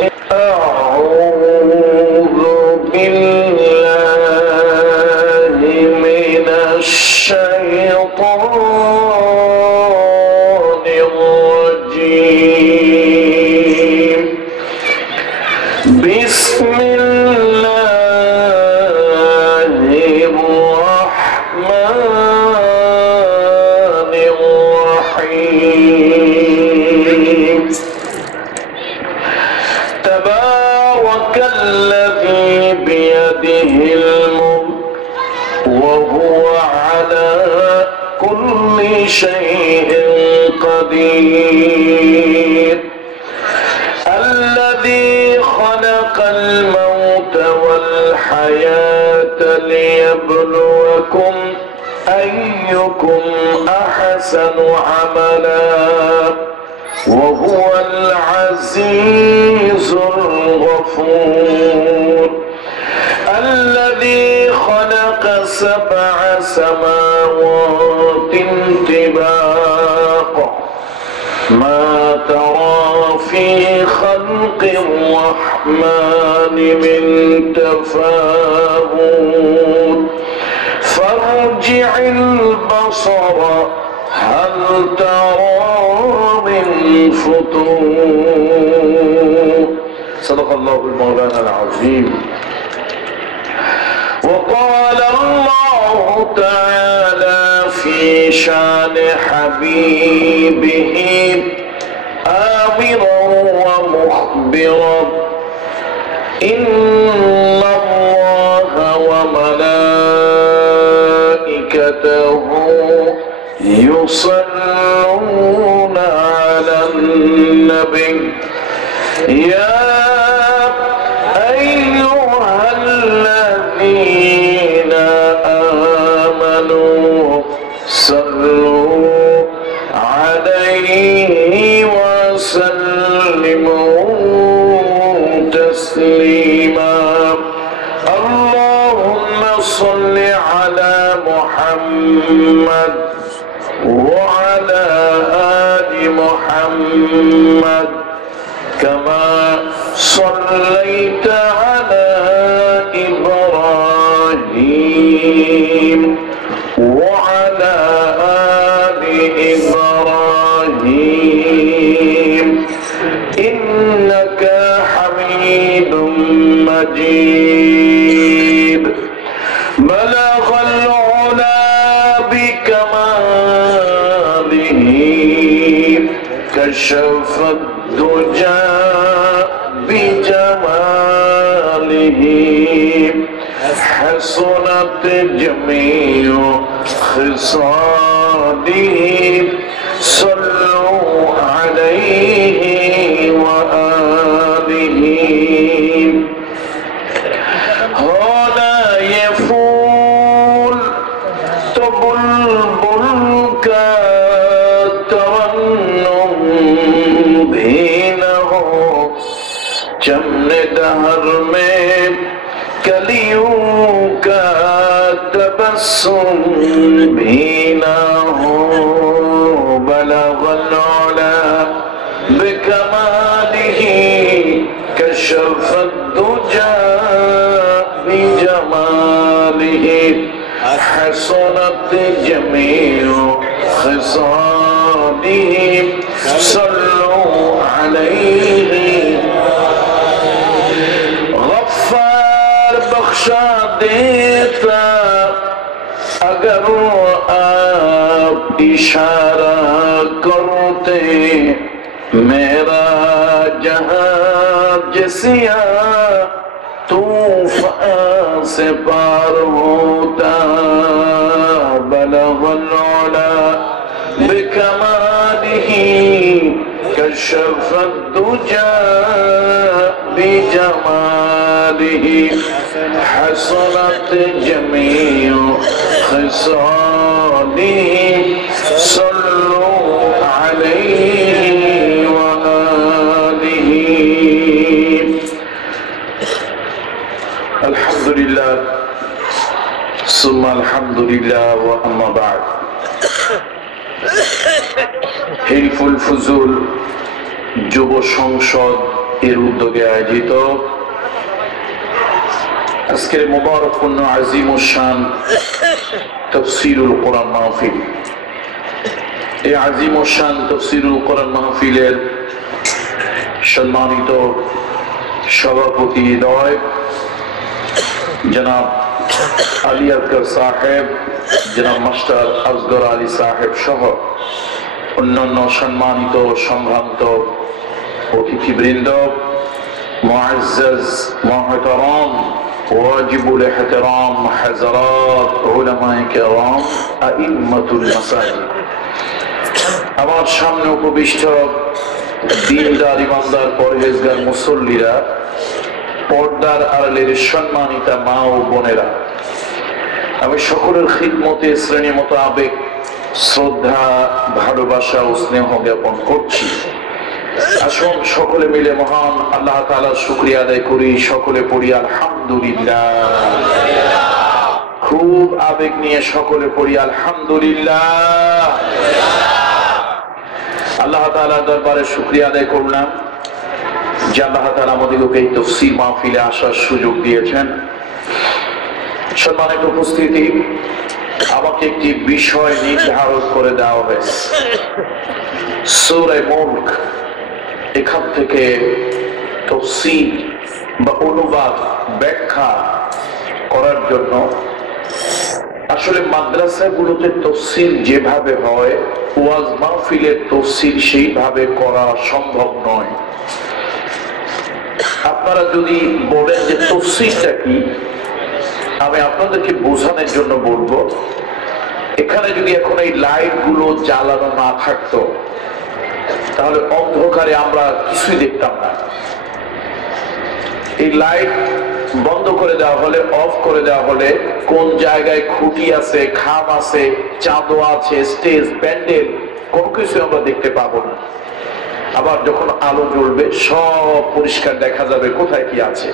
أعوذ بالله من الشيطان الرجيم. بسم الله الرحمن الرحيم. تبارك الذي بيده الملك وهو على كل شيء قدير. الذي خلق الموت والحياة ليبلوكم أيكم أحسن عملا وهو العزيز الغفور. الذي خلق 7 سماوات طباقا ما ترى في خلق الرحمن من تفاوت فارجع البصر هل ترى من فطور. صدق الله المولانا العظيم. وقال الله تعالى في شان حبيبه آمرا ومخبرا: إن الله وملائكته يصلون على النبي يا أيها الذين آمنوا صلوا عليه وسلموا تسليما. اللهم صل على محمد وعلى آل محمد كما صليت على إبراهيم وعلى آل إبراهيم إنك حميد مجيد. بلغ العلا بكماله كشف الدجى بجماله حسنت جميع خصاله صلوا عليه وآله. होना ये फूल तो बुलबुल का तरन्नुम भी न हो, चमने दहर में कलियों का तबस्सुम भी न हो। बलगल उला बिकमालिही कशफत दुजा बिजमालिही हसनत जमीउ खिसालिही सल्लू अलैहि। गफ्फार बख्शा देता अगर आप इशारा करते, मेरा जहां जसिया तूफान से पार होता। बलगल उला बिकमालिही कशफत दुजा बिजमालिही हसनत जमीउ खिसालिही सल्लू अलैहि व आलिही। अल्हम्दुलिल्लाह सुम्मा अल्हम्दुलिल्लाह व अम्मा बाद। हिल्फुल फुजुल যুব সংসদ এর উদ্যোগে আয়োজিত আজকের মুবারকপূর্ণ আজিমুশ শান তাফসীরুল কোরআন মাহফিল। এই আজিমুশ শান তাফসীরুল কোরআন মাহফিলের সম্মানিত সভাপতি জনাব আলী আকবর সাহেব, জনাব মাস্টার আসগর আলী সাহেব সহ অন্যান্য সম্মানিত সম্ভ্রান্ত অতিথিবৃন্দ, মুআজ্জাজ মুহতারাম ওয়াজিবুল ইহতিরাম হাযরাত উলামায়ে কিরাম আইম্মাতুল মাসাজিদ, আমার সামনে উপবিষ্ট দিনদার ইমানদার পরহেজগার মুসল্লিরা, পর্দার আড়ালের সম্মানিতা মা ও বোনেরা, আমি সকলের খিদমতে শ্রেণী মতো আবেগ, শ্রদ্ধা, ভালোবাসা ও স্নেহ জ্ঞাপন করছি। আসুন সকলে মিলে মহান আল্লাহ তাআলার শুকরিয়া আদায় করি। সকলে পড়ি আলহামদুলিল্লাহ। খুব আবেগ নিয়ে সকলে পড়ি আলহামদুলিল্লাহ। আল্লাহ তাআলার দরবারে শুকরিয়া আদায় করলাম যে আল্লাহ তাআলা আমাদেরকে এই তাফসীর মাহফিলে আসার সুযোগ দিয়েছেন। সম্মানিত উপস্থিতি, আমাকে একটি বিষয় নির্ধারণ করে দেওয়া হয়েছে। সূরা মুলক, এখান থেকে তাফসীর বা অনুবাদ ব্যাখ্যা করার জন্য আসলে মাদ্রাসাগুলোতে তাফসীর যেভাবে হয়, ওয়াজ মাহফিলের তাফসীর সেইভাবে করা সম্ভব নয়। আপনারা যদি বলেন যে তাফসীরটা কি, আমি আপনাদেরকে বোঝানোর জন্য বলবো, এখানে যদি এখন এই লাইট গুলো জ্বালানো না থাকতো তাহলে অন্ধকারে আমরা কিছুই দেখতাম না। এই লাইট বন্ধ করে দেওয়া হলে, অফ করে দেওয়া হলে, কোন জায়গায় খুঁটি আছে, খাম আছে, চাঁদো আছে, স্টেজ, প্যান্ডেল, কোন কিছু আমরা দেখতে পাবো না। আবার যখন আলো জ্বলবে সব পরিষ্কার দেখা যাবে কোথায় কি আছে।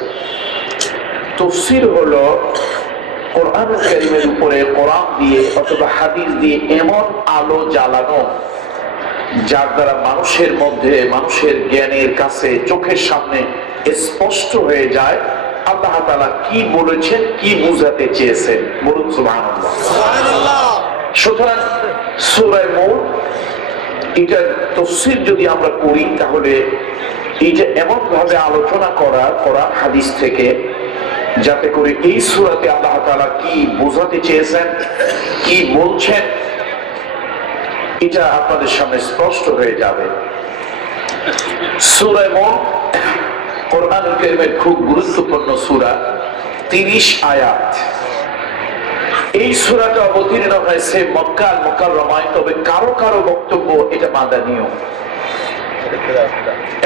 তাফসীর হলো কোরআনুল কারীমের উপরে কোরআন দিয়ে অথবা হাদিস দিয়ে এমন আলো জ্বালানো যার দ্বারা মানুষের মধ্যে, মানুষের জ্ঞানের কাছে, চোখের সামনে স্পষ্ট হয়ে যায় আল্লাহ তাআলা কি বলেছেন, কি বুঝাতে চেয়েছেন। বলুন সুবহানাল্লাহ। সুতরাং সূরা মুলক, এটার তাফসীর যদি আমরা করি তাহলে এইটা এমন ভাবে আলোচনা করা হাদিস থেকে, যাতে করে এই সূরাতে আল্লাহ তাআলা কি বোঝাতে চেয়েছেন, কি বলছেন, এটা আপনাদের সামনে স্পষ্ট হয়ে যাবে। সূরা মুলক কোরআনুল কারীমের খুব গুরুত্বপূর্ণ সূরা, 30 আয়াত। এই সূরাটা অবতীর্ণ হয়েছে মক্কা আল মুকাররমায়, তবে কারো কারো বক্তব্য এটা মাদানীয়।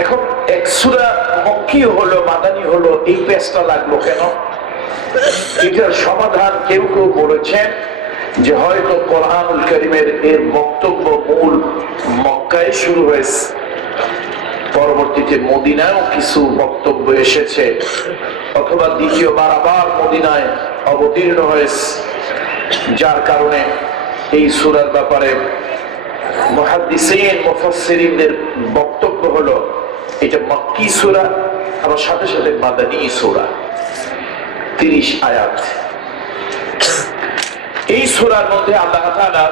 এখন এক সূরা মক্কি হলো, মাদানী হলো, এই পেশটা লাগলো কেন? এটার সমাধান কেউ কেউ বলেছেন যে হয়তো কোরআনুল কারীমের এর বক্তব্য মূল মক্কায় শুরু হয়েছে, পরবর্তীতে মদিনায়ও কিছু বক্তব্য এসেছে, অথবা দ্বিতীয়বার আবার মদিনায় অবতীর্ণ হয়েছে, যার কারণে এই সূরার ব্যাপারে মুহাদ্দিসিন, মুফাসসিরিনদের বক্তব্য হলো এটা মক্কি সূরা, আবার সাথে সাথে মাদানী সূরা। 30 আয়াত। এই সূরার মধ্যে আল্লাহ তাআলা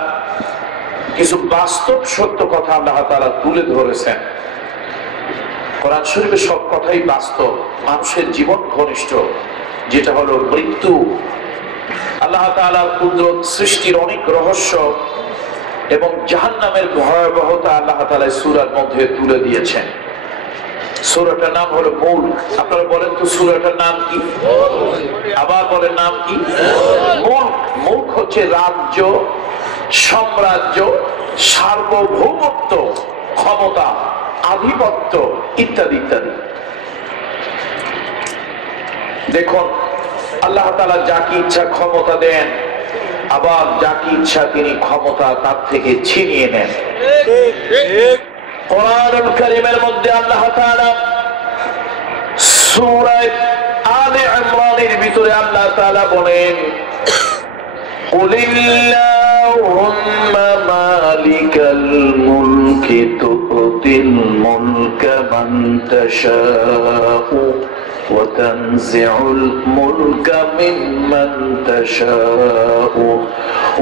কিছু বাস্তব সত্য কথা আল্লাহ তাআলা তুলে ধরেছেন। কোরআন শরীফের সব কথাই বাস্তব, মানুষের জীবন ঘনিষ্ঠ, যেটা হলো মৃত্যু, আল্লাহ তাআলার কুদরত, সৃষ্টির অনেক রহস্য এবং জাহান্নামের ভয়াবহতা আল্লাহ তাআলা সূরার মধ্যে তুলে দিয়েছেন। সূরাটার নাম হলো মুলক। আপনারা বলেন তো সূরাটার নাম কি? আবার বলেন নাম কি? মুলক। মুলক হচ্ছে রাজ্য, সাম্রাজ্য, সার্বভৌমত্ব, ক্ষমতা, আধিপত্য ইত্যাদি ইত্যাদি। দেখুন, আল্লাহ তাআলা যাকে ইচ্ছা ক্ষমতা দেন, আবার যাকে ইচ্ছা তিনি ক্ষমতা তার থেকে ছিনিয়ে নেন। কোরআনুল কারীমের মধ্যে আল্লাহ তাআলা সূরা আলে ইমরানের ভিতরে আল্লাহ তাআলা বলেন, কুলিল্লাহ আল্লাহুম্মা মালিকাল মুলকি তুতিল মুলকা মান তাশাউ ওয়া তানজিউল মুলকা মিম্মান তাশাউ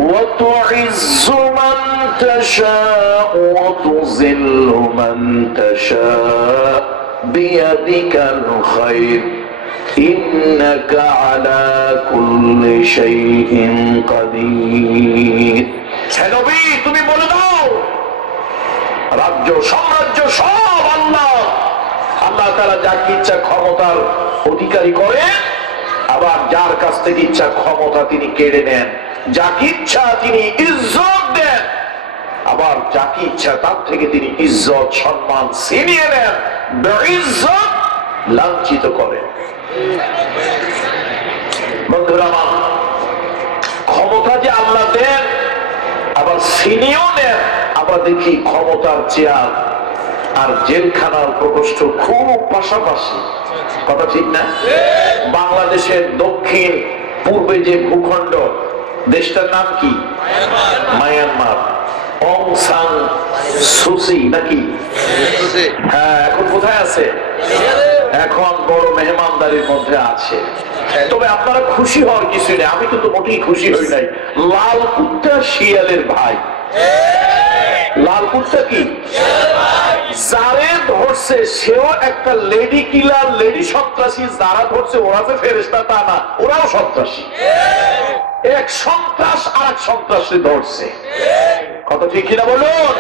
ওয়া তুইজ্জু মান তাশাউ ওয়া তুযিল্লু মান তাশাউ বিয়াদিকাল খায়র ইন্নাকা আলা কুল্লি শাইইন কাদির। হে নবী, তুমি বলে দাও, রাজ্য সাম্রাজ্য সব আল্লাহ। আল্লাহ তাআলা যাকে ইচ্ছা ক্ষমতার অধিকারী করেন, আবার যার কাছ থেকে ইচ্ছা ক্ষমতা তিনি কেড়ে নেন। যাকে ইচ্ছা তিনি ইজ্জত দেন, আবার যাকে ইচ্ছা তার থেকে তিনি ইজ্জত সম্মান ছিনিয়ে নেন, বেইজ্জত লাঞ্ছিত করেন। বন্ধুরা, ক্ষমতা যে আল্লাহ দেন আবার ছিনিয়েও নেন। আমরা দেখি ক্ষমতার চেয়ার আর জেলখানার প্রকোষ্ঠ খুব পাশাপাশি, কথা ঠিক না? বাংলাদেশের দক্ষিণ পূর্বে যে ভূখণ্ড, দেশটার নাম কি? মায়ানমার। অং সান সুচি নাকি? হ্যাঁ, এখন কোথায় আছে? এখন বড় মেহমানদারির মধ্যে আছে। তবে আপনারা খুশি হওয়ার কিছু নেই, আমি কিন্তু মোটেই খুশি হই নাই। লাল কুত্তা শিয়ালের ভাই। লাল কুত্তা কি? যারে ধরছে সেও একটা লেডি কিলার, লেডি সন্ত্রাসী। যারা ধরছে ওরা যে ফেরেশতা তা না, ওরাও সন্ত্রাসী। এক সন্ত্রাস আর এক সন্ত্রাসী ধরছে, কথা ঠিক কিনা বলুন?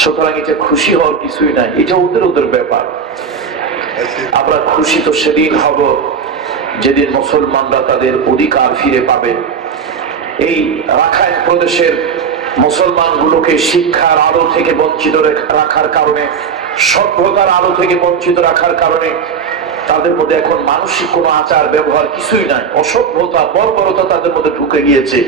সুতরাং এটা খুশি হওয়ার কিছুই নাই, এটা ওদের ওদের ব্যাপার। আমরা খুশি তো সেদিন হব যেদিন মুসলমানরা তাদের অধিকার ফিরে পাবে। এই রাখাইন প্রদেশের মুসলমানগুলোকে শিক্ষার আলো থেকে বঞ্চিত রাখার কারণে, সভ্যতার আলো থেকে বঞ্চিত রাখার কারণে তাদের মধ্যে এখন মানসিক কোনো আচার ব্যবহার কিছুই নাই। অসভ্যতা, বর্বরতা তাদের মধ্যে ঢুকে গিয়েছে।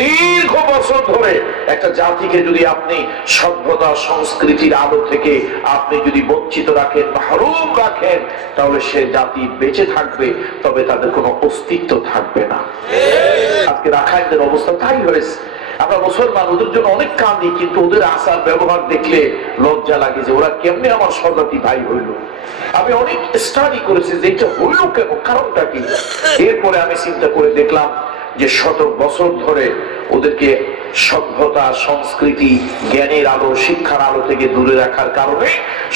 দীর্ঘ বছর ধরে একটা জাতিকে যদি আপনি সভ্যতা সংস্কৃতির আলো থেকে আপনি যদি বঞ্চিত রাখেন, মাহরুম রাখেন, তাহলে সে জাতি বেঁচে থাকবে, তবে তাদের কোনো অস্তিত্ব থাকবে না। আজকে রাখাইনদের অবস্থা তাই হয়েছে। আমরা মুসলমান ওদের জন্য অনেক কাঁদি, কিন্তু ওদের আচার ব্যবহার দেখলে লজ্জা লাগে যে ওরা কেমনে আমার স্বজাতি ভাই হইল। আমি অনেক স্টাডি করেছি যে এটা হইল কেন, কারণটা কি। এরপরে আমি চিন্তা করে দেখলাম যে শত বছর ধরে ওদেরকে সভ্যতা, সংস্কৃতি, জ্ঞানের আলো, শিক্ষার আলো থেকে দূরে রাখার কারণে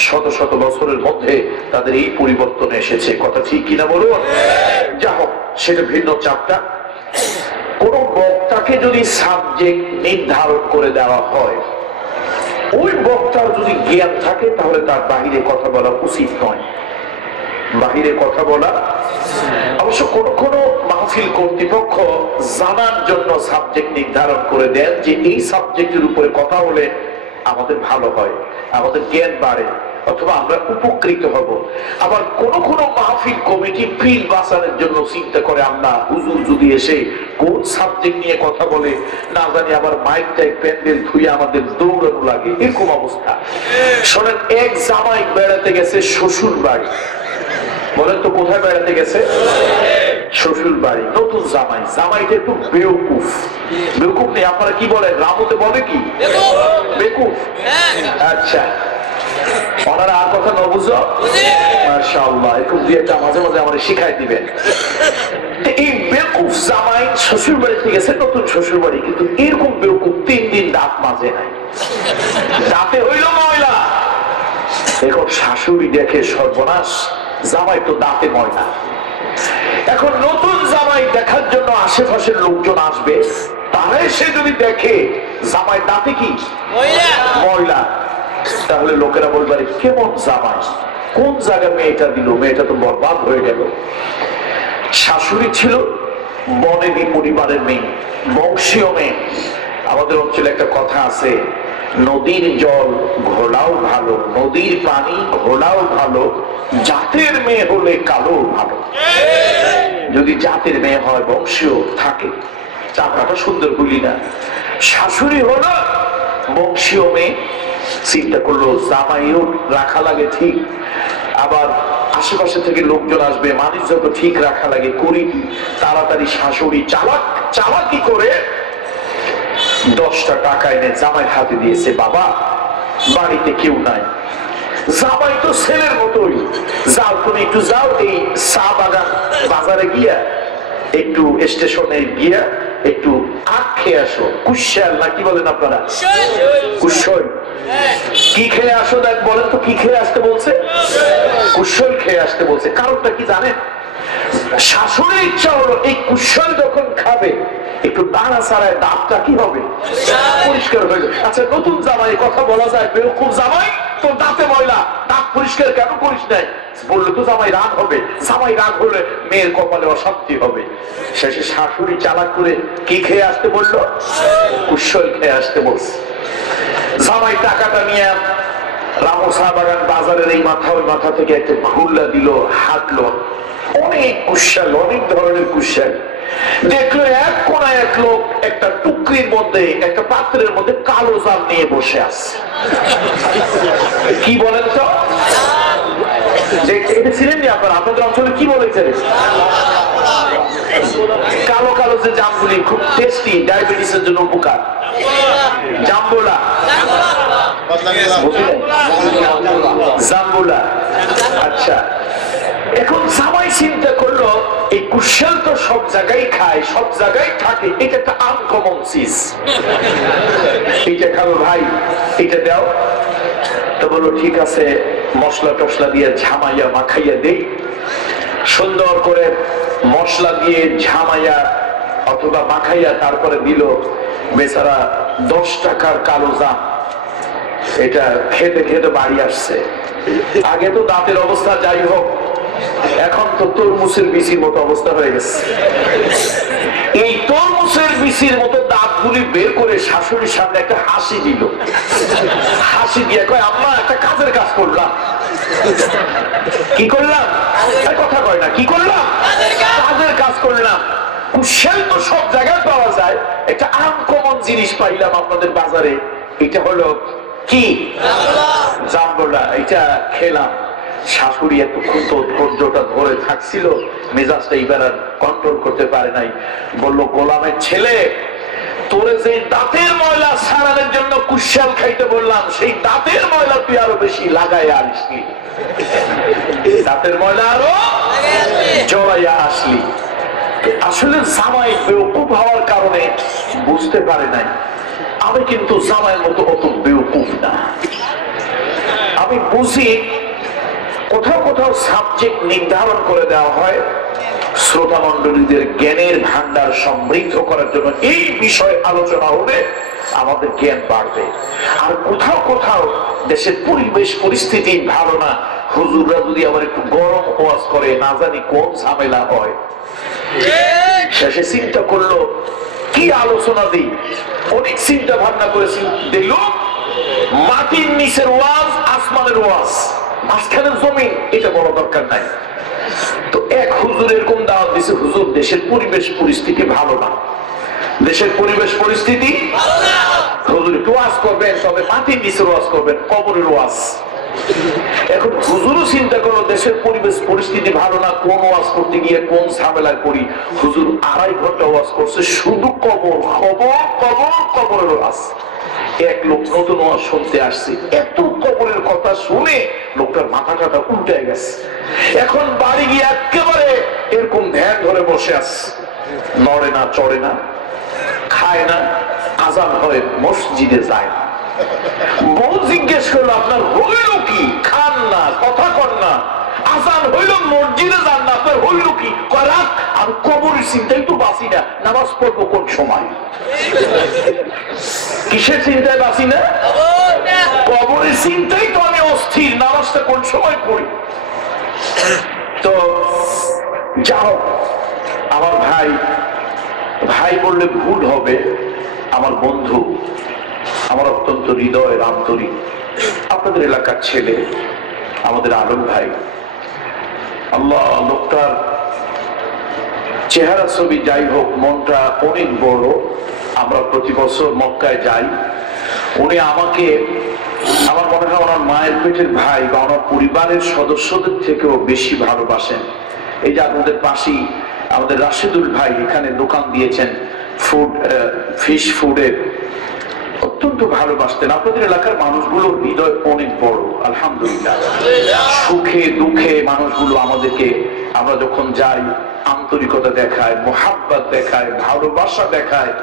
শত শত বছরের মধ্যে তাদের এই পরিবর্তন এসেছে, কথা ঠিক কিনা বলুন? যা হোক, সেটা ভিন্ন চাপটা। কোন বক্তাকে যদি সাবজেক্ট নির্ধারণ করে দেওয়া হয়, ওই বক্তার যদি জ্ঞান থাকে তাহলে তার বাহিরে কথা বলা উচিত নয়। বাহিরে কথা বলা অবশ্য কোন কোন মাহফিল কর্তৃপক্ষ জানার জন্য সাবজেক্ট নির্ধারণ করে দেন যে এই সাবজেক্টের উপরে কথা বলে আমাদের ভালো হয়, আমাদের জ্ঞান বাড়ে, অথবা আমরা উপকৃত হব। আবার কোন কোন মাহফিল কমিটি ফিল বাঁচানোর জন্য চিন্তা করে, আমরা হুজুর যদি এসে কোন সাবজেক্ট নিয়ে কথা বলে না জানি আবার মাইক টাইক প্যান্ডেল ধুয়ে আমাদের দৌড়ানো লাগে, এরকম অবস্থা। শোনেন, এক জামাই বেড়াতে গেছে শ্বশুর বাড়ি। বলেন তো কোথায় বেড়াতে গেছে? শ্বশুর বাড়ি। নতুন জামাই, জামাইটা একটু বেউকুফ। বেউকুফ নেই, আপনারা কি বলেন? রামুতে বলে কি? বেকুফ। আচ্ছা, ওনারা আর কথা না বুঝো? মাশাআল্লাহ, একটু একটা মাঝে মাঝে আমাদের শিখাই দিবেন। এই বেকুফ জামাই শ্বশুর বাড়িতে গেছে, নতুন শ্বশুর বাড়ি, কিন্তু এরকম বেকুফ 3 দিন দাঁত মাজে নাই। দাঁতে হইল ময়লা। এখন শাশুড়ি দেখে সর্বনাশ, জামাই তো দাঁতে ময়লা। এখন নতুন জামাই দেখার জন্য আশেপাশের লোকজন আসবে, তারা এসে যদি দেখে জামাই দাঁতে কি ময়লা, তাহলে লোকেরা বলবে কেমন জামাই, কোন জায়গায় মেয়েটা দিল, মেয়েটা তো বরবাদ হয়ে গেল। শাশুড়ি ছিল বনেদি পরিবারের মেয়ে, বংশীয় মেয়ে। আমাদের অঞ্চলে একটা কথা আছে, নদীর জল ঘোলাও ভালো, নদীর পানি ঘোলাও ভালো, জাতের মেয়ে হলে কালো ভালো। যদি জাতের মেয়ে হয়, বংশীয় থাকে, চাপড়াটা সুন্দর বলি না। শাশুড়ি হলো বংশীয় মেয়ে, চিন্তা করলো জামাইও রাখা লাগে ঠিক, আবার আশেপাশে থেকে লোকজন আসবে, মানুষ যত ঠিক রাখা লাগে, করি তাড়াতাড়ি শাশুড়ি চালাকি করে 10টা টাকা এনে জামাইয়ের হাতে দিয়েছে। বাবা, বাড়িতে কেউ নাই। জামাই তো ছেলের মতোই, যাও তুমি একটু যাও, এই চা বাগান বাজারে গিয়া একটু স্টেশনে গিয়া একটু আখ খেয়ে আসো। কুশাল না কি বলেন আপনারা? কুশল। কি খেয়ে আসো? দেখ বলেন তো, কি খেয়ে আসতে বলছে? কুশল খেয়ে আসতে বলছে। কারণটা কি জানেন? শাশুড়ির ইচ্ছা হলো এই কুশল যখন খাবে একটু দাঁড়া ছাড়ায় দাঁতটা কি হবে? পরিষ্কার হয়ে যাবে। আচ্ছা, নতুন জামাই কথা বলা যায়, বেরকম জামাই তোর দাঁতে ময়লা, দাঁত পরিষ্কার কেন করিস নাই? বললে তো জামাই রাগ হবে, জামাই রাগ হলে মেয়ের কপালে অশান্তি হবে। শেষে শাশুড়ি চালাক করে কি খেয়ে আসতে বললো? কুশল খেয়ে আসতে বলছে। জামাই টাকাটা নিয়ে রামু চা বাগান বাজারের এই মাথা ওই মাথা থেকে একটা ঘুরলা দিল, হাঁটলো। অনেক কুশাল, অনেক ধরনের কুশাল। দেখলো এক কোনায় এক লোক একটা টুকরির মধ্যে, একটা পাত্রের মধ্যে কালো জাম নিয়ে বসে আছে। কি বলেন তো? এটা ছিলেন আপনারা? আপনাদের অঞ্চলে কি বলেছেন? কালো কালো যে জামগুলি খুব টেস্টি, ডায়াবেটিসের জন্য উপকার। জাম্বুলা, জাম্বুলা। আচ্ছা, এখন সবাই চিন্তা করলো এই কুশল তো সব জায়গায় খায়, সব জায়গায় থাকে, এটা একটা আনকমন চিজ, এটা খাবো ভাই, এটা দাও। তো বললো ঠিক আছে, মশলা টসলা দিয়ে ঝামাইয়া মাখাইয়া দেই। সুন্দর করে মশলা দিয়ে ঝামাইয়া অথবা মাখাইয়া তারপরে দিল। বেচারা 10 টাকার কালো জাম এটা খেতে খেতে বাড়ি আসছে। আগে তো দাঁতের অবস্থা যাই হোক, এখন তো তরমুজের বিচির মতো অবস্থা হয়ে গেছে। এই তরমুজের বিচির মতো দাঁতগুলি বের করে শাশুড়ির সামনে একটা হাসি দিল। হাসি দিয়ে কয়, আম্মা একটা কাজের কাজ করলাম। কি করলাম? কথা কয় না, কি করলাম? কাজের কাজ করলাম। কুশল তো সব জায়গায় পাওয়া যায়, একটা আনকমন জিনিস পাইলাম আপনাদের বাজারে। এটা হলো কি? জাম্বুলা। এটা খেলাম। শাশুড়ি এতক্ষণ তো ধৈর্যটা ধরে থাকছিল, মেজাজটা এবার আর কন্ট্রোল করতে পারে নাই। বলল, গোলামের ছেলে, তোরে যে দাঁতের ময়লা সারানোর জন্য কুশাল খাইতে বললাম, সেই দাঁতের ময়লা তুই আরো বেশি লাগাইয়া আসলি, দাঁতের ময়লা আরো জড়াইয়া আসলি। আসলে জামাই বেউকুফ হওয়ার কারণে বুঝতে পারে নাই। আমি কিন্তু জামাইয়ের মতো অত বেউকুফ না। আমি বুঝি কোথাও কোথাও সাবজেক্ট নির্ধারণ করে দেওয়া হয় শ্রোতা মন্ডলীদের জ্ঞানের ভান্ডার সমৃদ্ধ করার জন্য। এই বিষয়ে আলোচনা হলে আমাদের জ্ঞান বাড়বে। আর কোথাও কোথাও দেশের পরিবেশ পরিস্থিতি ভালো না, হুজুররা যদি আবার একটু গরম ওয়াজ করে, না জানি কোন ঝামেলা হয়। শেষে চিন্তা করলো কি আলোচনা দিই। অনেক চিন্তা ভাবনা করেছি, দেখল মাটির নিচের ওয়াজ, আসমানের ওয়াজ, মাঝখানের জমিন, এটা বড় দরকার নাই। তো এক হুজুর এরকম দাওয়াত দিছে, হুজুর দেশের পরিবেশ পরিস্থিতি ভালো না, দেশের পরিবেশ পরিস্থিতি হুজুর একটু ওয়াজ করবেন, তবে মাটির নিচের ওয়াজ করবেন, কবরের ওয়াজ। এখন হুজুরও চিন্তা করলো দেশের পরিবেশ পরিস্থিতি ভালো না, কোন ওয়াজ করতে গিয়ে কোন ঝামেলায় পড়ি। হুজুর 2.5 ঘন্টা ওয়াজ করছে, শুধু কবর কবর কবর কবরের ওয়াজ। এক লোক নতুন ওয়াজ শুনতে আসছে, এত কবরের কথা শুনে লোকটার মাথাটা উল্টে গেছে। এখন বাড়ি গিয়ে একেবারে এরকম ধ্যান ধরে বসে আছে, নড়ে না, চড়ে না, খায় না, আজান হয় মসজিদে যায় না। বউ জিজ্ঞেস করলো, আপনার হইল কি? খান না, কথা কর না, আজান হইল মসজিদে যান না, আপনার হইল কি? করাক আর কবরের চিন্তায় তো বাঁচি না, নামাজ পড়বো কোন সময়? কিসের চিন্তায় বাঁচি না? কবরের চিন্তাই তো আমি অস্থির, নামাজটা কোন সময় পড়ি? তো যাও, আমার ভাই, ভাই বললে ভুল হবে, আমার বন্ধু, আমার অত্যন্ত হৃদয়ের আন্তরিক, আপনাদের এলাকার ছেলে, আমাদের আলম ভাই। আল্লাহ, লোকটার চেহারা ছবি যাই হোক, মনটা অনেক বড়। আমরা প্রতি বছর মক্কায় যাই। উনি আমাকে, আমার মনে হয় ওনার মায়ের পেটের ভাই বা ওনার পরিবারের সদস্যদের থেকেও বেশি ভালোবাসেন। এই যে আপনাদের পাশেই আমাদের রাশেদুল ভাই এখানে দোকান দিয়েছেন, ফুড, ফিশ ফুডের, অত্যন্ত ভালোবাসতেন। আপনাদের এলাকার মানুষগুলোর হৃদয় অনেক বড়, আলহামদুলিল্লাহ। সুখে দুঃখে মানুষগুলো আমাদেরকে, আমরা যখন যাই আন্তরিকতা দেখায়, মোহাব্বত দেখায়, ভালোবাসা দেখায়।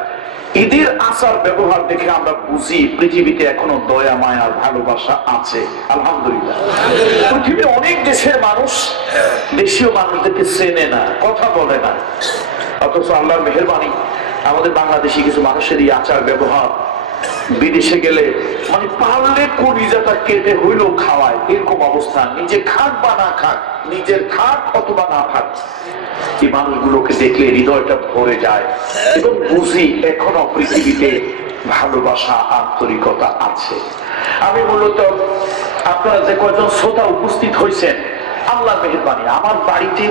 এদের আচার ব্যবহার দেখে আমরা বুঝি পৃথিবীতে এখনো দয়া মায়া ভালোবাসা আছে, আলহামদুলিল্লাহ। পৃথিবীর অনেক দেশের মানুষ দেশীয় মানুষদেরকে চেনে না, কথা বলে না, অথচ আল্লাহর মেহেরবানি আমাদের বাংলাদেশি কিছু মানুষের এই আচার ব্যবহার বিদেশে গেলে মানে পারলে কলিজাটা কেটে হইলেও খাওয়ায়, এরকম অবস্থা। নিজে খাক বা না খাক, নিজের খাক অথবা না খাক, এই মানুষগুলোকে দেখলে হৃদয়টা ভরে যায় এবং বুঝি এখনো পৃথিবীতে ভালোবাসা আন্তরিকতা আছে। আমি মূলত আপনারা যে কয়জন শ্রোতা উপস্থিত হয়েছেন, আল্লাহ মেহেরবানি আমার বাড়িতে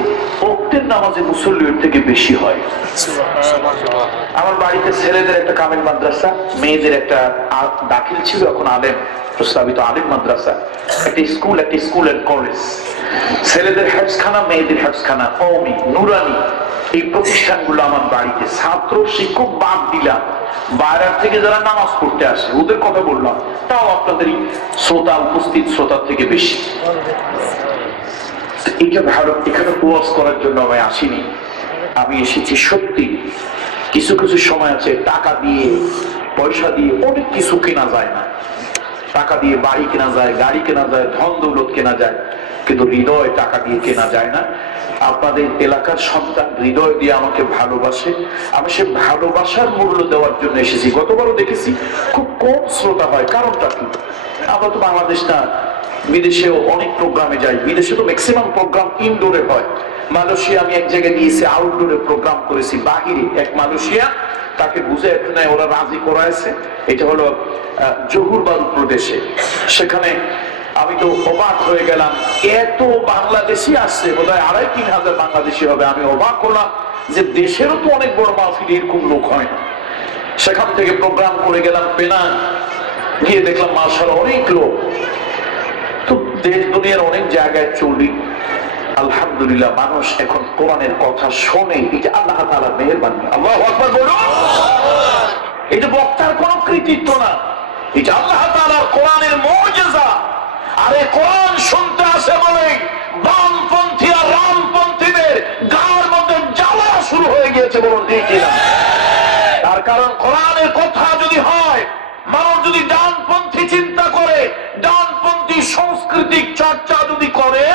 ওক্তের নামাজে মুসল্লির থেকে বেশি হয়। আমার বাড়িতে ছেলেদের একটা কামিল মাদ্রাসা, মেয়েদের একটা দাখিল ছিল, এখন আলেম প্রস্তাবিত আলিম মাদ্রাসা, একটা স্কুল এন্ড কলেজ। ছেলেদের হেফজখানা, মেয়েদের হেফজখানা, কওমি, নুরানি, এই প্রতিষ্ঠানগুলো আমার বাড়িতে। ছাত্র শিক্ষক বাদ দিলাম, বাইরের থেকে যারা নামাজ পড়তে আসে ওদের কথা বললাম, তাও আপনাদের শ্রোতা উপস্থিত শ্রোতার থেকে বেশি। এটা ভালো, এখানে ওয়াজ করার জন্য আমি আসিনি, আমি এসেছি সত্যি কিছু কিছু সময় আছে টাকা দিয়ে পয়সা দিয়ে অনেক কিছু কেনা যায় না। টাকা দিয়ে বাড়ি কেনা যায়, গাড়ি কেনা যায়, ধন দৌলত কেনা যায়, কিন্তু হৃদয় টাকা দিয়ে কেনা যায় না। আপনাদের এলাকার সন্তান হৃদয় দিয়ে আমাকে ভালোবাসে, আমি সে ভালোবাসার মূল্য দেওয়ার জন্য এসেছি। গতবারও দেখেছি খুব কম শ্রোতা হয়, কারণটা কি? আমরা তো বাংলাদেশ না, বিদেশেও অনেক প্রোগ্রামে যাই। বিদেশে তো ম্যাক্সিমাম প্রোগ্রাম ইনডোরে হয়। মালয়েশিয়া আমি এক জায়গায় গিয়েছি, আউটডোরে প্রোগ্রাম করেছি, বাহিরে। এক মালয়েশিয়া, তাকে বুঝে একটু নাই ওরা রাজি করাইছে, এটা হলো জহুরবারু প্রদেশে। সেখানে আমি তো অবাক হয়ে গেলাম, এত বাংলাদেশি আসছে, বোধহয় 2,500-3 হাজার বাংলাদেশি হবে। আমি অবাক হলাম যে দেশেরও তো অনেক বড় মাহফিল, এরকম লোক হয় না। সেখান থেকে প্রোগ্রাম করে গেলাম পেনাং, গিয়ে দেখলাম মাশাআল্লাহ অনেক লোক। তো দেশ দুনিয়ার অনেক জায়গায় চলি, আলহামদুলিল্লাহ মানুষ এখন কোরআনের কথা শোনে, এটা আল্লাহ তাআলার মেহেরবানি। আল্লাহু আকবার বলুন। এটা বক্তার কোনো কৃতিত্ব না, এটা আল্লাহ তাআলার কোরআনের মুজিজা। আরে কোরআন শুনতে আসে বলে বামপন্থী আর রামপন্থীদের গায়ের মধ্যে জ্বালা শুরু হয়ে গিয়েছে, বলুন ঠিক কিনা? তার কারণ কোরআনের কথা যদি হয়, মানুষ যদি ডানপন্থী চিন্তা করে, ডানপন্থী সাংস্কৃতিক চর্চা যদি করে,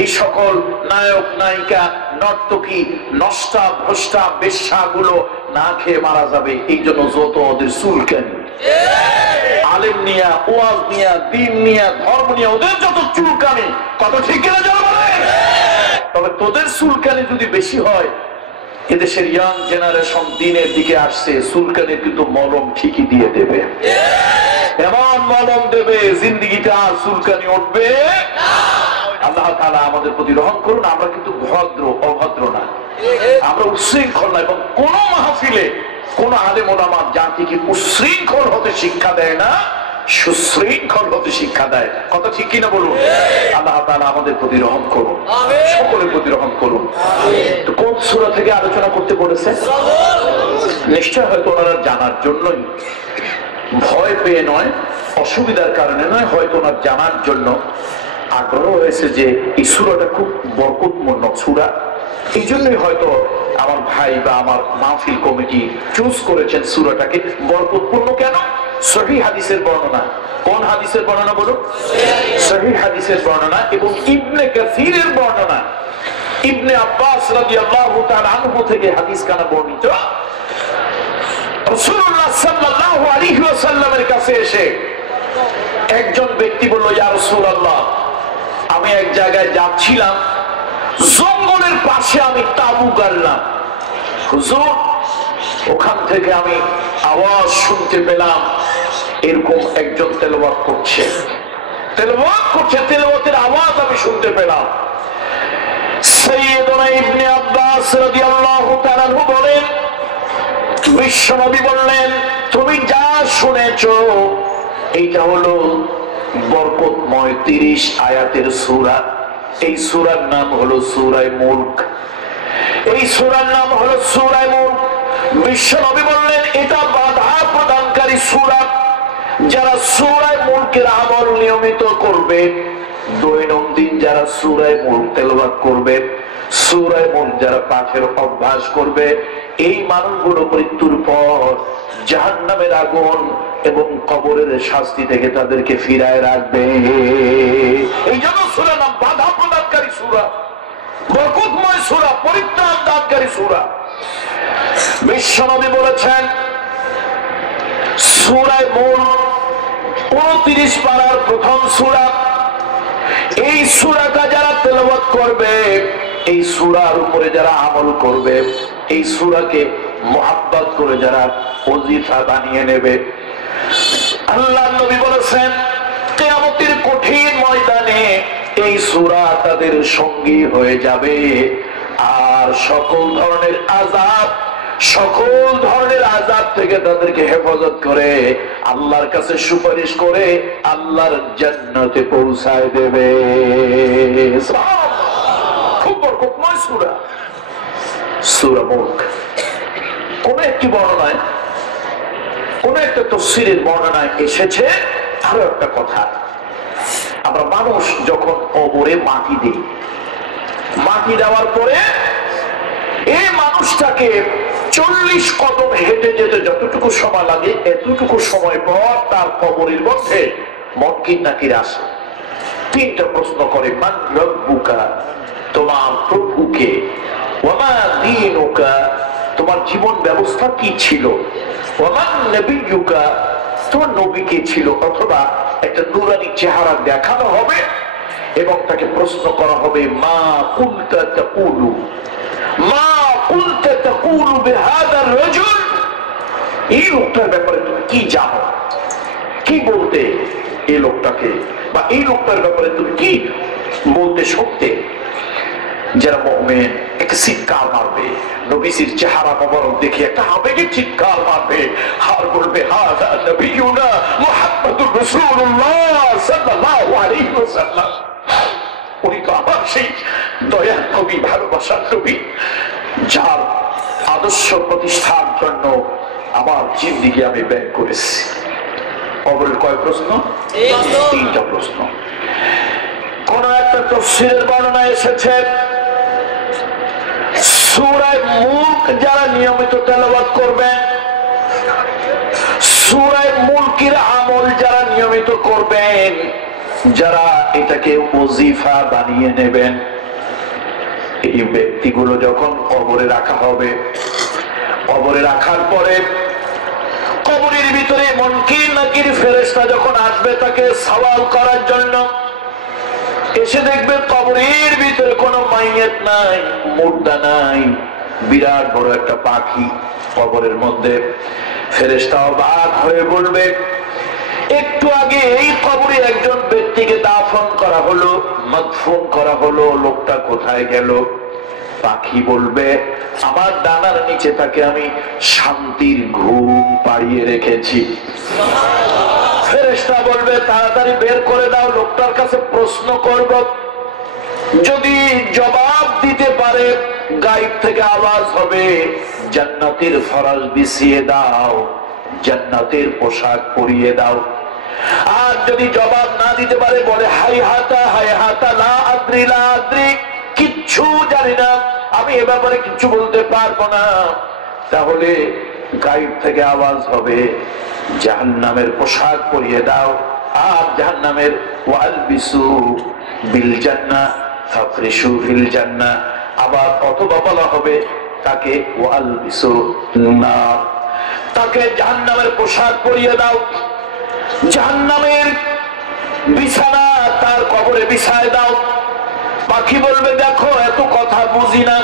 এই সকল নায়ক নায়িকা নর্তকী নষ্টা ভ্রষ্টা বেশ্যাগুলো না খেয়ে মারা যাবে। এই জন্য যত ওদের চুলকানি, আলেম নিয়া, ওয়াজ নিয়া, দিন নিয়া, ধর্ম নিয়া ওদের যত চুলকানি, কত ঠিক কিনা যারা বলে। তবে তোদের চুলকানি যদি বেশি হয়, এদেশের ইয়াং জেনারেশন দিনের দিকে আসছে, চুলকানি কিন্তু মলম ঠিকই দিয়ে দেবে, এমন মলম দেবে জিন্দিগিতে আর চুলকানি উঠবে না। আল্লাহ তাআলা আমাদের প্রতি রহম করুন। আমরা কিন্তু ভদ্র, অভদ্র না, আমরা উচ্ছৃঙ্খল না। এবং কোন মাহফিলে কোন আলেম ওলামা জাতিকে উচ্ছৃঙ্খল হতে শিক্ষা দেয় না, সুশৃঙ্খল হতে শিক্ষা দেয়। কথা ঠিক কিনা বলুন? আল্লাহ তাআলা আমাদের প্রতি রহম করুন, সকলের প্রতি রহম করুন। তো কোন সূরা থেকে আলোচনা করতে বলেছে? নিশ্চয় হয়তো ওনারা জানার জন্যই, ভয় পেয়ে নয়, অসুবিধার কারণে নয়, হয়তো ওনার জানার জন্য আগ্রহ হয়েছে যে এই সূরাটা খুব বরকতপূর্ণ সূরা। এই জন্যই হয়তো আমার ভাই বা আমার মাহফিল কমিটি চুজ করেছেন সূরাটাকে। বরকতপূর্ণ কেন? সহিহ হাদিসের বর্ণনা। কোন হাদিসের বর্ণনা বলুন? সহিহ হাদিসের বর্ণনা এবং ইবনে কাসিরের বর্ণনা। ইবনে আব্বাস রাদিয়াল্লাহু তাআলা আনহু থেকে হাদিস কানা বর্ণিত, রাসূলুল্লাহ সাল্লাল্লাহু আলাইহি ওয়াসাল্লামের কাছে এসে একজন ব্যক্তি বলল, ইয়া রাসূলুল্লাহ, আমি এক জায়গায় যাচ্ছিলাম, জঙ্গলের পাশে আমি তাঁবু গাড়লাম, হুজুর ওখান থেকে আমি আওয়াজ শুনতে পেলাম এরকম একজন তেলাওয়াত করছে, তেলাওয়াতের আওয়াজ আমি শুনতে পেলাম। সাইয়্যিদুনা ইবনে আব্বাস রাদিয়াল্লাহু তাআলা বলেন, বিশ্বনবী বললেন, তুমি যা শুনেছো এইটা হলো বরকতময় 30 আয়াতের সূরা। এই সূরার নাম হলো সূরা মুলক। এই সূরার নাম হলো সূরা মুলক। বিশ্বনবী বললেন, এটা বাধা প্রদানকারী প্রদানকারী সূরা, যারা সূরা মুলকের আমল নিয়মিত করবে, দৈনন্দিন যারা সূরা মুলক তেলাওয়াত করবে, সূরা মুলক যারা পাঠের অভ্যাস করবে, এই মানুষগুলো মৃত্যুর পর জাহান্নামের আগুন এবং কবরের শাস্তি থেকে তাদেরকে ফিরায় রাখবে। এই জন্য সূরা নাম বাধা প্রদানকারী সূরা, বরকতময় সূরা, পরিত্রাণ দানকারী সূরা। বিশ্বনবী বলেছেন সূরা মুলক 29 পারার প্রথম সূরা, এই সূরাটা যারা তেলাওয়াত করবে, এই সূরার উপরে যারা আমল করবে, এই সূরাকে মুহাব্বত করে যারা ওজিফা বানিয়ে নেবে, আল্লাহর নবী বলেছেন কিয়ামতের কঠিন ময়দানে এই সূরা তাদের সঙ্গী হয়ে যাবে। আর সকল ধরনের আযাব থেকে তাদেরকে হেফাজত করে আল্লাহর কাছে সুপারিশ করে আল্লাহর জান্নাতে পৌঁছায় দেবে। খুব বরকতময় সূরা, সূরা মুলক। কোন একটি বর্ণনায়, কোন একটা তাফসীরের বর্ণনায় এসেছে আরো একটা কথা, আমরা মানুষ যখন কবরে মাটি দিই, মাটি দেওয়ার পরে এই মানুষটাকে 40 কদম হেঁটে যেতে যতটুকু সময় লাগে, এতটুকু সময় পর তার কবরের মধ্যে মুনকির নাকির আসে। 3টা প্রশ্ন করে, মান রব্বুকা, তোমার প্রভুকে, ওয়া মা দীনুকা, তোমার জীবন ব্যবস্থা কি ছিল, ওয়া মান নবিয়্যুকা, তোমার নবী কে ছিল। অথবা একটা নূরানী চেহারা দেখানো হবে এবং তাকে প্রশ্ন করা হবে, মা কুনতা তাকুলু, মা কুনতা তাকুলু বিহাদার রাজুল, এই লোকটার ব্যাপারে তুমি কি জানো, কি বলতে এই লোকটাকে, বা এই লোকটার ব্যাপারে তুমি কি বলতে শুনতে। যারা মুমিন একটা চিৎকার মারবে, নবীজির চেহারা মোবারক দেখে একটা আবেগের চিৎকার মারবে, আর বলবে হাযা নবিয়ুনা মুহাম্মাদুর রাসূলুল্লাহ সাল্লাল্লাহু আলাইহি ওয়াসাল্লাম। উনি তো আমার সেই দয়ার নবী, ভালোবাসার নবী, যার আদর্শ প্রতিষ্ঠার জন্য আমার জিন্দেগি আমি ব্যয় করেছি। কবরের কয় প্রশ্ন? 3টা প্রশ্ন। কোন একটা তাফসীরের বর্ণনা এসেছে সূরা মুলক যারা নিয়মিত তেলাওয়াত করবেন, সূরা মুলকের আমল যারা নিয়মিত করবেন, যারা এটাকে ওজিফা বানিয়ে নেবেন, এই ব্যক্তিগুলো যখন কবরে রাখা হবে, কবরে রাখার পরে কবরের ভিতরে মুনকির নাকির ফেরেশতা যখন আসবে তাকে সওয়াল করার জন্য, এসে দেখবে কবরের ভিতরে কোনো মাইয়াত নাই, মুর্দা নাই, বিরাট বড় একটা পাখি কবরের মধ্যে। ফেরেশতা অবাক হয়ে বলবে, একটু আগে এই কবরে একজন ব্যক্তিকে দাফন করা হলো, মদফুন করা হলো, লোকটা কোথায় গেল? পাখি বলবে, আমার ডানার নিচে তাকে আমি শান্তির ঘুম পাড়িয়ে রেখেছি। ফেরেশতা বলবে, তাড়াতাড়ি বের করে দাও, লোকটার কাছে প্রশ্ন করব, যদি জবাব দিতে পারে গায়েব থেকে আওয়াজ হবে, জান্নাতের ফরাশ বিছিয়ে দাও, জান্নাতের পোশাক পরিয়ে দাও। আর যদি জবাব না দিতে পারে, বলে হাই হাতা লা আদ্রি লা আদ্রি, কিচ্ছু জানি না, আমি এ ব্যাপারে কিচ্ছু বলতে পারবো না, তাহলে গায়েব থেকে আওয়াজ হবে, জাহান্নামের পোশাক পরিয়ে দাও। আর জাহান্নামের ওয়ালবিসু বিল জান্নাহ ফাফরিশু ফিল জান্নাহ, আবার অথবা বলা হবে তাকে ওয়ালবিসু নার, তাকে জাহান্নামের পোশাক পরিয়ে দাও, জাহান্নামের বিছানা তার কবরে বিছায় দাও। পাখি বলবে, দেখো এত কথা বুঝি না,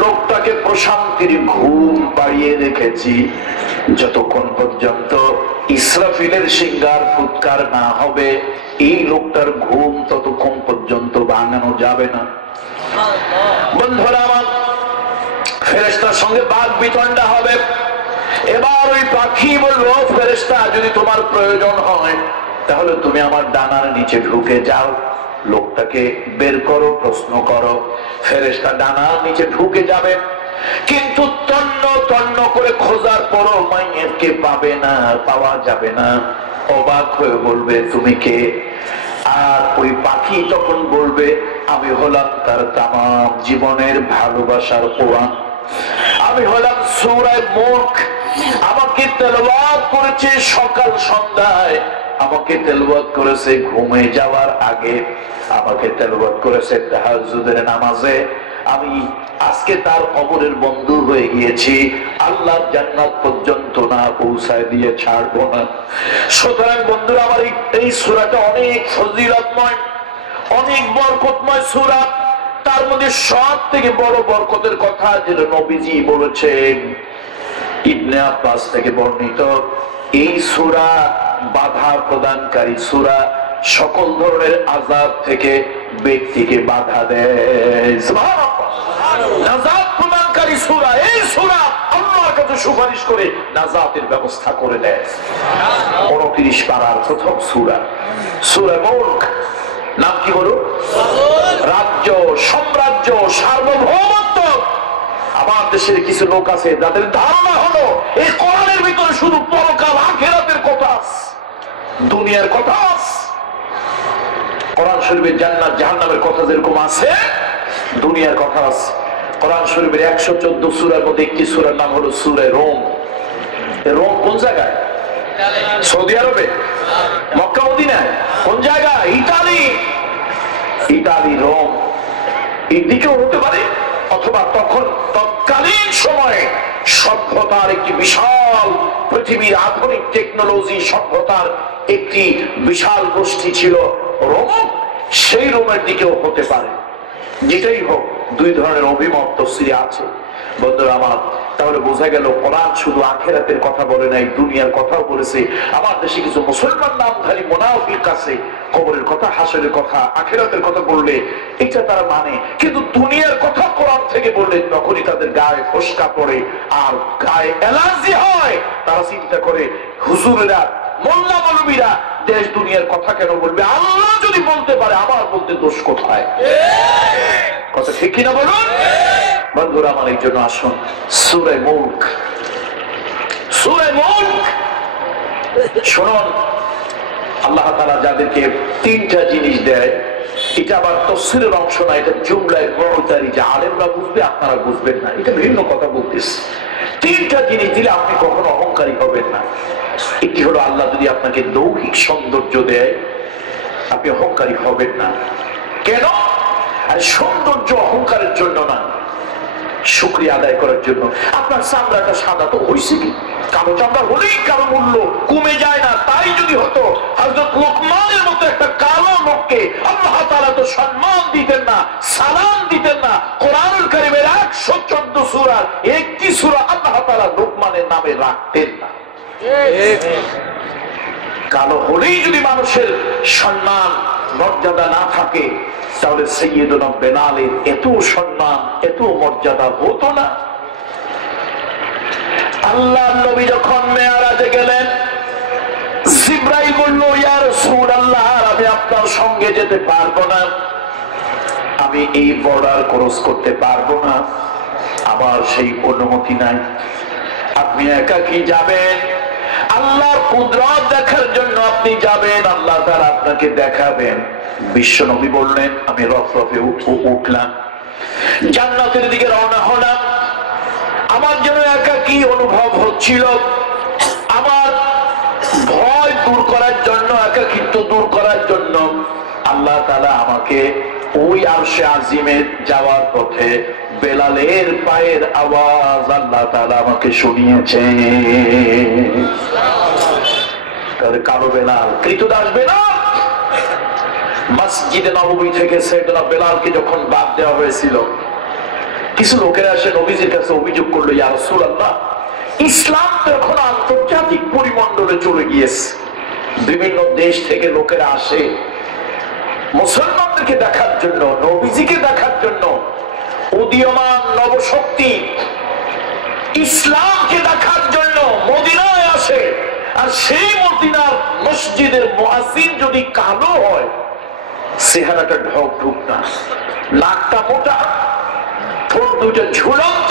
লোকটাকে প্রশান্তির ঘুম পাড়িয়ে রেখেছি, যতক্ষণ পর্যন্ত ইসরাফিলের সিংহার ফুৎকার না হবে এই লোকটার ঘুম ততক্ষণ পর্যন্ত ভাঙানো যাবে না। বন্ধুরা আমার, ফেরেশতার সঙ্গে বাক বিতণ্ডা হবে। এবার ওই পাখি বললো, ফেরেশতা যদি তোমার প্রয়োজন হয় তাহলে তুমি আমার ডানার নিচে ঢুকে যাও, লোকটাকে বের করো, প্রশ্ন করো। ফেরেশতা ডানার নিচে ঢুকে যাবে, কিন্তু তন্ন তন্ন করে খোঁজার পরও মাইয়াকে পাবে না, পাওয়া যাবে না। অবাক হয়ে বলবে তুমি কে? আর ওই পাখি তখন বলবে আমি হলাম তার তামাম জীবনের ভালোবাসার কোরআন, আমি হলাম সূরা মুলক। আমাকে তেলাওয়াত করেছে সকাল সন্ধ্যায়, আমাকে তেলাওয়াত করেছে ঘুমে যাওয়ার আগে, আমাকে তেলাওয়াত করেছে তাহাজ্জুদের নামাজে। আমি আজকে তার কবরের বন্ধু হয়ে গিয়েছি, আল্লাহর জান্নাত পর্যন্ত না পৌঁছায় দিয়ে ছাড়বো না। সুতরাং বন্ধুরা আমার এই সূরাটা অনেক ফজিলতময়, অনেক বরকতময় সূরা। তার মধ্যে সব থেকে বড় বরকতের কথা যেটা নবীজি বলেছেন, ইবনে আব্বাস থেকে বর্ণিত, এই সূরা বাধা প্রদানকারী সূরা, সকল ধরনের আযাব থেকে ব্যক্তিকে বাধা দেয়। নাজাত প্রদানকারী সূরা এই সূরা, আল্লাহর কাছে সুপারিশ করে নাজাতের ব্যবস্থা করে দেয়। 29 পারার প্রথম সূরা, সূরা মুলক। নাম কি বলো? রাজ্য, সাম্রাজ্য, সার্বভৌমত্ব। আমার দেশের কিছু লোক আছে যাদের ধারণা হলো এই কোরআনের ভিতরে শুধু পরকাল আখিরাতের কথা, দুনিয়ার কথা। কোরআন শরীফে জান্নাত জাহান্নামের কথা যেরকম আছে, দুনিয়ার কথা আছে। কোরআন শরীফের 114 সূরার মধ্যে একটি সূরার নাম হলো সূরা রোম। রোম কোন জায়গায়? সৌদি আরবে, মক্কা মদিনায়। কোন জায়গায়? ইতালি। ইতালি, রোম, এদিকেও হতে পারে, অথবা তৎকালীন সময়ে সভ্যতার একটি বিশাল, পৃথিবীর আধুনিক টেকনোলজি সভ্যতার একটি বিশাল গোষ্ঠী ছিল রোম, সেই রোমের দিকেও হতে পারে। যেটাই হোক, দুই ধরনের অভিমত তাফসীরে আছে। বন্ধুরা আমার, তাহলে বোঝা গেল কোরআন শুধু আখিরাতের কথা বলে নাই, দুনিয়ার কথাও বলেছে। আমার দেশে কিছু মুসলমান নামধারী মুনাফিক আছে, কবরের কথা, হাসরের কথা, আখিরাতের কথা বললে এটা তারা মানে, কিন্তু দুনিয়ার কথা কোরআন থেকে বললে তখনই তাদের গায়ে ফসকা পড়ে আর গায়ে অ্যালার্জি হয়। তারা চিন্তা করে হুজুরেরা, মোল্লা মৌলবীরা দেশ দুনিয়ার কথা কেন বলবে? আল্লাহ যদি বলতে পারে আমার বলতে দোষ কোথায়? কথা ঠিক কিনা বলুন? বন্ধুরা আমার, এই জন্য আসুন সূরা মুলক, সূরা মুলক শুনুন। আল্লাহ তাআলা যাদেরকে তিনটা জিনিস দেয়, এটা আবার তাফসীরের অংশ না, এটা জুমলায় মুতারি, যে আলেমরা বুঝবে আপনারা বুঝবেন না, এটা ভিন্ন কথা বলতেছে। তিনটা জিনিস দিলে আপনি কখনো অহংকারী হবেন না। একটি হলো, আল্লাহ যদি আপনাকে লৌকিক সৌন্দর্য দেয়, আপনি অহংকারী হবেন না। কেন? আর সৌন্দর্য অহংকারের জন্য না, শুকরিয়া আদায় করার জন্য। আপনার চামড়াটা সাদা তো হয়েছে কি? কালো চামড়া হলেই কারো মূল্য কমে যায় না। তাই যদি হতো, হযরত লোকমানের মতো একটা কালো লোককে আল্লাহ তাআলা তো সম্মান দিতেন না, সালাম দিতেন না। কোরআনুল কারীমের 114 সূরার একটি সূরা আল্লাহ তাআলা লোকমানের নামে রাখতেন না। কালো হলেই যদি মানুষের সম্মান মর্যাদা না থাকে, তাহলে সাইয়্যিদুনা বেলালের এত সম্মান, এত মর্যাদা হতো না। আল্লাহর নবী যখন মেরাজে গেলেন, জিবরাইল বলল, ইয়া রাসূলুল্লাহ, আমি আপনার সঙ্গে যেতে পারবো না, আমি এই বর্ডার ক্রস করতে পারবো না, আমার সেই অনুমতি নাই। আপনি একাকী যাবেন, আল্লাহর কুদরত দেখার জন্য আপনি যাবেন, আল্লাহ তাআলা আপনাকে দেখাবেন। বিশ্ব নবী বললেন, আমি রফরফে উঠলাম, জান্নাতের দিকে রওনা হলাম। আমার জন্য একাকী অনুভব হচ্ছিল। আমার ভয় দূর করার জন্য, একাকিত্ব দূর করার জন্য আল্লাহ তাআলা আমাকে ওই আরশে আজিমে যাওয়ার পথে বেলালের পায়ের আওয়াজ আল্লাহ তাআলা আমাকে শুনিয়েছে। তাহলে কালো বেলাল, কৃতদাস বেলাল, মসজিদে নববী থেকে সাইয়েদনা বেলালকে যখন বাদ দেওয়া হয়েছিল, কিছু লোকেরা এসে নবীজির কাছে অভিযোগ করলো, ইয়া রাসূলুল্লাহ, ইসলাম তো এখন আন্তর্জাতিক পরিমণ্ডলে চলে গিয়েছে, বিভিন্ন দেশ থেকে লোকেরা আসে মুসলমানদেরকে দেখার জন্য, নবীজিকে দেখার জন্য। উদীয়মান নবশক্তি ইসলামকে দেখার জন্য মদিনায় আসে, আর সেই মদিনার মসজিদের মুয়াজ্জিন যদি কালো হয়, চেহারাটা ঢক ঢুক না, নাকটা মোটা, ঠোঁট দুটো ঝুলন্ত,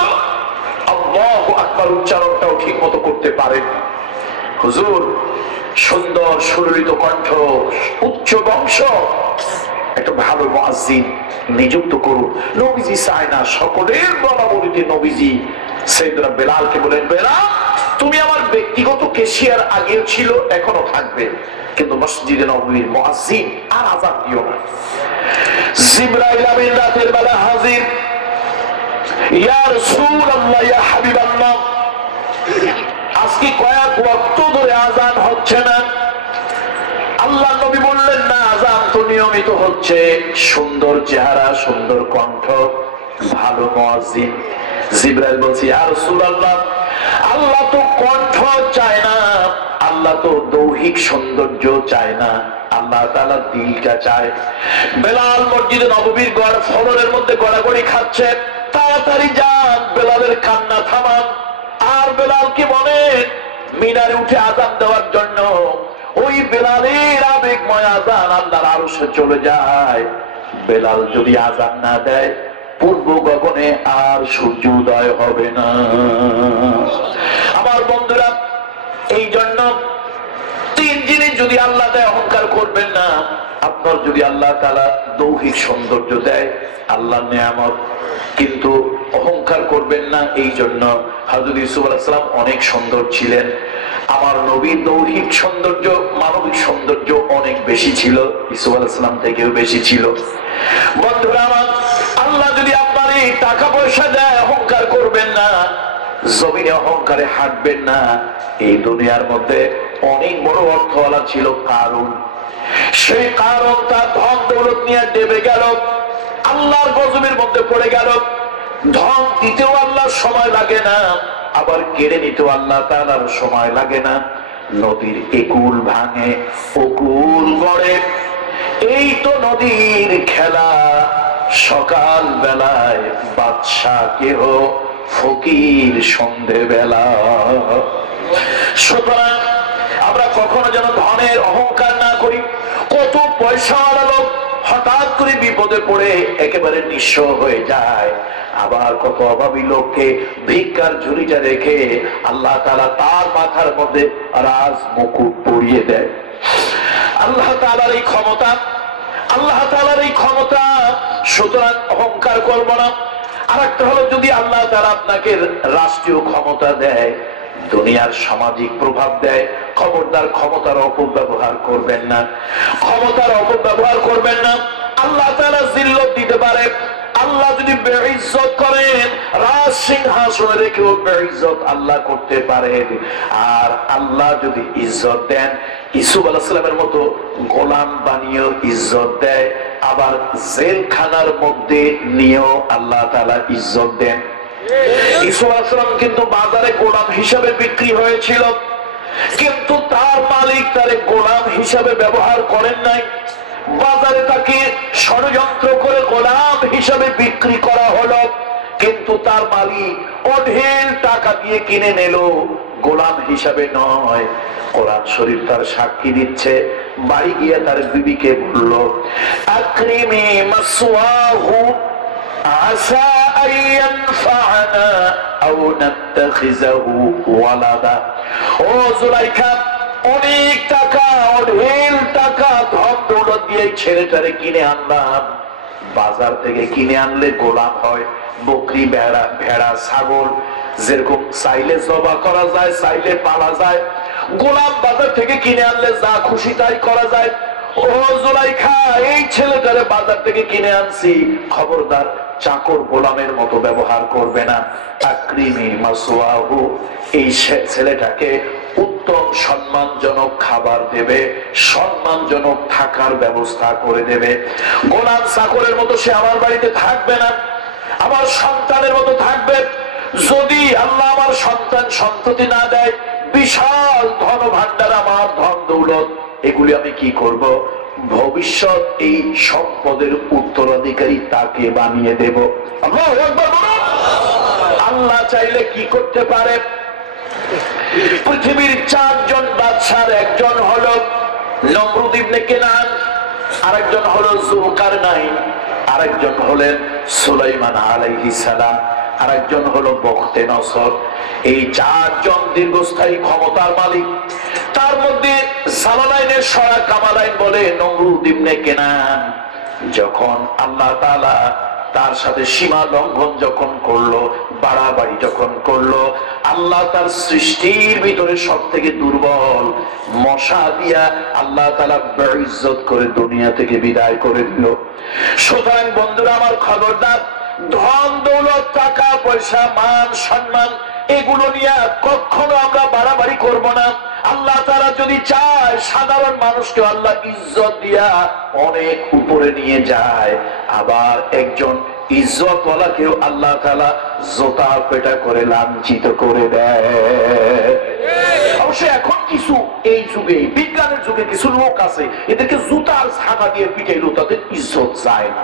আল্লাহু আকবার উচ্চারণটাও ঠিক মতো করতে পারেন। হুজুর সুন্দর সুললিত কণ্ঠ, উচ্চ বংশ, একটা ভালো মুয়াজ্জিন নিযুক্ত করুন। নবীজি চায় না, সকলের বরাবরিতে নবীজি সাইয়েদনা বেলালকে বলেন, বেলাল তুমি আমার ব্যক্তিগত কেশিয়ার আগেও ছিল, এখনো থাকবে, কিন্তু মসজিদে নববীর মুয়াজ্জিন আর আযান দিও না। জিবরাইল আমিন রাতের বেলা হাজির, ইয়া রাসূলুল্লাহ ইয়া হাবিবাল্লাহ, আজকে কয়েক ওয়াক্ত ধরে আযান হচ্ছে না। আল্লাহ নবী বললেন, না আযান তো নিয়মিত হচ্ছে, সুন্দর চেহারা, সুন্দর কণ্ঠ, ভালো মুয়াজ্জিন। জিবরাইল বলছে, ইয়া রাসূলুল্লাহ আল্লাহ তো কণ্ঠ চায় না, আল্লাহ তো দৈহিক সৌন্দর্য চায় না, আল্লাহ তাআলা দিলটা চায়। বেলাল মসজিদে নববীর গড় ফলরের মধ্যে গড়াগড়ি খাচ্ছে, তাড়াতাড়ি যান বেলালের কান্না থামান। আর বেলালকে বলেন মিনারে উঠে আযান দেওয়ার জন্য। ওই বেলালের আবেগময় আযান আল্লাহর আরশে চলে যায়। বেলাল যদি আযান না দেয়, পূর্ব গগনে আর সূর্য উদয় হবে না। আমার বন্ধুরা, এই জন্য তিন জিনিস যদি আল্লাহ দেয় অহংকার করবেন না। আপনার যদি আল্লাহ তাআলা দৈহিক সৌন্দর্য দেয়, আল্লাহর নিয়ামত, কিন্তু অহংকার করবেন না। এই জন্য হযরত ইউসুফ আলাইহিস সালাম অনেক সুন্দর ছিলেন। আমার নবীর দৈহিক সৌন্দর্য, মানবিক সৌন্দর্য অনেক বেশি ছিল, ইউসুফ আলাইহিস সালাম থেকেও বেশি ছিল। বন্ধুরা আমার, আল্লাহ যদি আপনার এই টাকা পয়সা দেয়, অহংকার করবেন না, জমিনে অহংকারে হাঁটবেন না। এই দুনিয়ার মধ্যে অনেক বড় অর্থওয়ালা ছিল কারুন। সেই কারুন তার ধন দৌলত নিয়ে ডেবে গেল, আল্লাহর গজবের মধ্যে পড়ে গেল। ধন দিতেও আল্লাহর সময় লাগে না, আবার কেড়ে নিতেও আল্লাহ তাআলার সময় লাগে না। নদীর একুল ভাঙে, অকুল গড়ে, এই তো নদীর খেলা। সকাল বেলায় বাদশা কেহ, ফকির সন্ধে বেলা। সুতরাং আমরা কখনো যেন ধনের অহংকার না করি। কত পয়সাওয়ালা লোক হঠাৎ করে বিপদে পড়ে একেবারে নিঃস্ব হয়ে যায়, আবার কত অভাবী লোককে ভিক্ষার ঝুলিটা রেখে আল্লাহ তাআলা তার মাথার মধ্যে রাজ মুকুট পরিয়ে দেয়। আল্লাহ তাআলার এই ক্ষমতা, আল্লাহ তাআলার এই ক্ষমতা। সুতরাং অহংকার করব না। আর একটা হলো, যদি আল্লাহ তাআলা আপনাকে রাষ্ট্রীয় ক্ষমতা দেয়, দুনিয়ার সামাজিক প্রভাব দেয়, খবরদার ক্ষমতার অপব্যবহার করবেন না, ক্ষমতার অপব্যবহার করবেন না। আল্লাহ তাআলা জিল্লত দিতে পারে। আল্লাহ যদি বেইজ্জত করেন, রাজ সিংহাসনে রেখেও বেইজ্জত আল্লাহ করতে পারেন। আর আল্লাহ যদি ইজ্জত দেন, ইউসুফ আলাইহিস সালামের মতো গোলাম বানিয়েও ইজ্জত দেয়, আবার জেলখানার মধ্যে নিয়েও আল্লাহ তাআলা ইজ্জত দেন। ইউসুফ আলাইহিস সালাম কিন্তু বাজারে গোলাম হিসাবে বিক্রি হয়েছিল, কিন্তু তার মালিক তারে গোলাম হিসাবে ব্যবহার করেন নাই। বাজারে তাকে ষড়যন্ত্র করে গোলাম হিসাবে বিক্রি করা হলো, কিন্তু তার মালিক অঢেল টাকা দিয়ে কিনে নিল, গোলাম হিসাবে নয়। কোরআন শরীফ তার সাক্ষী দিচ্ছে। বাড়ি গিয়ে তার বিবিকে বলল, আকরিমি মাসওয়াহু আসা আইয়ানফা'না আও নাত্তাখিযাহু ওয়ালাদা। ও জুলাইখা, অনেক টাকা, অঢেল টাকা ধন দৌলত দিয়ে ছেলেটারে কিনে আনলাম। বাজার থেকে কিনে আনলে গোলাম হয়, বকরি, ভেড়া, ছাগল যেরকম চাইলে জবা করা যায়, চাইলে পালা যায়। গোলাম বাজার থেকে কিনে আনলে যা খুশি তাই করা যায়। ও জুলাইখা, এই ছেলেটারে বাজার থেকে কিনে আনছি, খবরদার চাকর গোলামের মতো ব্যবহার করবে না। আকরিমি মাসওয়াহু, এই ছেলেটাকে উত্তম সম্মানজনক খাবার দেবে, সম্মানজনক থাকার ব্যবস্থা করে দেবে। গোলাম চাকরের মতো সে আমার বাড়িতে থাকবে না, আমার সন্তানের মতো থাকবে। যদি আল্লাহ আমার সন্তান সন্ততি না দেয়, বিশাল ধন ভান্ডার, আমার ধন দৌলত, এগুলি আমি কি করব? ভবিষ্যৎ এই সম্পদের উত্তরাধিকারী তাকে বানিয়ে দেব। আল্লাহ চাইলে কি করতে পারে? পৃথিবীর 4 জন বাদশার একজন হলো নমরুদ ইবনে কেনান, আরেকজন হলো জুলকারনাইন, আরেকজন হলেন সুলাইমান আলাইহিস সালাম। আর একজন হলো বখতে নসর। এই চারজন দীর্ঘস্থায়ী ক্ষমতার মালিক। তার মধ্যে জালালাইনের সরা কামালাইন বলে নমরুদ ইবনে কেনান যখন আল্লাহ তাআলা তার সাথে সীমা লঙ্ঘন যখন করলো, বাড়াবাড়ি যখন করলো, আল্লাহ তার সৃষ্টির ভিতরে সব থেকে দুর্বল মশা দিয়া আল্লাহ তাআলা বেইজ্জত করে দুনিয়া থেকে বিদায় করে দিল। সুতরাং বন্ধুরা আমার খবরদার, ধন দৌলত, টাকা পয়সা, মান সম্মান এগুলো নিয়ে কখনো আমরা বাড়াবাড়ি করব না। আল্লাহ তাআলা যদি চায় সাধারণ মানুষকে আল্লাহ ইজ্জত দিয়া অনেক উপরে নিয়ে যায়, আবার একজন ইজ্জতওয়ালাকেও আল্লাহ তাআলা জোতা পেটা করে লাঞ্ছিত করে দেয়। অবশ্যই এখন কিছু এই যুগে, বিজ্ঞানের যুগে কিছু লোক আছে এদেরকে জুতার ছাগা দিয়ে পিটাইলেও তাদের ইজ্জত যায় না।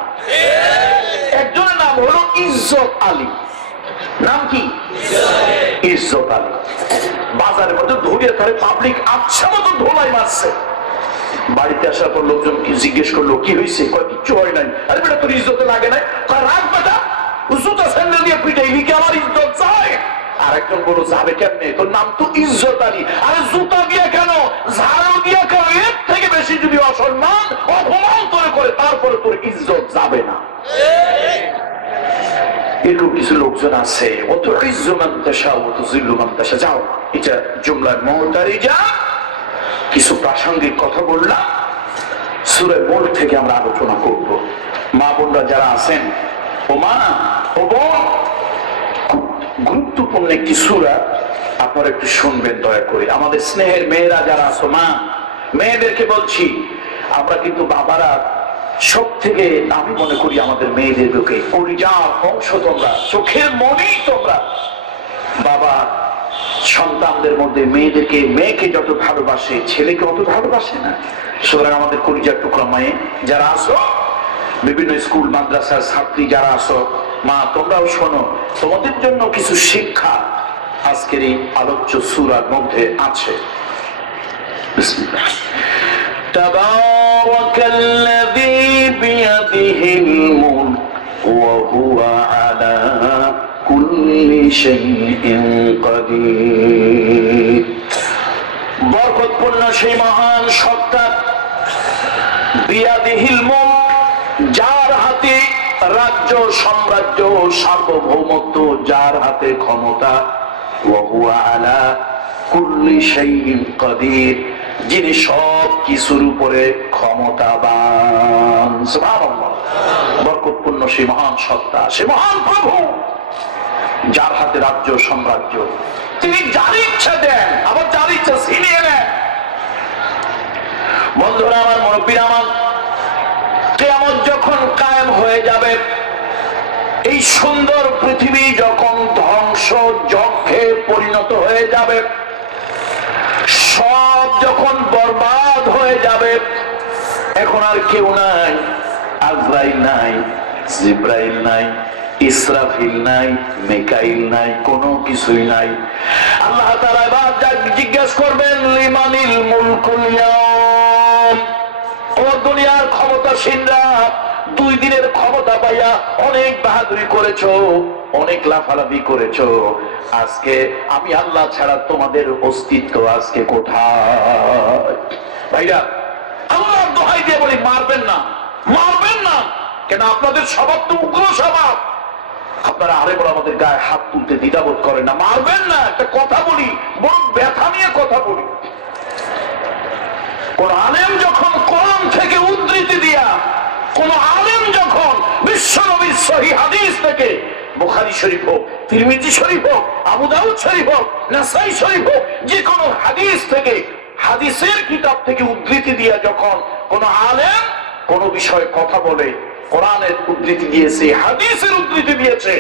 একজনের নাম হলো ইজ্জত আলী। নাম কি? ইজ্জত আলী। বাজারের মধ্যে ধরিয়ে তারে পাবলিক আচ্ছা মতো ধোলাই মারছে। বাড়িতে আসার পর লোকজন জিজ্ঞেস করলো কি হয়েছে? কয় কিচ্ছু হয় নাই। আরে বেটা তোর ইজ্জতে লাগে নাই? কয় রাখ বেটা, জুতা স্যান্ডেল দিয়ে পিটাইলি কি আমার ইজ্জত যায়? আর একজন বলল যাবে কেমনে, তোর নাম তো ইজ্জত আলী। আরে জুতা দিয়ে কেন, ঝাড়ু দিয়ে কেন, এর থেকে বেশি যদি অসম্মান অপমান করে তারপরে তোর ইজ্জত যাবে না। এরকম কিছু লোকজন আছে, অত ইজ্জুমান তাশা অত জিল্লুমান তাশা। যাও, এটা জুমলার মুতারিজা, কিছু প্রাসঙ্গিক কথা বললাম। সূরা মুলক থেকে আমরা আলোচনা করব। মা বোনরা যারা আছেন, ও মা ও বোন, গুরুত্বপূর্ণ একটি সূরা, আপনারা একটু শুনবেন দয়া করে। আমাদের স্নেহের মেয়েরা যারা আছো, মা মেয়েদেরকে বলছি, আমরা কিন্তু বাবারা সব থেকে আমি মনে করি আমাদের মেয়েদের বুকে পরিজার অংশ তোমরা, চোখের মনেই তোমরা। বাবা সন্তানদের মধ্যে মেয়েকে যত ভালোবাসে ছেলেকে অত ভালোবাসে না। সুতরাং আমাদের কলিজার টুকরা মায়ে যারা আসো, বিভিন্ন স্কুল মাদ্রাসার ছাত্রী যারা আসো, মা তোমরাও শোনো, তোমাদের জন্য কিছু শিক্ষা আজকের এই আলোচ্য সূরার মধ্যে আছে। বিসমিল্লাহ। তাবারাকাল্লাযী বিয়াদিহিল মুলক ওয়া হুয়া আলা কুল্লি শাইইন কাদির। বরকতপূর্ণ সেই মহান সত্তা, বিয়াদিহিল মুলক, যার হাতে রাজ্য, সাম্রাজ্য, সার্বভৌমত্ব, যার হাতে ক্ষমতা, ওয়া হুয়া আলা কুল্লি শাইইন কাদির, যিনি সব কিছুর উপরে ক্ষমতাবান। সুবহানাল্লাহ। বরকতপূর্ণ সেই মহান সত্তা, সে মহান প্রভু, যার হাতে রাজ্য, সাম্রাজ্য, তিনি যার ইচ্ছা দেন, আবার যার ইচ্ছা ছিনিয়ে নেন। বন্ধুরা আমার, মুরব্বীরা আমার, কিয়ামত যখন কায়েম হয়ে যাবে, এই সুন্দর পৃথিবী যখন ধ্বংস যজ্ঞে পরিণত হয়ে যাবে, সব যখন বরবাদ হয়ে যাবে, এখন আর কেউ নাই, আজরাইল নাই, জিব্রাইল নাই, ইসরাফিল নাই, মিকাইল নাই, কোনো কিছুই নাই। আল্লাহ তাআলা এবার জিজ্ঞেস করবেন, লিমানিল মুলকুল ইয়াওম। ও দুনিয়ার ক্ষমতাসীনরা, 2 দিনের ক্ষমতা পাইয়া অনেক বাহাদুরি করেছো, অনেক লাফালাফি করেছো, আজকে আমি আল্লাহ ছাড়া তোমাদের অস্তিত্ব আজকে কোথায়? ভাইরা, আল্লাহর দোহাই দিয়ে বলি, মারবেন না, মারবেন না। কেন? আপনাদের স্বভাব তো উগ্র স্বভাব। আপনারা আরে বড় আমাদের গায়ে হাত তুলতে দ্বিধাবোধ করেন না। মারবেন না, একটা কথা বলি, বড় ব্যথা নিয়ে কথা বলি। কোন আলেম যখন কোরআন থেকে উদ্ধৃতি দিয়া, কোন আলেম যখন বিশ্বনবীর সহিহ হাদিস থেকে, বুখারী শরীফ হোক, তিরমিজি শরীফ হোক, আবু দাউদ শরীফ হোক, নাসাই শরীফ হোক, যে কোনো হাদিস থেকে, হাদিসের কিতাব থেকে উদ্ধৃতি দিয়া যখন কোন আলেম কোন বিষয়ে কথা বলে, কোরআনের উদ্ধৃতি দিয়েছে, হাদিসের উদ্ধৃতি দিয়েছে,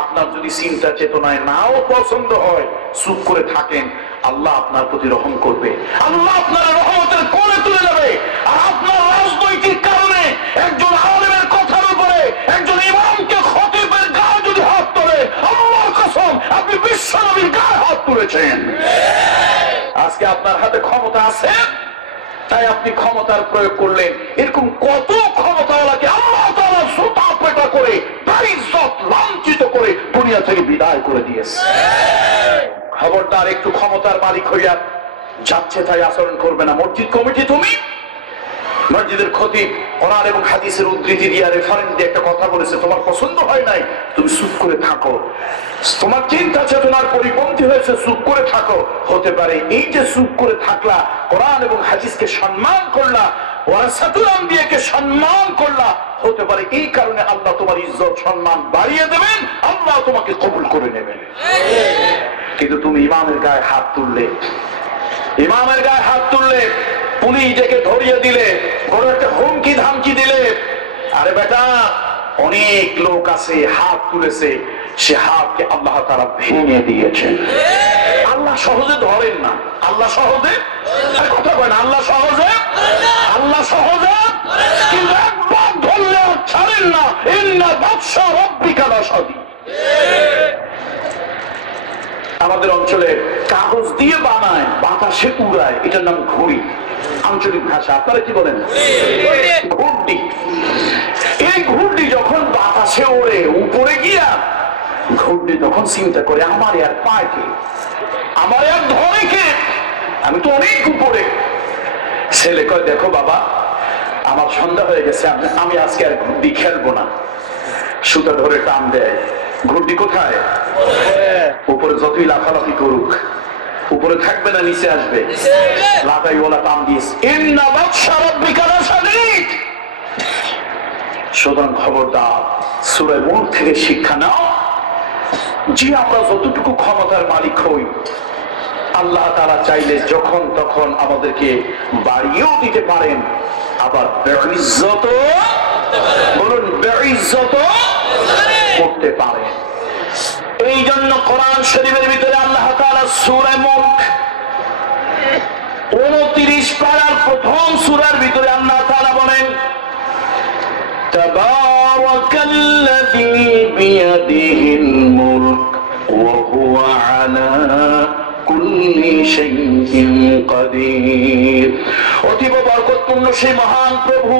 আপনার যদি চিন্তা চেতনায় নাও পছন্দ হয়, চুপ করে থাকেন, আল্লাহ আপনার প্রতি রহম করবে, আল্লাহ আপনার রহমতের কোলে তুলে নেবে। আর আপনার রাজনৈতিক কারণে একজন আলেমের কথার উপরে একজন ইমামকে খতিবের গায়ে যদি হাত তোলে, আল্লাহর কসম আপনি বিশ্বনবীর গায়ে হাত তুলেছেন। আজকে আপনার হাতে ক্ষমতা আছে, তাই আপনি ক্ষমতার প্রয়োগ করলেন। এরকম কত ক্ষমতাওয়ালাকে আল্লাহ তাআলা জুতা পেটা করে, বেইজ্জত লাঞ্ছিত করে দুনিয়া দুনিয়া থেকে বিদায় করে দিয়েছে। খবরদার একটু ক্ষমতার মালিক হইয়া যাচ্ছে তাই আচরণ করবে না। মসজিদ কমিটি, তুমি মসজিদের খতিব কোরআন এবং হাদিসের উদ্ধৃতি দিয়ে রেফারেন্স দিয়ে একটা কথা বলেছে, তোমার পছন্দ হয় নাই, তুমি চুপ করে থাকো। তোমার চিন্তা চেতনার পরিপন্থী হয়েছে, চুপ করে থাকো। হতে পারে এই যে চুপ করে থাকলা, কোরআন এবং হাদিসকে সম্মান করলা, ওয়ারাসাতুল আম্বিয়াকে সম্মান করলা, হতে পারে এই কারণে আল্লাহ তোমার ইজ্জত সম্মান বাড়িয়ে দেবেন, আল্লাহ তোমাকে কবুল করে নেবেন। কিন্তু তুমি ইমামের গায়ে হাত তুললে, ইমামের গায়ে হাত তুললে, পুলিশ ডেকে ধরিয়ে দিলে, বড় একটা হুমকি ধামকি দিলে, আরে বেটা অনেক লোক আছে হাত তুলেছে, সে হাতকে আল্লাহ তাআলা ভেঙে দিয়েছেন। আল্লাহ সহজে ধরেন না, আল্লাহ সহজে কথা কয় না, আল্লাহ সহজে, আল্লাহ সহজে কিন্তু একবার ধরলে ছাড়েন না। ইন্না বাতশা রাব্বিকা লাশাদীদ। আমাদের অঞ্চলে কাগজ দিয়ে বানায়, বাতাসে উড়ায়, এটার নাম ঘুড়ি, আঞ্চলিক ভাষা। আপনারা কি বলেন? ঘুড়ি। এই ঘুড়ি যখন বাতাসে ওড়ে উপরে গিয়া, ঘুড়ি তখন চিন্তা করে আমার আর পায় কে, আমার আর ধরে কে, আমি তো অনেক উপরে। ছেলে কয় দেখো বাবা, আমার সন্ধ্যা হয়ে গেছে, আমি আজকে আর ঘুড়ি খেলবো না। সুতা ধরে টান দেয়, ঘুড়ি কোথায়? উপরে যতই লাফালাফি করুক, উপরে থাকবে না, নিচে আসবে। লাফাই ওলা টান দিয়েছে। ইন্না বাতশা রাব্বিকা লাশাদীদ। সুতরাং খবরদার, সূরা মুলক থেকে শিক্ষা নাও যে আমরা যতটুকু ক্ষমতার মালিক হই, আল্লাহ তাআলা চাইলে যখন তখন আমাদেরকে বাড়িয়েও দিতে পারেন, আবার বেইজ্জত, বলুন বেইজ্জত করতে পারেন। এই জন্য কোরআন শরীফের ভিতরে আল্লাহ তাআলা সূরা মুলক 29 পারার প্রথম সূরার ভিতরে আল্লাহ তাআলা বলেন, তাবারাকাল্লাযী বিয়াদিহিল মুলক ওয়া হুয়া আলা কুল্লি শাইইন কাদির। অতীব বরকতপূর্ণ সেই মহান প্রভু,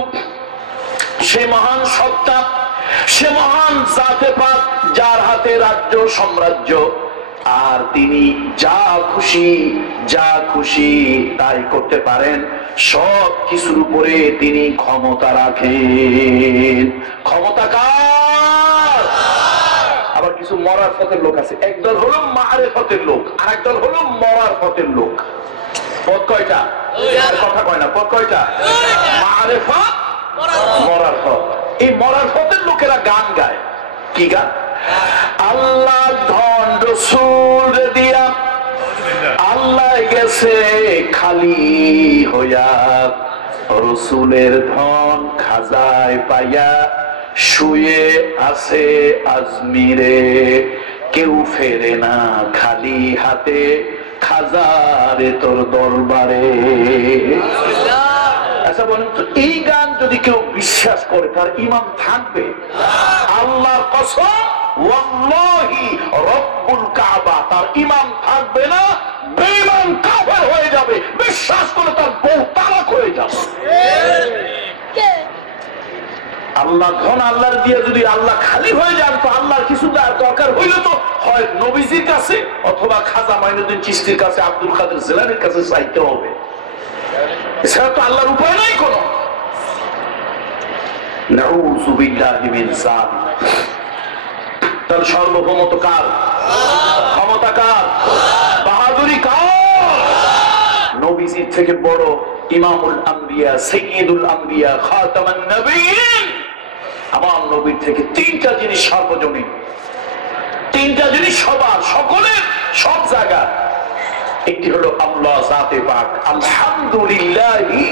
সেই মহান সত্তা, সে মহান জাতে পাক, যার হাতে রাজ্য সাম্রাজ্য, আর তিনি যা খুশি তাই করতে পারেন। সব কিছুর উপরে তিনি ক্ষমতা রাখেন। ক্ষমতা কার? আবার কিছু মরার পথের লোক আছে, একদল হলো মারেফতের লোক, আর একদল হলো মরার পথের লোক। পথ কয়টা? কথা কয় না, পথ কয়টা? মারেফত, মরার পথ। এই মরার পথের লোকেরা গান গায়। কি গান? আল্লাহ ধন রসুল দিয়া, আল্লাহ গেছে খালি হইয়া, রসুলের ধন খাজায় পাইয়া, শুয়ে আছে আজমিরে, কেউ ফেরে না খালি হাতে, খাজারে তোর দরবারে। আচ্ছা বলেন তো, এই গান যদি কেউ বিশ্বাস করে তার ঈমান থাকবে? আল্লাহর কসম, ওয়াল্লাহি রব্বুল কাবা, তার ঈমান থাকবে না, বেঈমান কাফের হয়ে যাবে। বিশ্বাস করে তার বউ তালাক হয়ে যাবে। আল্লাহ ধন আল্লাহর দিয়ে যদি আল্লাহ খালি হয়ে যান, তো আল্লাহর কিছু দরকার হইলে তো হয় নবীজির কাছে অথবা খাজা মাইনুদ্দিন চিশতির কাছে, আব্দুল কাদের জিলানীর কাছে চাইতে হবে। এছাড়া তো আল্লাহর উপায় নাই কোনো। নাউযু বিল্লাহি মিন যালিক। তার সার্বভৌমত্ব কার? ক্ষমতা কার? বাহাদুরি কার? নবীজির থেকে বড় ইমামুল আম্বিয়া, সাইয়্যিদুল আম্বিয়া, খাতামান নবিয়্যিন, আমার নবীর থেকে তিনটা জিনিস সার্বজনীন, তিনটা জিনিস সবার, সকলের, সব জায়গা। একটি হলো আল্লাহ জাতে পাক, আলহামদুলিল্লাহি,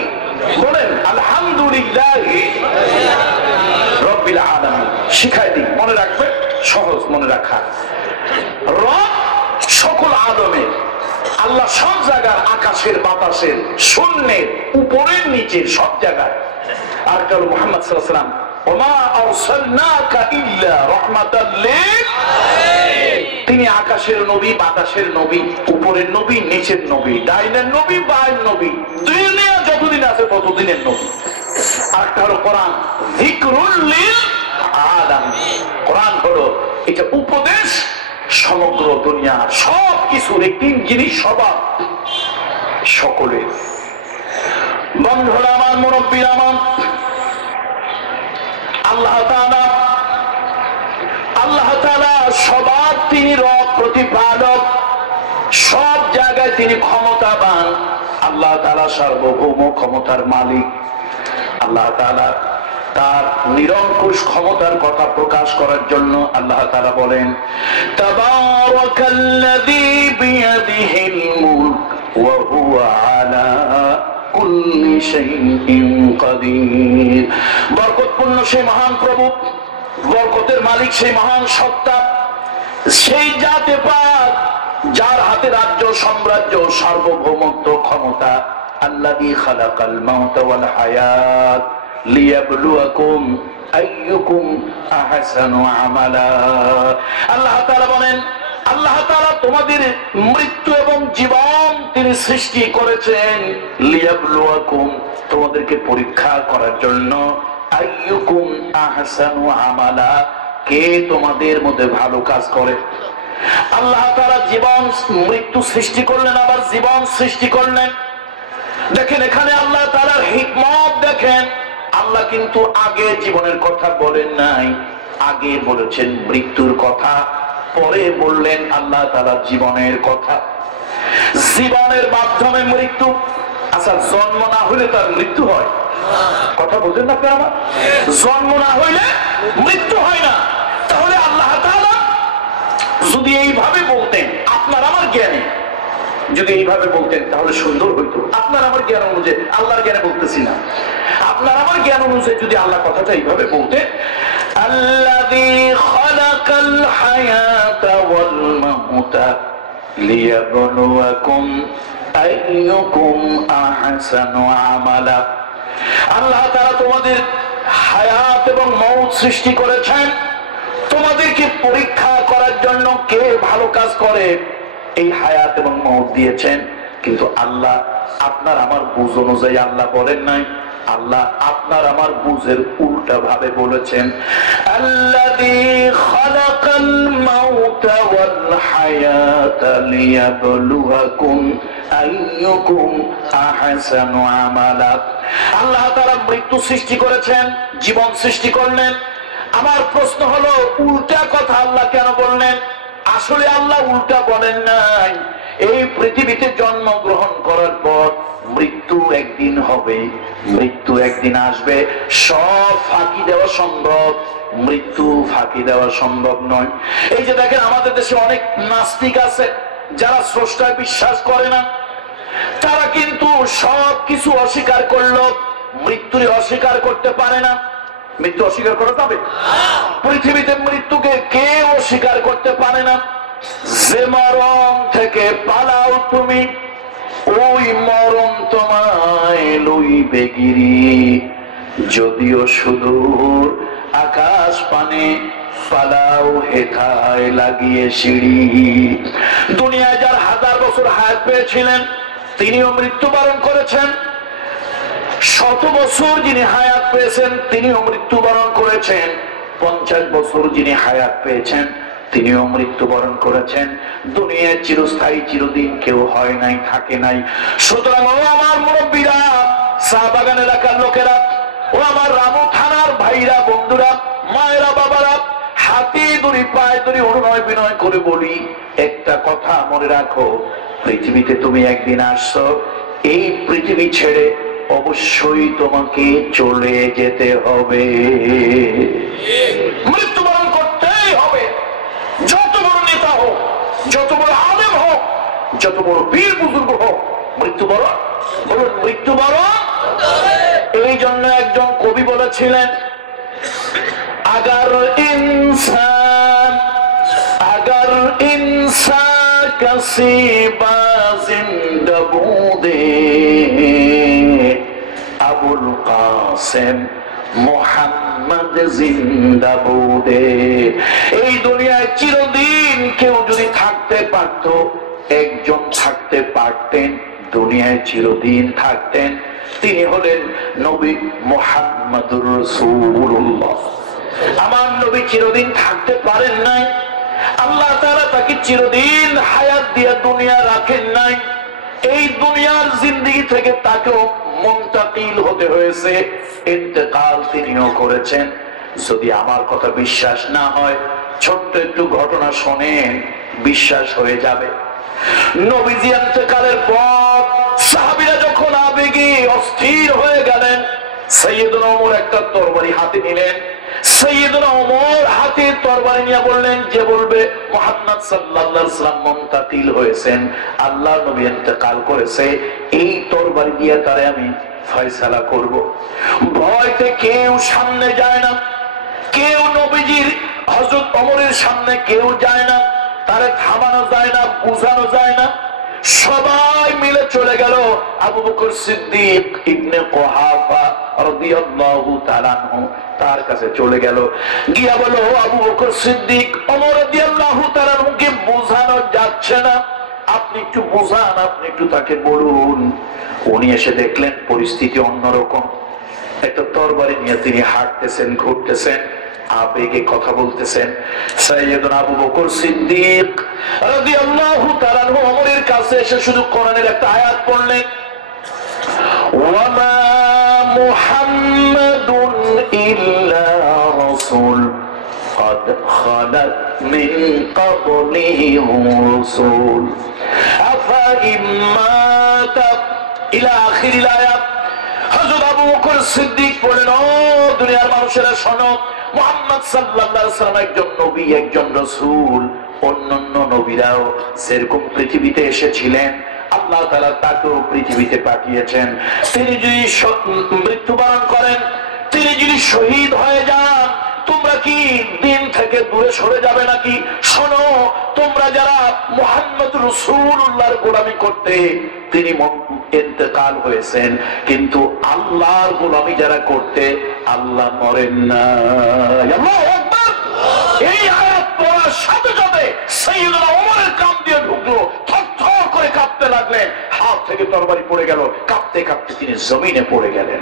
বলেন আলহামদুলিল্লাহি রাব্বিল আলামিন। শিখাই দিই, মনে রাখবে, সহজ মনে রাখা। রব সকল আদমে, আল্লাহ সব জায়গার, আকাশের বাতাসের, শূন্যের, উপরের নিচের, সব জায়গায়। আর কাল মুহাম্মদ সাল্লাল্লাহু আলাইহি ওয়াসাল্লাম, ওমা আরসালনাকা ইল্লা রাহমাতাল লিল আলামিন। তিনি আকাশের নবী, বাতাসের নবী, উপরের নবী, নিচের নবী, ডাইনের নবী, বায়ের নবী, দুনিয়া যতদিন আছে ততদিনের নবী। আরেকটা হলো কোরআন, যিকরুল লিল আলামিন। কোরআন হলো এটা উপদেশ সমগ্র দুনিয়া সব কিছুর একটি জিনিস স্বভাব সকলের। বন্ধুরা আমার, মুরব্বীরা আমার, আল্লাহ তাআলা সবার তিনি রব, প্রতিপালক, সব জায়গায় তিনি ক্ষমতাবান। আল্লাহ তাআলা সার্বভৌম ক্ষমতার মালিক। আল্লাহ তাআলা তার নিরঙ্কুশ ক্ষমতার কথা প্রকাশ করার জন্য আল্লাহ তাআলা বলেন, তাবারাকাল্লাযী বিয়াদিহিল মুলক ওয়া হুয়া আলা কুল্লি শাইইন কাদির। বরকতপূর্ণ সেই মহান প্রভু, বরকতের মালিক সেই মহান সত্তা, সেই জাতে পাক যার হাতে রাজ্য, সাম্রাজ্য, সার্বভৌমত্ব, ক্ষমতা। আল্লাযী খালাকাল মাউতা ওয়াল হায়াত লিয়াবলুয়াকুম আইয়ুকুম আহসানু আমালা। আল্লাহ তাআলা বলেন, আল্লাহ তাআলা তোমাদের মৃত্যু এবং জীবন তিনি সৃষ্টি করেছেন লিয়াবলুয়াকুম, তোমাদেরকে পরীক্ষা করার জন্য। আইয়ুকুম আহসানু আমালা, কে তোমাদের মধ্যে ভালো কাজ করে। আল্লাহ তাআলা জীবন মৃত্যু সৃষ্টি করলেন, আবার জীবন সৃষ্টি করলেন। দেখেন এখানে আল্লাহ তাআলার হিকমত দেখেন। আল্লাহ কিন্তু আগে জীবনের কথা বলেন নাই, আগে বলেছেন মৃত্যুর কথা, পরে বললেন আল্লাহ তাআলা জীবনের কথা। জীবনের মাধ্যমে মৃত্যু। আচ্ছা, জন্ম না হইলে তার মৃত্যু হয়? কথা বলছেন না আপনারা? জন্ম না হইলে মৃত্যু হয় না। তাহলে আল্লাহ তাআলা যদি এইভাবে বলতেন, আপনার আমার জ্ঞানে যদি এইভাবে বলতেন তাহলে সুন্দর হইতো। আপনার আমার জ্ঞান অনুযায়ী, আল্লাহর জ্ঞানে বলতেছি না, আপনার আমার জ্ঞান অনুযায়ী যদি আল্লাহ কথাটা এইভাবে বলতেন, আল্লাযী খালাকাল হায়াতা ওয়াল মাউতা লিয়াবলুয়াকুম আইয়ুকুম আহসানু আমালা। আল্লাহ তাআলা তোমাদের হায়াত এবং মউত সৃষ্টি করেছেন তোমাদেরকে পরীক্ষা করার জন্য, কে ভালো কাজ করে। এই হায়াত এবং মউত দিয়েছেন, কিন্তু আল্লাহ আপনার আমার বুঝ অনুযায়ী আল্লাহ বলেন নাই, আল্লাহ আপনার আমার বুঝের উল্টা ভাবে বলেছেন। আল্লাযী খালাকাল মাউতা ওয়াল হায়াতা লিয়াবলুয়াকুম আইয়ুকুম আহসানু আমালা। আল্লাহ তাআলা মৃত্যু সৃষ্টি করেছেন, জীবন সৃষ্টি করলেন। আমার প্রশ্ন হলো, উল্টা কথা আল্লাহ কেন বললেন? আসলে আল্লাহ উল্টা বলেন নাই। এই পৃথিবীতে জন্ম গ্রহণ করার পর মৃত্যু একদিন হবে, মৃত্যু একদিন আসবে। সব ফাঁকি দেওয়া সম্ভব, মৃত্যু ফাঁকি দেওয়া সম্ভব নয়। এই যে দেখেন আমাদের দেশে অনেক নাস্তিক আছে যারা স্রষ্টায় বিশ্বাস করে না। তারা কিন্তু সব কিছু অস্বীকার করলো, মৃত্যুরে অস্বীকার করতে পারে না। মৃত্যু অস্বীকার করা যাবে? পৃথিবীতে মৃত্যুকে কেউ অস্বীকার করতে পারে না। যে মরণ থেকে পালাও তুমি, ওই মরণ তোমায় লইবে গিরি। যদিও সুদূর আকাশ পানে, পালাও হেথায় লাগিয়ে সিঁড়ি। দুনিয়ায় যার 1000 বছর হায়াত পেয়েছিলেন তিনিও মৃত্যুবরণ করেছেন। 100 বছর যিনি হায়াত পেয়েছেন তিনিও মৃত্যুবরণ করেছেন। 50 বছর যিনি হায়াত পেয়েছেন তিনিও মৃত্যুবরণ করেছেন। দুনিয়ায় চিরস্থায়ী, চিরদিন কেউ হয় নাই, থাকে নাই। সুতরাং ও আমার মুরব্বীরা, শাহবাগান এলাকার লোকেরা, ও আমার রামু থানার ভাইরা, বন্ধুরা, মায়েরা, বাবারা, হাতি ধরি পায়ে ধরি অনুনয় বিনয় করে বলি, একটা কথা মনে রাখো, পৃথিবীতে তুমি একদিন আসছো, এই পৃথিবী ছেড়ে অবশ্যই তোমাকে চলে যেতে হবে। মৃত্যুবরণ করতেই হবে। যত বড় নেতা হোক, যত বড় আলেম হোক, যত বড় বীর বুজুর্গ হোক, মৃত্যুবরণ বলুন, মৃত্যুবরণ। এই জন্য একজন কবি বলেছিলেন, আগার ইনসান কাসিবা জিন্দা বুদে আবুল কাসেম মোহাম্মদ জিন্দা বুদে। এই দুনিয়ায় চিরদিন কেউ যদি থাকতে পারত, একজন থাকতে পারতেন, দুনিয়ায় চিরদিন থাকতেন, তিনি হলেন নবী মুহাম্মদুর রাসূলুল্লাহ। আমার নবী চিরদিন থাকতে পারেন নাই, আল্লাহ তাআলা তাকে চিরদিন হায়াত দিয়ে দুনিয়া রাখেন নাই, এই দুনিয়ার জিন্দেগি থেকে তাকেও মুনতাকিল হতে হয়েছে, ইন্তেকাল তিনিও করেছেন। যদি আমার কথা বিশ্বাস না হয়, ছোট্ট একটু ঘটনা শোনেন, বিশ্বাস হয়ে যাবে। নবীজি ইন্তেকালের পর সাহাবীরা যখন আবেগে অস্থির হয়ে গেলেন, সাইয়েদনা ওমর একটা তরবারি হাতে নিলেন। সাইয়েদনা ওমর হাতে তরবারি নিয়ে বললেন, যে বলবে মুহাম্মদ সাল্লাল্লাহু আলাইহি ওয়াসাল্লাম মুনতাকিল হয়েছেন, আল্লাহর নবী ইন্তেকাল করেছে, এই তরবারি দিয়ে তারে আমি ফয়সালা করব। ভয়তে কেউ সামনে যায় না, কেউ নবীজির হযরত ওমরের সামনে কেউ যায় না, তারে থামানো যায় না, বুঝানো যায় না। সবাই মিলে চলে গেল আবু বকর সিদ্দিক ইবনে কুহাফা রাদিয়াল্লাহু তাআলা আনহু, তার কাছে চলে গেল, গিয়া বলো, আবু বকর সিদ্দিক ওমর রাদিয়াল্লাহু তাআলা আনহুকে বোঝানো যাচ্ছে না, আপনি একটু বোঝান, আপনি একটু তাকে বলুন। উনি এসে দেখলেন পরিস্থিতি অন্যরকম। একটা তরবারি নিয়ে তিনি হাঁটতেছেন, ঘুরতেছেন, আবেগে কথা বলতেছেন। সাইয়েদনা আবু বকর সিদ্দিক রাদিয়াল্লাহু তাআলা আনহু ওমরের কাছে এসে শুধু কোরআনের একটা আয়াত পড়লেন, ওয়া মা মুহাম্মাদুন ইল্লা রাসূল قد خلت من قبله الرسل أفإن مات إلى آخر الآيات। হযরত আবু বকর সিদ্দিক বলেন, ও দুনিয়ার মানুষেরা শোনো, মুহাম্মদ সাল্লাল্লাহু আলাইহি ওয়াসাল্লাম একজন নবী, একজন রাসূল। অন্যান্য নবীরাও যেরকম পৃথিবীতে এসেছিলেন, আল্লাহ তাআলা তাকেও পৃথিবীতে পাঠিয়েছেন। তিনি যদি মৃত্যুবরণ করেন, তিনি যদি শহীদ হয়ে যান, তোমরা কি দিন থেকে দূরে সরে যাবে নাকি? শোনো, তোমরা যারা মুহাম্মদ রাসূলুল্লাহর গোলামি করতে, তিনি ইন্তেকাল হয়েছেন, কিন্তু আল্লাহর গোলামি যারা করতে, আল্লাহ মরেন না। আল্লাহু আকবার। এই আয়াত পড়ার সাথে সাথে সাইয়েদনা ওমরের কান দিয়ে ঢুকলো, থরথর করে কাঁপতে লাগলেন, হাত থেকে তরবারি পড়ে গেল, কাঁপতে কাঁপতে তিনি জমিনে পড়ে গেলেন।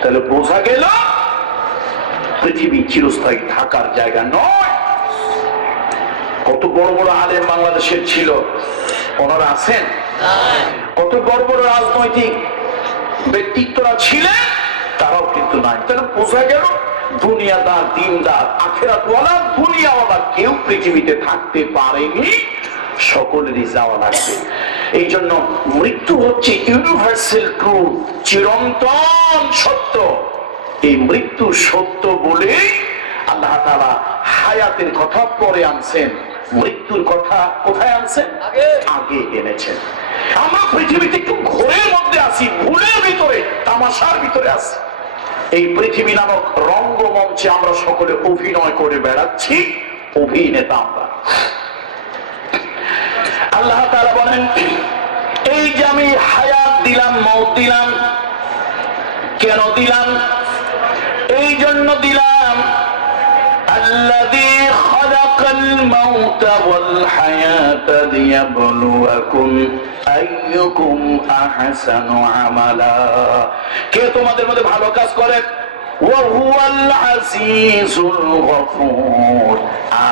তাহলে বোঝা গেল পৃথিবী চিরস্থায়ী থাকার জায়গা নয়। কত বড় বড় আলেম বাংলাদেশের ছিল, ওনারা আছেন? কত বড় বড় রাজনৈতিক ব্যক্তিত্বরা ছিলেন, তারাও কিন্তু নাই। তাহলে বোঝা গেল দুনিয়াদার, দিনদার, আখিরাতওয়ালা, দুনিয়াওয়ালা কেউ পৃথিবীতে থাকতে পারেনি, সকলেরই যাওয়া লাগবে। এই জন্য মৃত্যু হচ্ছে ইউনিভার্সাল ট্রুথ, চিরন্তন সত্য। এই মৃত্যু সত্য বলে আল্লাহ তাআলা হায়াতের কথা পরে আনছেন, মৃত্যুর কথা কোথায় আনছেন? আগে এনেছেন। আমরা পৃথিবীতে একটু ঘোরের মধ্যে আছি, ভুলের ভিতরে, তামাশার ভিতরে আছি। এই পৃথিবী নামক রঙ্গমঞ্চে আমরা সকলে অভিনয় করে বেড়াচ্ছি, অভিনেতা আমরা। আল্লাহ তাআলা বলেন, এই যে আমি হায়াত দিলাম, মওত দিলাম, কেন দিলাম? এই জন্য দিলাম, আল্লাযী খালাকাল মাউতা ওয়াল হায়াতা লিয়াবলুয়াকুম আইয়ুকুম আহসানু আমালা। কে তোমাদের মধ্যে ভালো কাজ করে? ওয়া হুয়াল আজিজুল গফুর।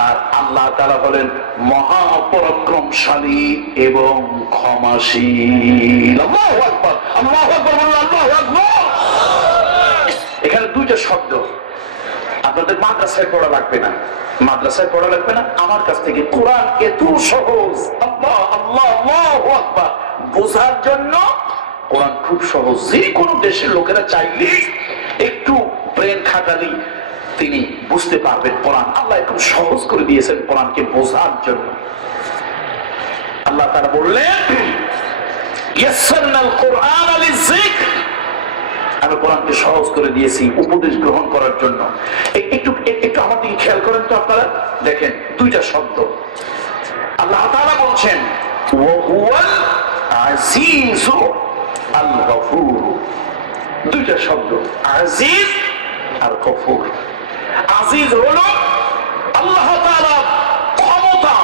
আর আল্লাহ তাআলা বলেন মহা পরাক্রমশালী এবং ক্ষমাশীল। আল্লাহু আকবার, আল্লাহু আকবার, আল্লাহু আকবার। এখানে দুইটা শব্দ, আপনাদের মাদ্রাসায় পড়া লাগবে না, মাদ্রাসায় পড়া লাগবে না, আমার কাছ থেকে কোরআন এত সহজ, আল্লাহ আল্লাহ আল্লাহু আকবার, বোঝার জন্য কোরআন খুব সহজ। যে কোনো দেশের লোকেরা চাইলে একটু ব্রেন খাটালি তিনি বুঝতে পারবেন কোরআন। আল্লাহ খুব সহজ করে দিয়েছেন কোরআনকে বোঝার জন্য। আল্লাহ তাআলা বললেন, ইয়াসসারনাল কুরআনা লিযিকর, আমি কোরআনকে সহজ করে দিয়েছি উপদেশ গ্রহণ করার জন্য। একটু একটু আমার দিকে খেয়াল করেন তো আপনারা, দেখেন দুইটা শব্দ আল্লাহ তাআলা বলছেন, ওয়া হুয়াল আজিজু আল গফুর। দুইটা শব্দ, আজিজ আর গফুর। আজিজ হলো আল্লাহ তাআলা ক্ষমতা,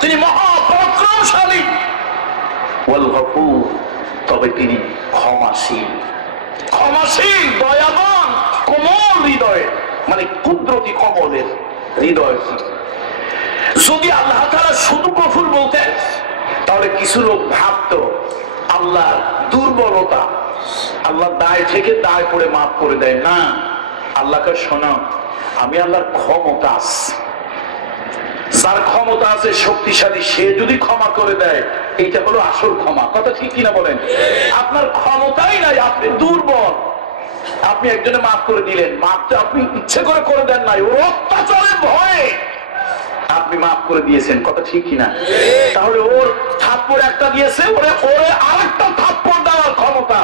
তিনি মহাপরাক্রমশালী। ওয়াল গফুর, তবে তিনি ক্ষমাশীল। ক্ষমাশীল, দয়াবান, কোমল হৃদয়, মানে কুদরতি কমলের হৃদয়। যদি আল্লাহ তাআলা শুধু গফুর বলতেন তাহলে কিছু লোক ভাবতো আল্লাহ দুর্বলতা, আল্লাহ দায় থেকে দায় করে মাফ করে দেয় না। আল্লাহকে শোনো, আমি আল্লাহর ক্ষমতা আছে, যার ক্ষমতা আছে শক্তিশালী সে যদি ক্ষমা করে দেয় এইটা হলো আসল ক্ষমা। কথা ঠিক কিনা বলেন? আপনার ক্ষমতাই নাই, আপনি দুর্বল। আপনি একজনে মাফ করে দিলেন, মাফ তো আপনি ইচ্ছে করে করে দেন নাই, ওর অত্যাচারের ভয়ে আপনি মাফ করে দিয়েছেন। কথা ঠিক কিনা? তাহলে ওর থাপ্পড় একটা দিয়েছে, ওরে আরেকটা থাপ্পড় দেওয়ার ক্ষমতা,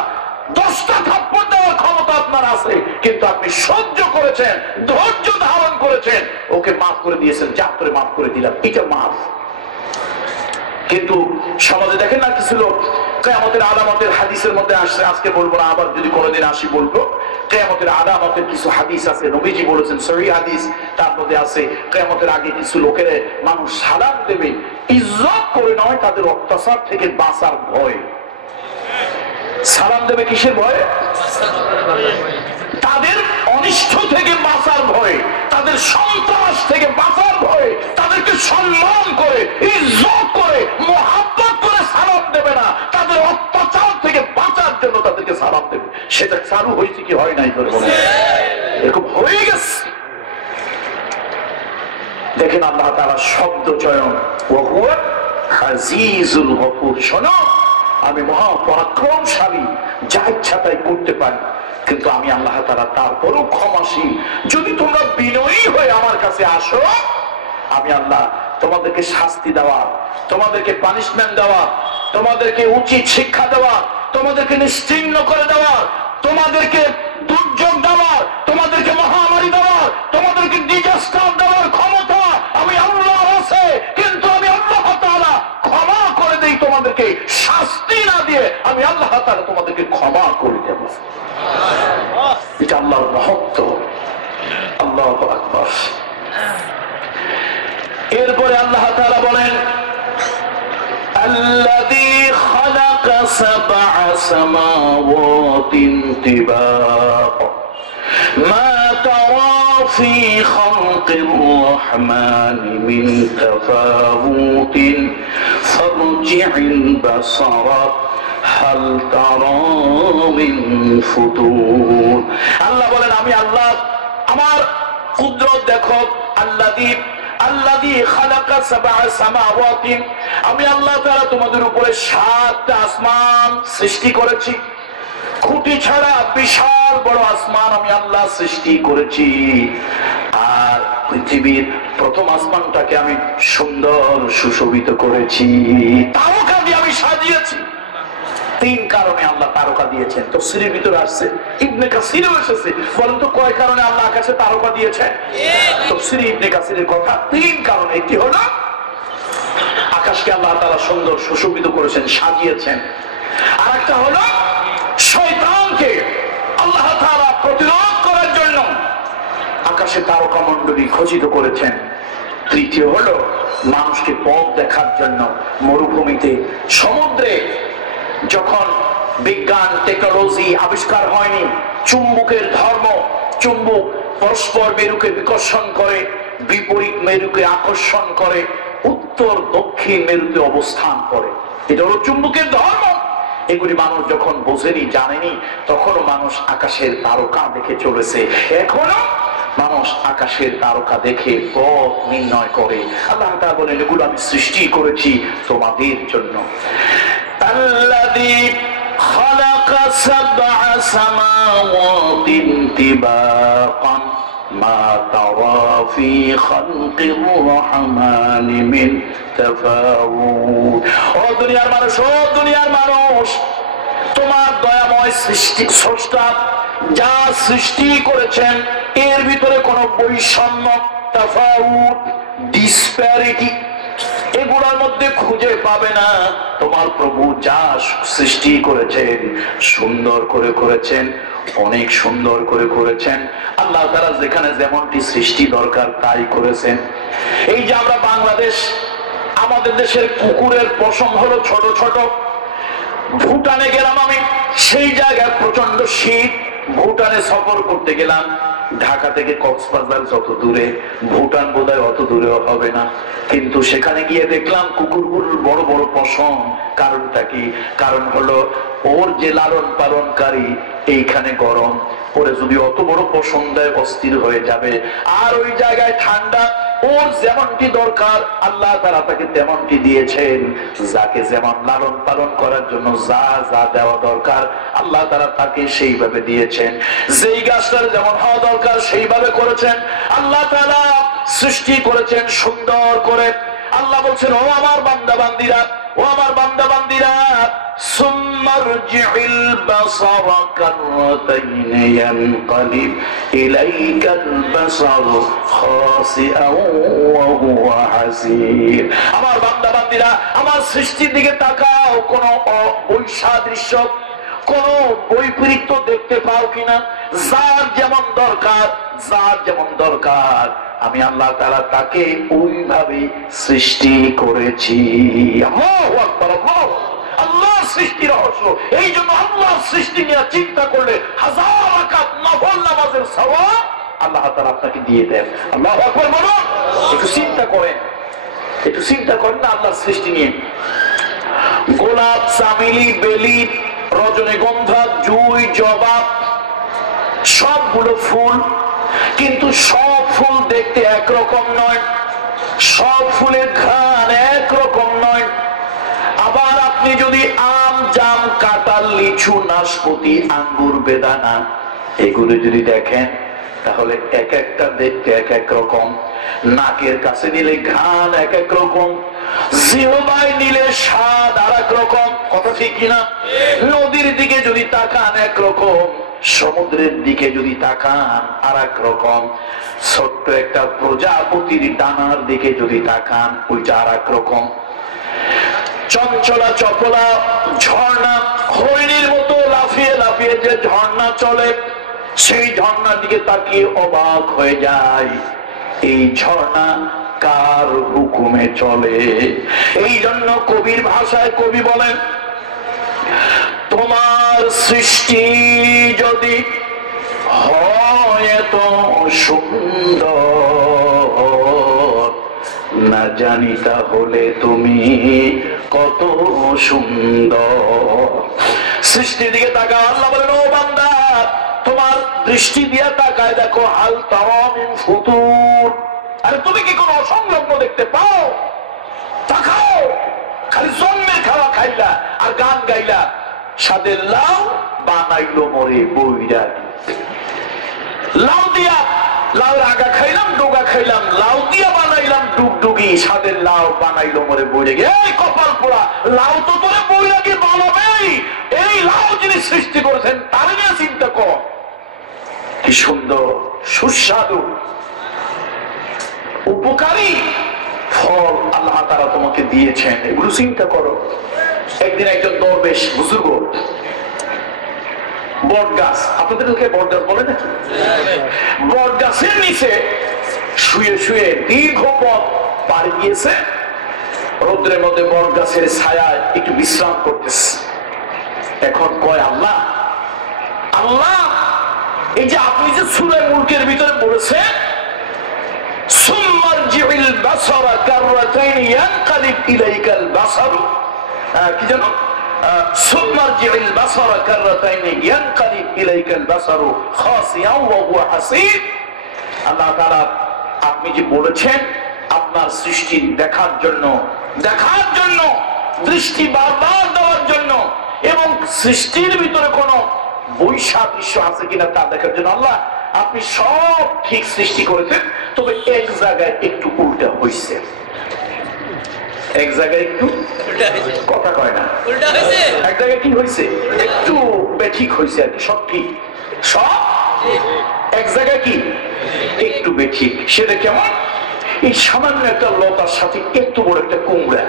10টা থাপ্পড় দেওয়ার ক্ষমতা আপনার আছে, কিন্তু আপনি সহ্য করেছেন, ধৈর্য ধারণ করেছেন, ওকে মাফ করে দিয়েছেন। যা করে মাফ করে দিলাম, এটা মাফ। কিন্তু সমাজে দেখেন না কিছু লোক কিয়ামতের আলামতের হাদিসের মধ্যে আসছে, আজকে বলবো না, আবার যদি কোনোদিন আসি বলবো। কিয়ামতের আলামতের কিছু হাদিস আছে, নবীজি বলেছেন সহিহ হাদিস, তার মধ্যে আছে কিয়ামতের আগে কিছু লোকের মানুষ সালাম দেবে ইজ্জত করে নয়, তাদের অত্যাচার থেকে বাঁচার ভয়। সালাম দেবে কিসের ভয়ে? তাদের অনিষ্ট থেকে বাঁচার ভয়ে, তাদের সন্ত্রাস থেকে বাঁচার ভয়ে, তাদেরকে সম্মান করে ইজ্জত করে মোহাব্বত করে সালাম দেবে না, তাদের অত্যাচার থেকে বাঁচার জন্য তাদেরকে সালাম দেবে। সেটা চালু হয়েছে কি হয় নাই করে বলে এরকম হয়ে গেছে। দেখেন আল্লাহ তাআলা শব্দ চয়ন, ওয়া হুয়া আজিজুল গফুর। শোনো, আমি মহা পরাক্রমশালী, যা ইচ্ছা তাই করতে পারি, কিন্তু আমি আল্লাহ তাআলা তারপরও ক্ষমাশীল। যদি তোমরা বিনয়ী হয়ে আমার কাছে আসো, আমি আল্লাহ তোমাদেরকে শাস্তি দেওয়া, তোমাদেরকে পানিশমেন্ট দেওয়া, তোমাদেরকে উচিত শিক্ষা দেওয়া, তোমাদেরকে নিশ্চিহ্ন করে দেওয়া, তোমাদেরকে দুর্যোগ দেওয়ার, তোমাদেরকে মহামারী দেওয়ার, তোমাদেরকে ডিজাস্টার দেওয়ার ক্ষমতা আমি আল্লাহর আছে। কিন্তু আমি আল্লাহ তাআলা ক্ষমা করে দেই তোমাদেরকে, শাস্তি না দিয়ে আমি আল্লাহ তাআলা তোমাদেরকে ক্ষমা করে দেব। এটা আল্লাহর মহত্ব। আল্লাহু আকবার। এরপরে আল্লাহ তাআলা বলেন, আল্লাযী খালাকা সাবআ সামাওয়াতিন তিবাকা মা তারা ফি খালকির রাহমানি মিন তাফাউতিন ফারজি'ল বাসারা হাল তারা মিন ফুতুর। আল্লাহ বলেন, আমি আল্লাহ, আমার কুদরত দেখো। আল্লাযী খালাকা সাবআ সামাওয়াতিন, আমি আল্লাহ তাআলা তোমাদের উপরে 7টা আসমান সৃষ্টি করেছি। খুঁটি ছাড়া বিশাল বড় আসমান আমি আল্লাহ সৃষ্টি করেছি। আর পৃথিবীর প্রথম আসমানটাকে আমি সুন্দর সুশোভিত করেছি, তারকা দিয়ে আমি সাজিয়েছি। 3 কারণে আল্লাহ তারকা দিয়েছেন। তাফসীরের ভিতরে আসছে, ইবনে কাসিরও এসেছে। বলেন তো কয় কারণে আল্লাহ আকাশে তারকা দিয়েছেন? তাফসীরে ইবনে কাসিরের কথা 3 কারণে। একটি হলো আকাশকে আল্লাহ তাআলা সুন্দর সুশোভিত করেছেন, সাজিয়েছেন। আর একটা হলো শয়তানকে আল্লাহ তাআলা প্রতিরোধ করার জন্য আকাশে তারকা মণ্ডলী খচিত করেছেন। তৃতীয় হলো মানুষকে পথ দেখার জন্য মরুভূমিতে, সমুদ্রে যখন বিজ্ঞান টেকনোলজি আবিষ্কার হয়নি, চুম্বকের ধর্ম, চুম্বক পরস্পর মেরুকে বিকর্ষণ করে, বিপরীত মেরুকে আকর্ষণ করে, উত্তর দক্ষিণ মেরুতে অবস্থান করে। এটা হলো চুম্বকের ধর্ম। এগুলি মানুষ যখন বোঝেনি, জানেনি, তখনও মানুষ আকাশের তারকা দেখে চলেছে। এখনো মানুষ আকাশের তারকা দেখে পথ নির্ণয় করে। আল্লাহ তাআলা বলেন, এগুলো আমি সৃষ্টি করেছি তোমাদের জন্য। আল্লাযী খালাকা সাবআ সামাওয়াতিন তিবাকান মা তারা ফি খালকির রাহমানি মিন তাফাউত। ও দুনিয়ার মানুষ, ও দুনিয়ার মানুষ, তোমার দয়াময় সৃষ্টি স্রষ্টা যা সৃষ্টি করেছেন এর ভিতরে কোনো বৈষম্য, তাফাউত, ডিসপ্যারিটি এগুলোর মধ্যে খুঁজে পাবে না। তোমার প্রভু যা সৃষ্টি করেছেন সুন্দর করে করেছেন, অনেক সুন্দর করে করেছেন। আল্লাহ তাআলা যেখানে যেমনটি সৃষ্টি দরকার তাই করেছেন। এই যে আমরা বাংলাদেশ, আমাদের দেশের পুকুরের পশম হলো ছোট ছোট। ভুটানে গেলাম আমি, সেই জায়গায় প্রচন্ড শীত। ভুটানে সফর করতে গেলাম, ঢাকা থেকে কক্সবাজার যত দূরে, ভুটান বোধহয় অত দূরেও হবে না, কিন্তু সেখানে গিয়ে দেখলাম কুকুরগুলোর বড় বড় পশম। কারণটা কি? কারণ হলো ওর যে লালন পালনকারী এইখানে গরম, ওরে যদি অত বড় পশম দেয় অস্থির হয়ে যাবে। আর ওই জায়গায় ঠান্ডা, ওর যেমনটি দরকার আল্লাহ তাআলা তাকে তেমনটি দিয়েছেন। যাকে যেমন লালন পালন করার জন্য যা যা দেওয়া দরকার আল্লাহ তাআলা তাকে সেইভাবে দিয়েছেন। যেই গাছটার যেমন হওয়া দরকার সেইভাবে করেছেন আল্লাহ তাআলা। সৃষ্টি করেছেন সুন্দর করে। আল্লাহ বলছেন, ও আমার বান্দা বান্দিরা, ও আমার বান্দা বান্দিরা, সুম্মারজি'ল বাসারা কাররাতাইন ইয়ানকালিব ইলাইকাল বাসারু খাসিআন ওয়া হুয়া হাসীর। আমার বান্দা বান্দিরা, আমার সৃষ্টির দিকে তাকাও। কোন বৈসাদৃশ্য, কোন বৈপরীত্য দেখতে পাও কিনা? যার যেমন দরকার, যার যেমন দরকার আমি আল্লাহ তাআলা তাকে ওইভাবে সৃষ্টি করেছি। আল্লাহু আকবার, আল্লাহ সৃষ্টির রহস্য। এই জন্য আল্লাহ সৃষ্টি নিয়ে চিন্তা করলে হাজার রাকাত নফল নামাজের সওয়াব আল্লাহ তাআলা আপনাকে দিয়ে দেন। আল্লাহু আকবার বলুন। একটু চিন্তা করেন, একটু চিন্তা করেন না আল্লাহর সৃষ্টি নিয়ে। গোলাপ, চামেলি, বেলি, রজনীগন্ধা, জুঁই, জবা, সবগুলো ফুল, কিন্তু সব ফুল দেখতে একরকম নয়, সব ফুলের ঘ্রাণ একরকম নয়। আবার আপনি যদি আম, জাম, কাঁঠাল, লিচু, নাশপাতি, আঙ্গুর, বেদানা এগুলো যদি দেখেন তাহলে এক একটা দেখতে এক এক রকম। নাকের কাছে নিলে ঘ্রাণ এক এক রকম, জিহ্বায় নিলে স্বাদ আর এক রকম। কথা ঠিক কিনা? নদীর দিকে যদি তাকান একরকম, সমুদ্রের দিকে যদি তাকান আর এক রকম, ছোট্ট একটা প্রজাপতির ডানার দিকে যদি তাকান ওইটা আর এক রকম। চঞ্চলা চপলা ঝর্ণা, হরিণীর মতো লাফিয়ে লাফিয়ে যে ঝর্ণা চলে, সেই ঝর্ণার দিকে তাকিয়ে অবাক হয়ে যায়। এই ঝর্ণা কার হুকুমে চলে? এই জন্য কবির ভাষায় কবি বলেন, তোমার সৃষ্টি যদি হয় এত সুন্দর, না জানি তাহলে তুমি কত সুন্দর। সৃষ্টির দিকে তাকাও। আল্লাহ বলেন, ও বান্দা তোমার দৃষ্টি দিয়ে তাকায় দেখো, হাল তারা মিন ফুতুর। আরে তুমি কি কোনো অসংলগ্ন দেখতে পাও? তাকাও। খালি জন্মের খাওয়া খাইলা আর গান গাইলা, সাদের লাউ বানাইলো মরে বইরা। লাউ দিয়া লাউর আগা খাইলাম, ডোগা খাইলাম, লাউ দিয়া বানাইলাম ডুগডুগি, সাদের লাউ বানাইলো মরে বইরে। এই কপাল পোড়া, লাউ তো তোরে বইরা গিয়ে বানাবেই। এই লাউ যিনি সৃষ্টি করেছেন তার নিয়ে চিন্তা কর। কি সুন্দর, সুস্বাদু, উপকারী ফল আল্লাহ তাআলা তোমাকে দিয়েছেন, এগুলো চিন্তা করো। একদিন একজন দরবেশ বুজুর্গ, বট গাছ, আপনাদের লোকে বট গাছ বলে নাকি? বট গাছের নিচে শুয়ে শুয়ে দীর্ঘ পথ পাড়ি গিয়েছে। রৌদ্রের মধ্যে বট গাছের ছায়ায় একটু বিশ্রাম করতেছে। এখন কয়, আল্লাহ আল্লাহ, এই যে আপনি যে সূরা মুলকের ভিতরে বলেছেন, সুম্মারজি'ল বাসারা কাররাতাইন ইয়ানকালিব ইলাইকাল বাসারু, কি জানো? সুম্মারজি'ল বাসারা কাররাতাইন ইয়ানকালিব ইলাইকাল বাসারু খাসিআন ওয়া হুয়া হাসীর। আল্লাহ তাআলা আপনি যে বলেছেন আপনার সৃষ্টি দেখার জন্য, দৃষ্টি বারবার দেওয়ার জন্য, এবং সৃষ্টির ভিতরে কোনো বৈসাদৃশ্য আছে কিনা তা দেখার জন্য। আল্লাহ আপনি সব ঠিক সৃষ্টি করেছেন, তবে এক জায়গায় একটু উল্টা হয়েছে। এক জায়গায় একটু কথা কয় না, এক জায়গায় কি হয়েছে? একটু বেঠিক হয়েছে আর কি। সব ঠিক, সব এক জায়গায় কি একটু বেঠিক। সেটা কেমন? এই সামান্য একটা লতার সাথে এত বড় একটা কুমড়া,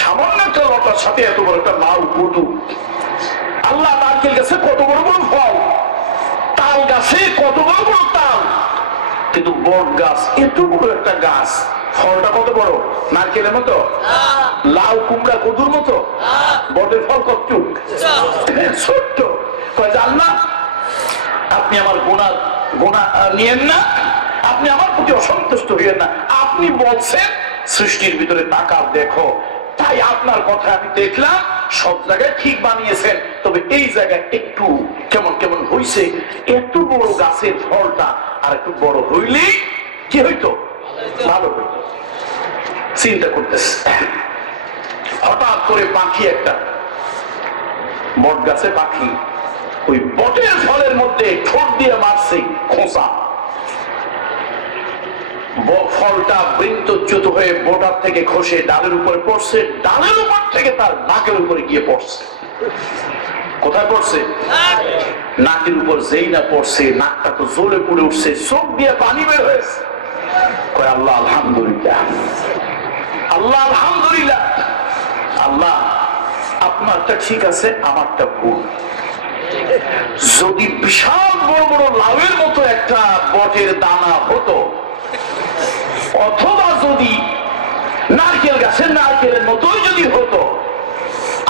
সামান্য একটা লতার সাথে এত বড় একটা লাউ কদু। আল্লাহ নারকেল গাছে কত বড় বড় ফল, তাল গাছে কত বড় বড় তাল, কিন্তু বট গাছ এত বড় একটা গাছ, ফলটা কত বড়? নারকেলের মতো, লাউ কুমড়া কদুর মতো। বটের ফল কতটুক? ছোট্ট। আল্লাহ আপনি আমার গুনাহ গুনাহ নিয়েন না, আপনি আমার প্রতি অসন্তুষ্ট হইয়েন না। আপনি বলছেন সৃষ্টির ভিতরে তাকাও দেখো, তাই আপনার কথা আমি দেখলাম, সব জায়গায় ঠিক বানিয়েছেন, তবে এই জায়গায় একটু কেমন কেমন হইছে। এত বড় গাছের ফলটা আর একটু বড় হইলে কি হইতো, ভালো হইতো। চিন্তা করতেছে, হঠাৎ করে পাখি একটা, বট গাছে পাখি, ওই বটের ফলের মধ্যে ঠোঁট দিয়ে মারছে খোঁচা। ফলটা বৃন্তচ্যুত হয়ে বোটার থেকে খসে ডালের উপরে পড়ছে, ডালের উপর থেকে তার নাকের উপরে গিয়ে পড়ছে। কোথায় পড়ছে? নাকের উপর। যেই না পড়ছে, নাকটা তো জ্বলে পুড়ে উঠছে, চোখ দিয়ে পানি বের হয়েছে। কয় আল্লাহ আলহামদুলিল্লাহ, আল্লাহ আলহামদুলিল্লাহ, আল্লাহ আপনারটা ঠিক আছে, আমারটা ভুল। যদি বিশাল বড় বড় লাউয়ের মতো একটা বটের দানা হতো, অথবা যদি নারকেল গাছের নারকেলের মতোই যদি হতো,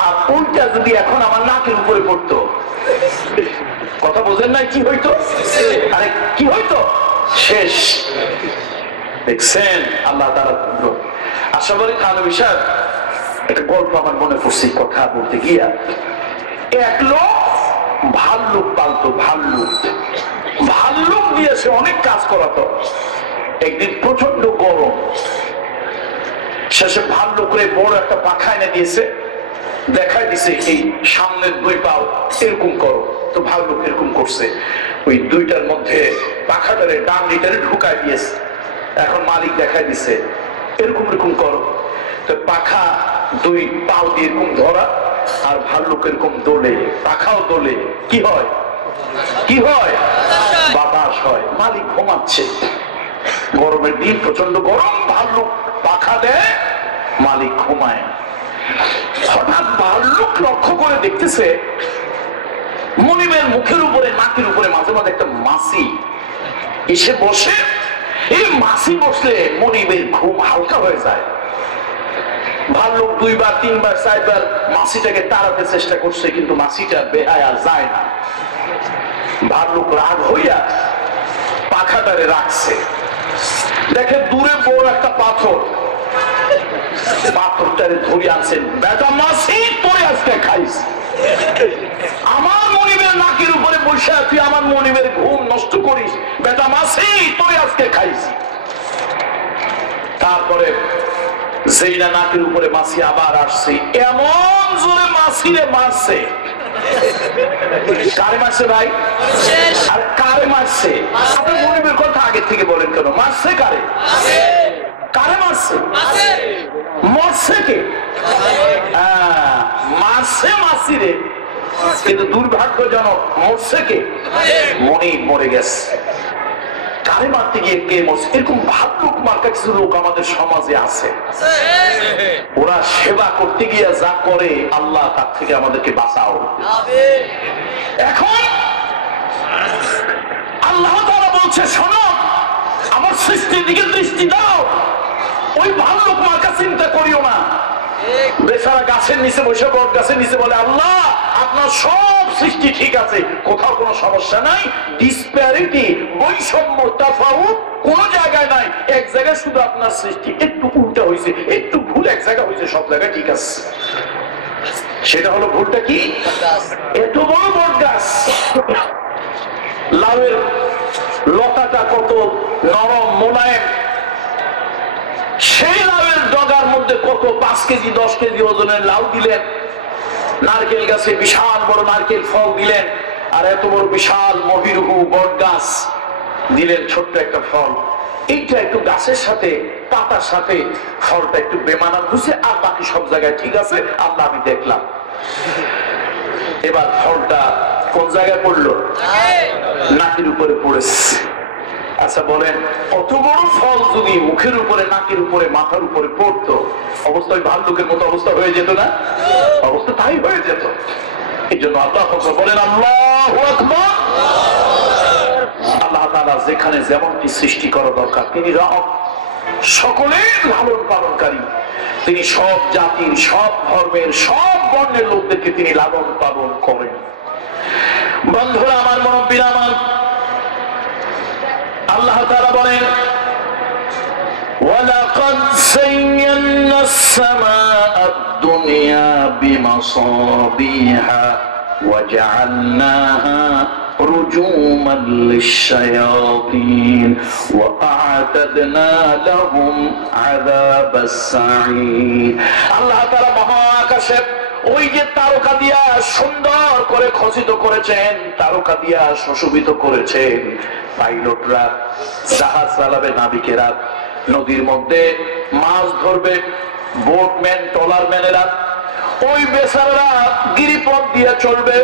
আর ওইটা যদি এখন আমার নাকের উপরে পড়তো, কথা বোঝেন নাই কি হইতো? আরে কি হইতো? শেষ। দেখছেন আল্লাহ তাআলা। আশা করি থানভী সাহেব, একটা গল্প আমার মনে পড়ছে কথা বলতে গিয়া। এক লোক ভাল্লুক পালতো, ভাল্লুক দিয়েছে অনেক কাজ করাতো। একদিন প্রচন্ড গরম, শেষে ভাল্লুকরে বড় একটা পাখা এনে দিয়েছে, দেখাই দিছে এই সামনের দুই পাও এরকম করো। তো ভাল্লুক এরকম করছে, ওই দুইটার মধ্যে পাখাটারে ডান দিটারে ঢুকাই দিয়েছে। এখন মালিক দেখাই দিছে এরকম এরকম করো। তো পাখা দুই পাও দিয়ে এরকম ধরা, আর ভাল্লুক এরকম দোলে, পাখাও দোলে। কি হয়? কি হয়? বাতাস হয়। মালিক ঘুমাচ্ছে, গরমের দিন প্রচন্ড গরম, ভাল্লুক পাখা দেয়, মালিক ঘুমায়। হঠাৎ ভাল্লুক লক্ষ্য করে দেখতেছে মনিবের মুখের উপরে, নাকের উপরে মাঝে মাঝে একটা মাছি এসে বসে। এই মাছি বসলে মনিবের ঘুম হালকা হয়ে যায়। ভাল্লুক দুইবার তিনবার চারবার মাছিটাকে তাড়াতে চেষ্টা করছে, কিন্তু মাছিটা বেহায়া যায় না। ভাল্লুক রাগ হইয়া পাখাটারে রাখছে, দেখে দূরে বড় একটা পাথর, পাথরটারে ধরে আনছেন। বেটা মাছি, তোরে আজকে খাইস, আমার মনিবের নাকের উপরে বসে তুই আমার মনিবের ঘুম নষ্ট করিস, বেটা মাছি তোরে আজকে খাইস। তারপরে যেই না নাকের উপরে মাছি আবার আসছে, এমন জোরে মাছিরে মারছে। কারে মারছে ভাই? আর কারে মারছে? আপনার মনিবের কথা আগে থেকে বলেন কেন? মারছে কারে? কারে মারছে? মরছে কে? মারছে মাছিরে, কিন্তু দুর্ভাগ্যজনক মরছে কে? মনিব মরে গেছে। কারে মারতে গিয়ে কে মরছে? এরকম ভাল্লুক মার্কা কিছু লোক আমাদের সমাজে আছে। ওরা সেবা করতে গিয়ে যা করে, আল্লাহ তার থেকে আমাদেরকে বাঁচাও। এখন আল্লাহ তাআলা বলছে, শোনো, আমার সৃষ্টির দিকে দৃষ্টি দাও, ওই ভাল্লুক মার্কা চিন্তা করিও না। বেচারা গাছের নিচে বসে, বট গাছের নিচে বলে, আল্লাহ আপনার সব সৃষ্টি ঠিক আছে, কোথাও কোনো সমস্যা নাই, ডিসপ্যারিটি, বৈষম্য, তাফাউত কোন জায়গায় নাই। এক জায়গায় শুধু আপনার সৃষ্টি একটু উল্টা হয়েছে, একটু ভুল এক জায়গায় হয়েছে, সব জায়গায় ঠিক আছে। সেটা হলো ভুলটা কি? এত বড় বট গাছ, লাউয়ের লতাটা কত নরম মোলায়েম, সেই লাউয়ের ডগার মধ্যে কত 5 কেজি 10 কেজি ওজনের লাউ দিলেন। নারকেল গাছে বিশাল বড় নারকেল ফল দিলেন, আর এত বড় বিশাল মহিরুহু বট গাছ দিলেন ছোট্ট একটা ফল। এইটা একটু গাছের সাথে, পাতার সাথে ফলটা একটু বেমানান হয়েছে, আর বাকি সব জায়গায় ঠিক আছে, আল্লাহ আমি দেখলাম। এবার ফলটা কোন জায়গায় পড়লো? নাকের উপরে পড়েছে। আচ্ছা বলেন, অত বড় ফল যদি মুখের উপরে, নাকের উপরে, মাথার উপরে পড়তো, অবস্থা ভাল্লুকের মতো অবস্থা হয়ে যেত না? অবস্থা তাই হয়ে যেত। এই জন্য আল্লাহ বলেন, আল্লাহু আকবার। আল্লাহ তাআলা যেখানে যেমনটি সৃষ্টি করা দরকার, তিনি সকলের লালন পালনকারী। তিনি সব জাতির, সব ধর্মের, সব বর্ণের লোকদেরকে তিনি লালন পালন করেন। বন্ধুরা আমার, মুরব্বিরা আমার, আল্লাহ তাআলা বলেন ওয়ালাকাদ যায়্যানা আস-সামাআদ দুনিয়া বিমাসাবিহা ওয়াজআলনাহা رجوما للشياطين وأعتدنا لهم عذاب السعير আল্লাহ তাআলা মহাকাশে ওই যে তারকা দিয়া সুন্দর করে খচিত করেছেন, তারকা দিয়া সুশোভিত করেছেন। পাইলটরা জাহাজ চালাবে, নাবিকেরা নদীর মধ্যে মাছ ধরবে, বোটম্যান ট্রলারম্যানেরা ওই বেচারারা গিরিপথ দিয়ে চলবে,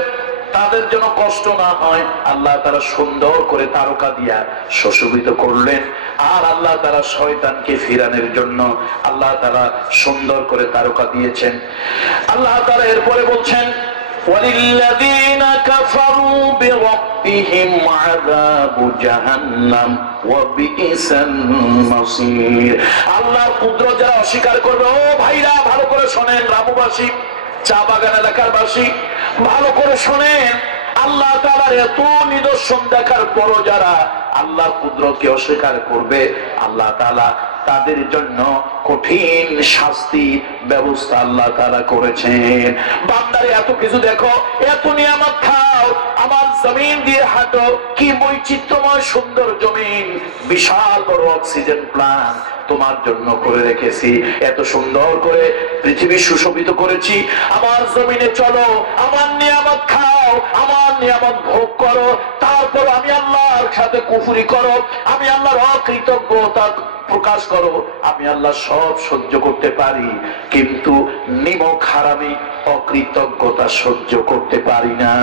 তাদের জন্য কষ্ট না হয় আল্লাহ তাআলা সুন্দর করে তারকা দিয়া সুশোভিত করলেন। আর আল্লাহ তাআলা শয়তানকে ফিরানোর জন্য আল্লাহ তাআলা সুন্দর করে তারকা দিয়েছেন। আল্লাহ তাআলা এরপরে বলছেন ওয়ালিল্লাযীনা কাফারু বিরাব্বিহিম আযাবু জাহান্নাম ওয়া বিইসাল মাসীর। আল্লাহর কুদরত যারা অস্বীকার করবে, ও ভাইরা ভালো করে শোনেন, রামুবাসী চা বাগান এলাকার বাসী ভালো করে শোনেন, আল্লাহ তাআলার এত নিদর্শন দেখার পরও যারা আল্লাহর কুদরতকে অস্বীকার করবে, আল্লাহ তাআলা তাদের জন্য কঠিন শাস্তি ব্যবস্থা আল্লাহ তাআলা করেছেন। বান্দারে এত কিছু দেখো, এত নিয়ামত খাও, আমার জমিন দিয়ে হাঁটো, কি বৈচিত্র্যময় সুন্দর জমিন, বিশাল বড় অক্সিজেন প্লান্ট তোমার জন্য করে রেখেছি, এত সুন্দর করে পৃথিবী সুশোভিত করেছি, আমার জমিনে চলো, আমার নিয়ামত খাও, আমার নিয়ামত ভোগ করো, তারপর আমি আল্লাহর সাথে কুফরি করো, আমি আল্লাহর অকৃতজ্ঞতা প্রকাশ করো, আমি আল্লাহ সব সহ্য করতে পারি, কিন্তু নিমক হারামি অকৃতজ্ঞতা সহ্য করতে পারি না।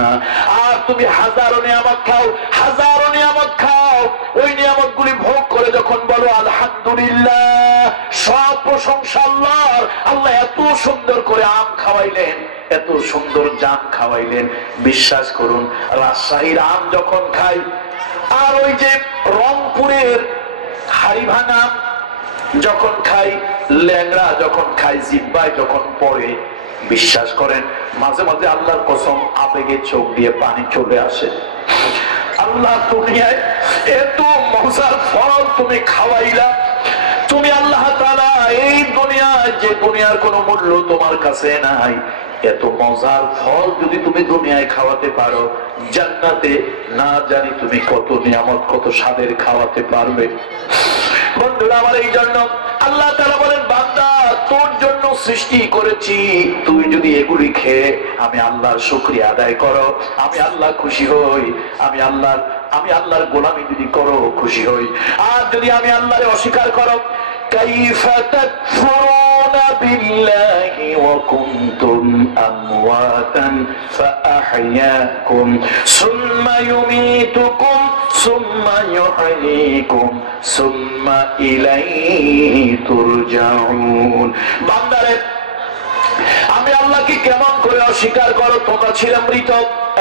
আর তুমি হাজারো নিয়ামত খাও, হাজারো নিয়ামত খাও, ওই নিয়ামত গুলি ভোগ করে যখন বলো আলহামদুলিল্লাহ, সব প্রশংসা আল্লাহর, আল্লাহ এত সুন্দর করে আম খাওয়াইলেন, এত সুন্দর জাম খাওয়াইলেন, বিশ্বাস করুন রাজশাহীর আম যখন খাই আর ওই যে রংপুরের হাড়ি ভাঙা যখন খাই, ল্যাংড়া যখন খাই, জিব্বায় যখন পড়ে, বিশ্বাস করেন মাঝে মাঝে আল্লাহর কসম আবেগে চোখ দিয়ে পানি চলে আসে। আল্লাহ দুনিয়ায় এত মজার ফল তুমি খাওয়াইলা, তুমি আল্লাহ তাআলা এই দুনিয়ায়, যে দুনিয়ার কোনো মূল্য তোমার কাছে নাই, এত মজার ফল যদি তুমি দুনিয়ায় খাওয়াতে পারো, জান্নাতে না জানি তুমি কত নিয়ামত, কত স্বাদের খাওয়াতে পারবে। বন্ধুরা আমার, এই জন্য আল্লাহ তাআলা বলেন বান্দা তোর জন্য সৃষ্টি করেছি, তুই যদি এগুলি খেয়ে আমি আল্লাহর শুকরিয়া আদায় করো, আমি আল্লাহ খুশি হই, আমি আল্লাহর গোলামি যদি করো খুশি হই, আর যদি আমি আল্লাহরে অস্বীকার করো, কাইফা তাকফুরুনা বিল্লাহি ওয়া কুনতুম আমওয়াতান ফাআহইয়াকুম সুম্মা ইউমীতুকুম সুম্মা ইউহয়ীকুম সুম্মা ইলাইহি তুরজাউন। বান্দারে আমি আল্লাহকে কেমন করে অস্বীকার করো? তোমরা ছিলে মৃত,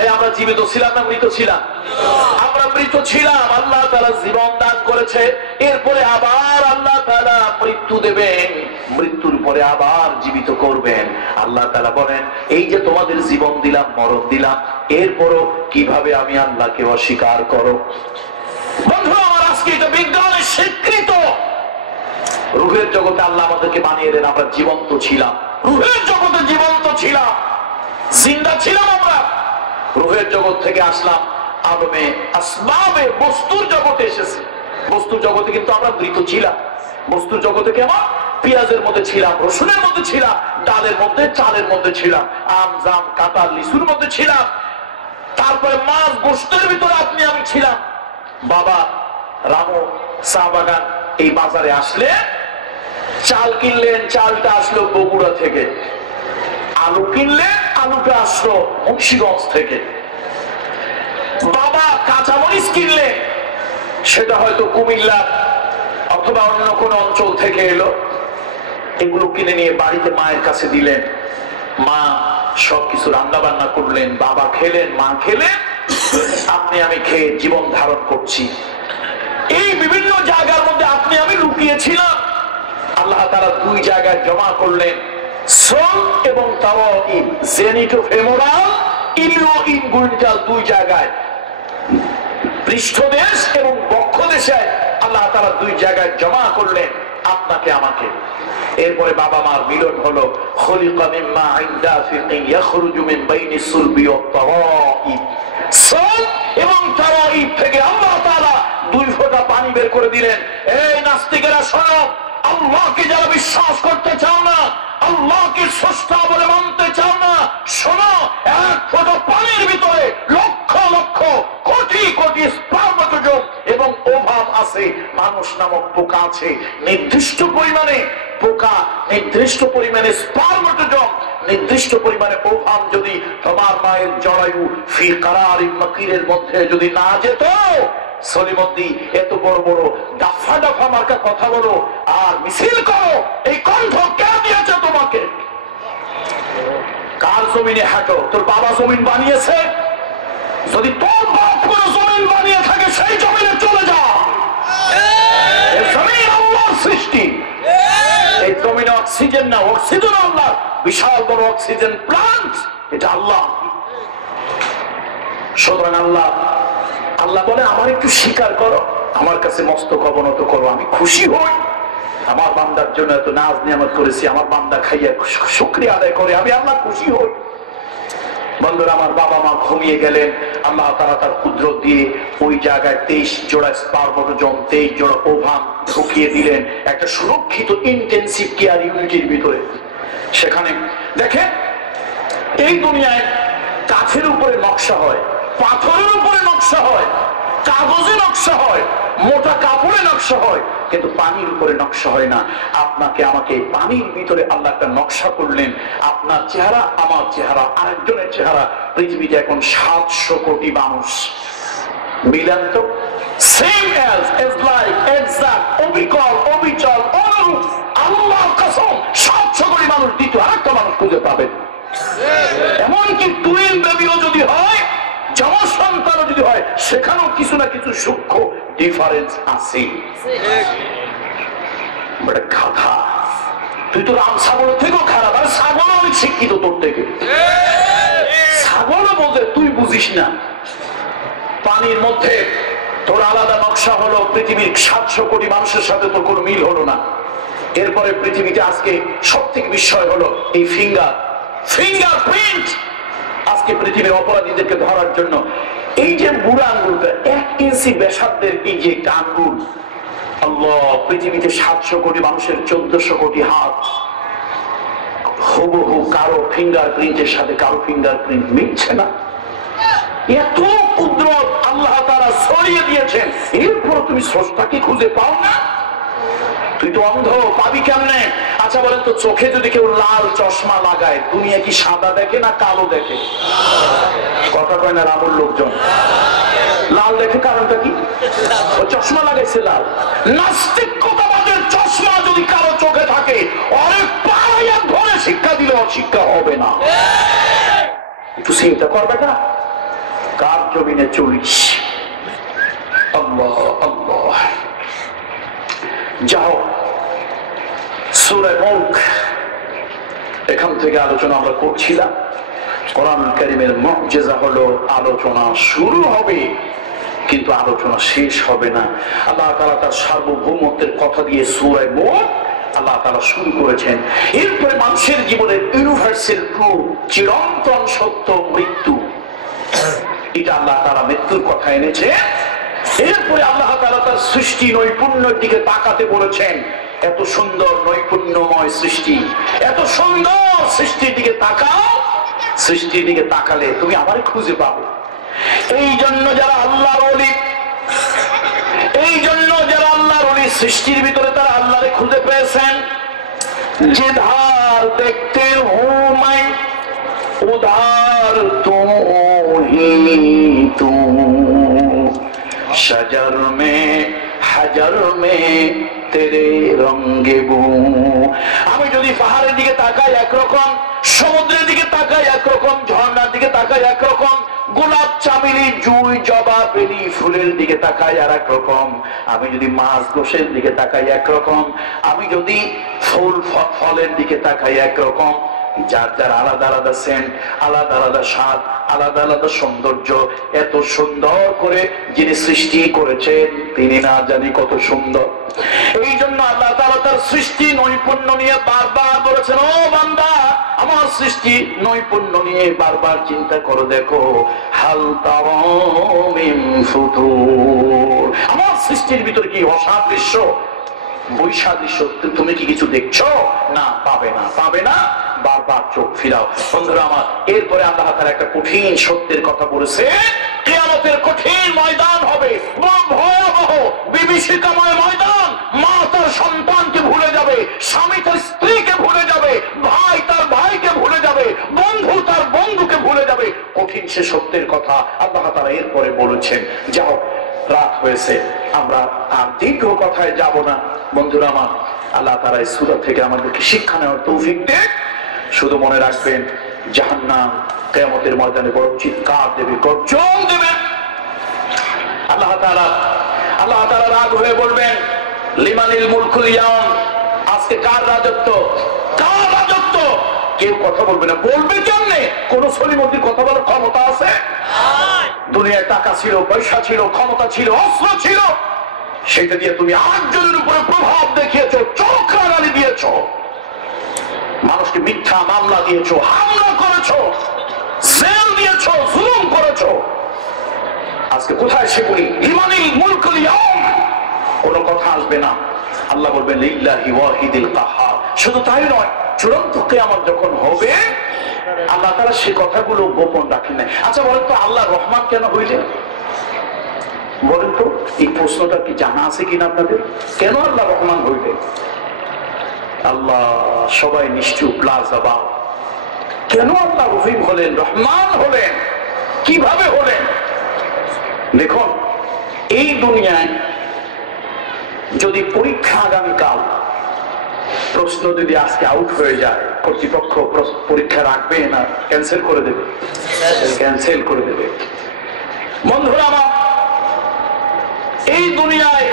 এই আমরা জীবিত ছিলাম না মৃত ছিলাম? আমরা মৃত ছিলাম, আল্লাহ তাআলা জীবন দান করেছে, এরপরে আবার আল্লাহ তাআলা মৃত্যু দেবেন, মৃত্যুর পরে আবার জীবিত করবেন। আল্লাহ তাআলা বলেন এই যে তোমাদের জীবন দিলাম, মরণ দিলাম, এরপরও কিভাবে আমি আল্লাহকে অস্বীকার করো? বন্ধুরা আমার, আজকে এটা বিজ্ঞানের স্বীকৃত, রূহের জগতে আল্লাহ আমাদেরকে বানিয়ে দেন, আমরা জীবন্ত ছিলাম, রূহের জগতে জীবন্ত ছিলাম, জিন্দা ছিলাম আমরা, রূহের জগৎ থেকে আসলাম আদমে আসবাবে বস্তুর জগতে এসেছি। বস্তুর জগতে কিন্তু আমরা মৃত ছিলাম, বস্তুর জগতে কেমন? পেঁয়াজের মধ্যে ছিলাম, রসুনের মধ্যে ছিলাম, ডালের মধ্যে, চালের মধ্যে ছিলাম, আম জাম কাঁঠাল লিচুর মধ্যে ছিলাম, তারপরে মাছ গোশতের ভিতরে আপনি আমি ছিলাম। বাবা রামু চা বাগান এই বাজারে আসলে চাল কিনলেন, চালটা আসলো বগুড়া থেকে, আলু কিনলে আলুটা আসলো মুন্সিগঞ্জ থেকে, বাবা কাঁচামরিচ কিনলে সেটা হয়তো কুমিল্লা অথবা অন্য কোন অঞ্চল থেকে এলো, এগুলো কিনে নিয়ে বাড়িতে মায়ের কাছে দিলেন, মা সবকিছু রান্না বান্না করলেন, বাবা খেলেন, মা খেলেন, আপনি আমি খেয়ে জীবন ধারণ করছি। এই বিভিন্ন জায়গার মধ্যে আপনি আমি লুকিয়েছিলাম, আল্লাহ তাআলা দুই জায়গায় জমা করলেন, সোল এবং তাওয়াইব, জেনিটোফেমোরাল, ইলিও ইনগুইনাল, দুই জায়গায়, পৃষ্ঠদেশ এবং বক্ষদেশ এসে আল্লাহ তাআলা দুই জায়গায় জমা করলেন আপনাকে আমাকে। এরপরে বাবা মার মিলন হলো। খলিকা মিম্মা ইনদা ফিকিন ইয়াখরুজু মিন বাইনি সুলবি ওয়াত তারাইব। সুলব এবং তারাইব থেকে আল্লাহ তাআলা দুই ফোঁটা পানি বের করে দিলেন। এই নাস্তিকেরা শোনো, আল্লাহকে যারা বিশ্বাস করতে চাও না, আল্লাহকে স্রষ্টা বলে মানতে চাও না, শোনো, এক ফোঁটা পানির ভিতরে লক্ষ লক্ষ কোটি কোটি স্পার্মাটোজোম এবং ওভাম আছে, মানুষ নামক পোকা আছে। নির্দিষ্ট পরিমাণে পোকা, নির্দিষ্ট পরিমাণে স্পার্মাটোজোম, নির্দিষ্ট পরিমাণে ওভাম যদি তোমার মায়ের জরায়ু ফি কারারিন মাকিনের মধ্যে যদি না যেত, সলিমদ্দি এত বড় বড় দাফা দাফা মার্কা কথা বলো আর মিছিল করো, এই কণ্ঠ কে দিয়েছে তোমাকে? কার জমিনে হাঁটো? তোর বাবা জমিন বানিয়েছে? যদি তোর বাপ কোন জমিন বানিয়ে থাকে সেই জমিনে চলে যা। এই জমিন আল্লাহর সৃষ্টি। এই জমিনে অক্সিজেন না, অক্সিজেন আল্লাহ, বিশাল বড় অক্সিজেন প্লান্ট, এটা আল্লাহ। সুতরাং আল্লাহ আল্লাহ বলে আমার একটু স্বীকার করো, আমার কাছে মস্তক অবনত করো, আমি খুশি হই। আমার বান্দার জন্য এত নাজ নিয়ামত করেছি, আমার বান্দা খাইয়া শুকরিয়া আদায় করে, আমি আল্লাহ খুশি হই। বন্ধুরা, আমার বাবা মা ঘুমিয়ে গেলেন, আল্লাহ তাআলা তার কুদরত দিয়ে ওই জায়গায় 23 জোড়া স্পার্মাটোজোম, 23 জোড়া ওভাম ঢুকিয়ে দিলেন একটা সুরক্ষিত ইন্টেনসিভ কেয়ার ইউনিটের ভিতরে। সেখানে দেখেন, এই দুনিয়ায় কাঠের উপরে নকশা হয়, পাথরের উপরে নকশা হয়, কাগজে নকশা হয়, মোটা কাপড়ে নকশা হয়, কিন্তু পানির উপরে নকশা হয় না। আপনাকে আমাকে পানির ভিতরে আল্লাহ একটা নকশা করলেন। আপনার চেহারা, আমার চেহারা, আরেকজনের চেহারা। পৃথিবীতে এখন 700 কোটি মানুষ। মিলান তো সেম এজ লাইক এক্সাক্ট অবিকল অবিচল অনুরূপ। আল্লাহর কসম 700 কোটি মানুষ দ্বিতীয় আরেকটা মানুষ খুঁজে পাবেন। এমনকি টুইন বেবিও যদি হয়, যমজ সন্তানও যদি হয়, সেখানেও কিছু না কিছু সূক্ষ্ম ডিফারেন্স আছে। গাধা, তুই তো রাম ছাগল থেকেও খারাপ, আর ছাগল অনেক শিক্ষিত তোর থেকে। ছাগলও বোঝে, তুই বুঝিস না। পানির মধ্যে তোর আলাদা নকশা হলো, পৃথিবীর 700 কোটি মানুষের সাথে তোর কোনো মিল হলো না। এরপরে পৃথিবীতে আজকে সব থেকে বিস্ময় হলো এই ফিঙ্গার প্রিন্ট। আজকে পৃথিবীর অপরাধীদেরকে ধরার জন্য এই যে বুড়া আঙ্গুলটা 1 ইঞ্চি ব্যাসার্ধের এই যে আঙ্গুল, আল্লাহ, পৃথিবীতে 700 কোটি মানুষের 1400 কোটি হাত, হুবহু কারো ফিঙ্গার প্রিন্টের সাথে কারো ফিঙ্গার প্রিন্ট মিলছে না। এত কুদরত আল্লাহ তাআলা ছড়িয়ে দিয়েছেন, এরপর তুমি স্রষ্টাকে খুঁজে পাও না? তুই তো অন্ধ, পাবি কেমনে? আচ্ছা বলেন তো, চোখে যদি কেউ লাল চশমা লাগায়, দুনিয়া কি সাদা দেখে না কালো দেখে? কথা কয় না রামুর লোকজন? লাল দেখে, কারণটা কি? ও চশমা লাগাইছে লাল। নাস্তিকতাবাদের চশমা যদি কারো চোখে থাকে, অনেক পাড়াইয়া ধরে শিক্ষা দিলে অশিক্ষা হবে না। একটু চিন্তা করবে না, কার জমিনে চলিস? আল্লাহ আল্লাহ। যাও, সূরা মুলক, এখান থেকে আলোচনা আমরা করছিলাম। কোরআন কারীমের মুজিজা হলো আলোচনা শুরু হবে কিন্তু আলোচনা শেষ হবে না। আল্লাহ তাআলা তার সার্বভৌমত্বের কথা দিয়ে সূরা মুলক আল্লাহ তাআলা শুরু করেছেন। এরপরে মানুষের জীবনের ইউনিভার্সাল ট্রুথ, চিরন্তন সত্য মৃত্যু, এটা আল্লাহ তাআলা মৃত্যুর কথা এনেছে। এরপরে আল্লাহ তাআলা তার সৃষ্টি নৈপুণ্যের দিকে তাকাতে বলেছেন। এত সুন্দর নৈপুণ্যময় সৃষ্টি, এত সুন্দর সৃষ্টির দিকে তাকাও, সৃষ্টির দিকে তাকালে তুমি আমারে খুঁজে পাবে। এই জন্য যারা আল্লাহর ওলি, এই জন্য যারা আল্লাহর ওলি, সৃষ্টির ভিতরে তারা আল্লাহরে খুঁজে পেয়েছেন। जिधर देखते हो मैं उधर तू ही तू, शजर में हजर में तेरे रंगे बू। আমি যদি পাহাড়ের দিকে তাকাই একরকম, সমুদ্রের দিকে তাকাই একরকম, ঝর্ণার দিকে তাকাই একরকম, গোলাপ চামেলি জুই জবা বেলি ফুলের দিকে তাকাই আর একরকম, আমি যদি মাছ গোশের দিকে তাকাই একরকম, আমি যদি ফুল ফলের দিকে তাকাই একরকম। যার যার আলাদা আলাদা সেন্ট, আলাদা আলাদা স্বাদ, আলাদা আলাদা সৌন্দর্য। এত সুন্দর করে যিনি সৃষ্টি করেছেন তিনি না জানি কত সুন্দর। এই জন্য আল্লাহ তাআলা তার সৃষ্টি নৈপুণ্য নিয়ে বারবার বলেছেন, ও বান্দা আমার সৃষ্টি নৈপুণ্য নিয়ে বারবার চিন্তা করো, দেখো হাল তারা মিন ফুতুর, আমার সৃষ্টির ভিতরে কি অসাদৃশ্য বৈসাদৃশ্য তুমি কি কিছু দেখছো? না, পাবে না, পাবে না, বারবার চোখ ফিরাও। বন্ধুরা আমার, এরপরে আল্লাহ তাআলা একটা কঠিন সত্যের কথা বলেছে, কিয়ামতের কঠিন ময়দান হবে, বড় ভয়াবহ বিভীষিকাময় ময়দান। মা তার সন্তানকে ভুলে যাবে, স্বামী তার স্ত্রীকে ভুলে যাবে, ভাই তার ভাইকে ভুলে যাবে, বন্ধু তার বন্ধুকে ভুলে যাবে। কঠিন সে সত্যের কথা আল্লাহ তাআলা এরপরে বলেছেন। যাও, রাত হয়েছে, আমরা আর দীর্ঘ কথায় যাব না। বন্ধুরা আমার, আল্লাহ তাআলা এই সূরা থেকে আমাদেরকে শিক্ষা নেওয়ার তৌফিক দেন। শুধু মনে রাখবেন, জাহান্নাম কিয়ামতের ময়দানে বড় চিৎকার দেবে, গর্জন দেবে। আল্লাহ তাআলা রাগ হয়ে বলবেন, লিমানিল মুলকুল ইয়াউম, আজকে কার রাজত্ব, কার রাজত্ব? কেউ কথা বলবে না। বলবে কেমনে? কোন সলিমতির কথা বলার ক্ষমতা আছে? দুনিয়ায় টাকা ছিল, পয়সা ছিল, ক্ষমতা ছিল, অস্ত্র ছিল, সেটা দিয়ে তুমি আরেকজনের উপরে প্রভাব দেখিয়েছো, চোখ রাগানি দিয়েছো, মানুষকে মিথ্যা মামলা দিয়েছো, হামলা করেছো, জেল দিয়েছো, জুলুম করেছো। আজকে কোথায় সেগুলি? লিমানিল মুলকুল ইয়াউম, কোনো কথা আসবে না। আল্লাহ বলবেন লিল্লাহি ওয়াহিদিল কাহার। শুধু তাই নয়, চূড়ান্ত কিয়ামত যখন হবে আল্লাহ তাআলা সে কথাগুলো গোপন রাখেন না। আচ্ছা বলেন তো, আল্লাহ রহমান কেন হইলেন? বলেন তো, এই প্রশ্নটা কি জানা আছে কিনা আপনাদের? কেন আল্লাহ রহমান হইলেন? আল্লাহ সবাই নিশ্চুপ লাজবাব। কেন আল্লাহ রহিম হলেন, রহমান হলেন, কিভাবে হলেন? দেখুন, এই দুনিয়ায় যদি পরীক্ষা আগামীকাল, প্রশ্ন যদি আজকে আউট হয়ে যায়, কর্তৃপক্ষ পরীক্ষা রাখবে না, ক্যান্সেল করে দেবে, ক্যান্সেল করে দেবে। বন্ধুরা আমার, এই দুনিয়ায়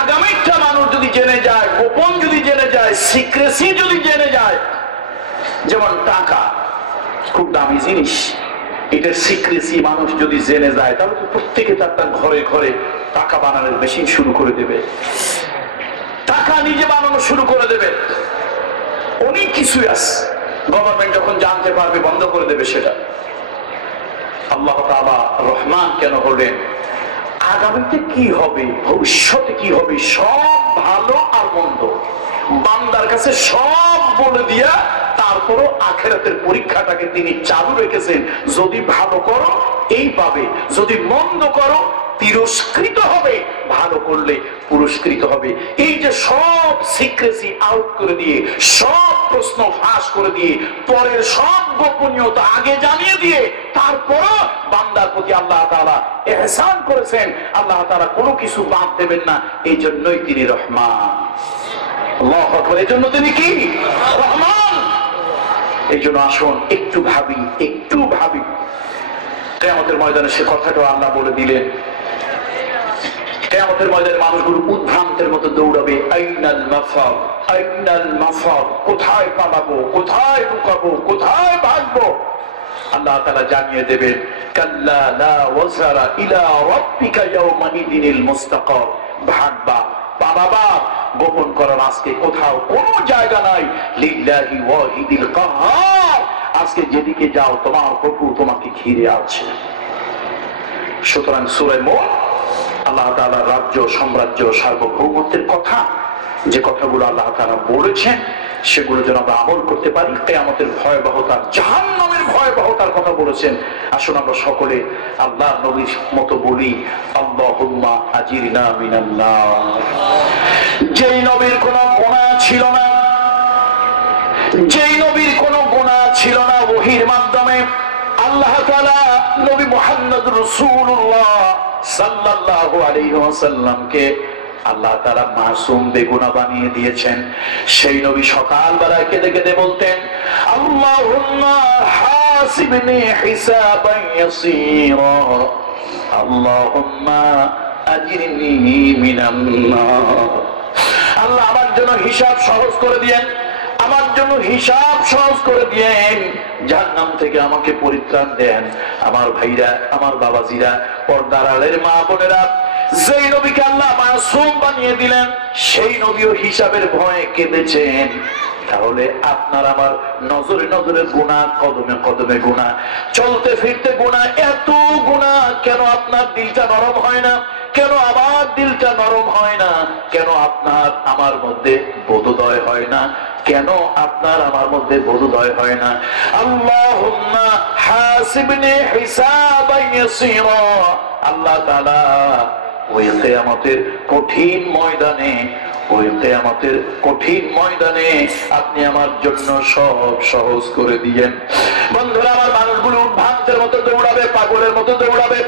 আগামীটা মানুষ যদি জেনে যায়, গোপন যদি জেনে যায়, সিক্রেসি যদি জেনে যায়, যেমন টাকা খুব দামি জিনিস, এটার সিক্রেসি মানুষ যদি জেনে যায়, তাহলে তো প্রত্যেকে তার ঘরে ঘরে টাকা বানানোর মেশিন শুরু করে দেবে, টাকা নিজে বানানো শুরু করে দেবে। অনেক কিছু আছে, গভর্নমেন্ট যখন জানতে পারবে বন্ধ করে দেবে সেটা। আল্লাহ তাআলা রহমান কেন হলেন? আগামীতে কি হবে, ভবিষ্যতে কি হবে, সব ভালো আর মন্দ বান্দার কাছে সব বলে দিয়া তারপরও আখিরাতের পরীক্ষাটাকে তিনি চালু রেখেছেন। যদি ভালো করো এই পাবে, যদি মন্দ করো তিরস্কৃত হবে, ভালো করলে পুরস্কৃত হবে। এই যে সব সিক্রেসি আউট করে দিয়ে, সব প্রশ্ন ফাঁস করে দিয়ে, পরের সব গোপনীয়তা আগে জানিয়ে দিয়ে, তারপরও বান্দার প্রতি আল্লাহ তাআলা ইহসান করেছেন। আল্লাহ তাআলা কোনো কিছু বাদ দেবেন না, এই জন্যই তিনি রহমান। আল্লাহু আকবার, এই জন্য তিনি কি? রহমান। এই জন্য আসুন একটু ভাবি, একটু ভাবি। কিয়ামতের ময়দানে সে কথাটা আল্লাহ বলে দিলেন। কিয়ামতের ময়দানে মানুষগুলো উদ্ভ্রান্তের মতো দৌড়াবে, আইনাল মাফার, আইনাল মাফার, কোথায় পালাবো, কোথায় লুকাবো, কোথায় ভাগবো? আল্লাহ তাআলা জানিয়ে দেবেন, কাল্লা লা ওয়াজরা ইলা রাব্বিকা ইয়াওমাইদিনিল মুস্তাকার, ভাগবা, পালাবা, গোপন করার আজকে কোথাও কোনো জায়গা নাই। লিল্লাহি ওয়াহিদিল কাহার, আজকে যেদিকে যাও তোমার প্রভু তোমাকে ঘিরে আছে। সুতরাং সূরা মুলক আল্লাহ তাআলার রাজ্য, সাম্রাজ্য, সার্বভৌমত্বের কথা, যে কথাগুলো আল্লাহ তাআলা বলেছেন সেগুলো যেন আমরা আমল করতে পারি। কিয়ামতের ভয়াবহতা, জাহান্নামের ভয়াবহতার কথা বলেছেন। আসুন আমরা সকলে আল্লাহর নবীর মতো বলি, আল্লাহুম্মা আজিরনা মিনান নার। যেই নবীর কোনো গুনাহ ছিল না, যেই নবীর কোনো গুনাহ ছিল না, ওহীর মাধ্যমে আল্লাহ তাআলা নবী মুহাম্মদ রাসূলুল্লাহ সাল্লাল্লাহু আলাইহি ওয়াসাল্লামকে আল্লাহ তাআলা মাসুম বেগুনাহ বানিয়ে দিয়েছেন। সেই নবী সকালবেলায় কেঁদে কেঁদে বলতেন, আল্লাহুম্মা হাসিবনি হিসাবান ইয়াসীরা, আল্লাহুম্মা আজিরনি মিনান নার। আল্লাহ আমার জন্য হিসাব সহজ করে দিয়েন, আমার জন্য হিসাব সহজ করে দিয়েন, জাহান্নাম থেকে আমাকে পরিত্রাণ দেন। আমার ভাইরা, আমার বাবাজিরা, পর্দার আড়ালের মা বোনেরা, যেই নবীকে আল্লাহ মাসুম বানিয়ে দিলেন সেই নবীও হিসাবের ভয়ে কেঁদেছেন। তাহলে আপনার আমার নজরে নজরে গুনাহ, কদমে কদমে গুনাহ, চলতে ফিরতে গুনাহ, এত গুনাহ, কেন আপনার দিলটা নরম হয় না? কেন আমার দিলটা নরম হয় না? কেন আপনার আমার মধ্যে বোধোদয় হয় না? কেন আপনার আমার মধ্যে বোধোদয় হয় না? আল্লাহুম্মা হাসিবনি হিসাবান ইয়াসীরা। আল্লাহ তাআলা ওই কিয়ামতের কঠিন ময়দানে, ওই কিয়ামতের কঠিন ময়দানে আপনি আমার জন্য সব সহজ করে দিয়েন। বন্ধুরা আমার, মানুষগুলো উদ্ভ্রান্তের মতো দৌড়াবে, পাগলের মতো দৌড়াবে।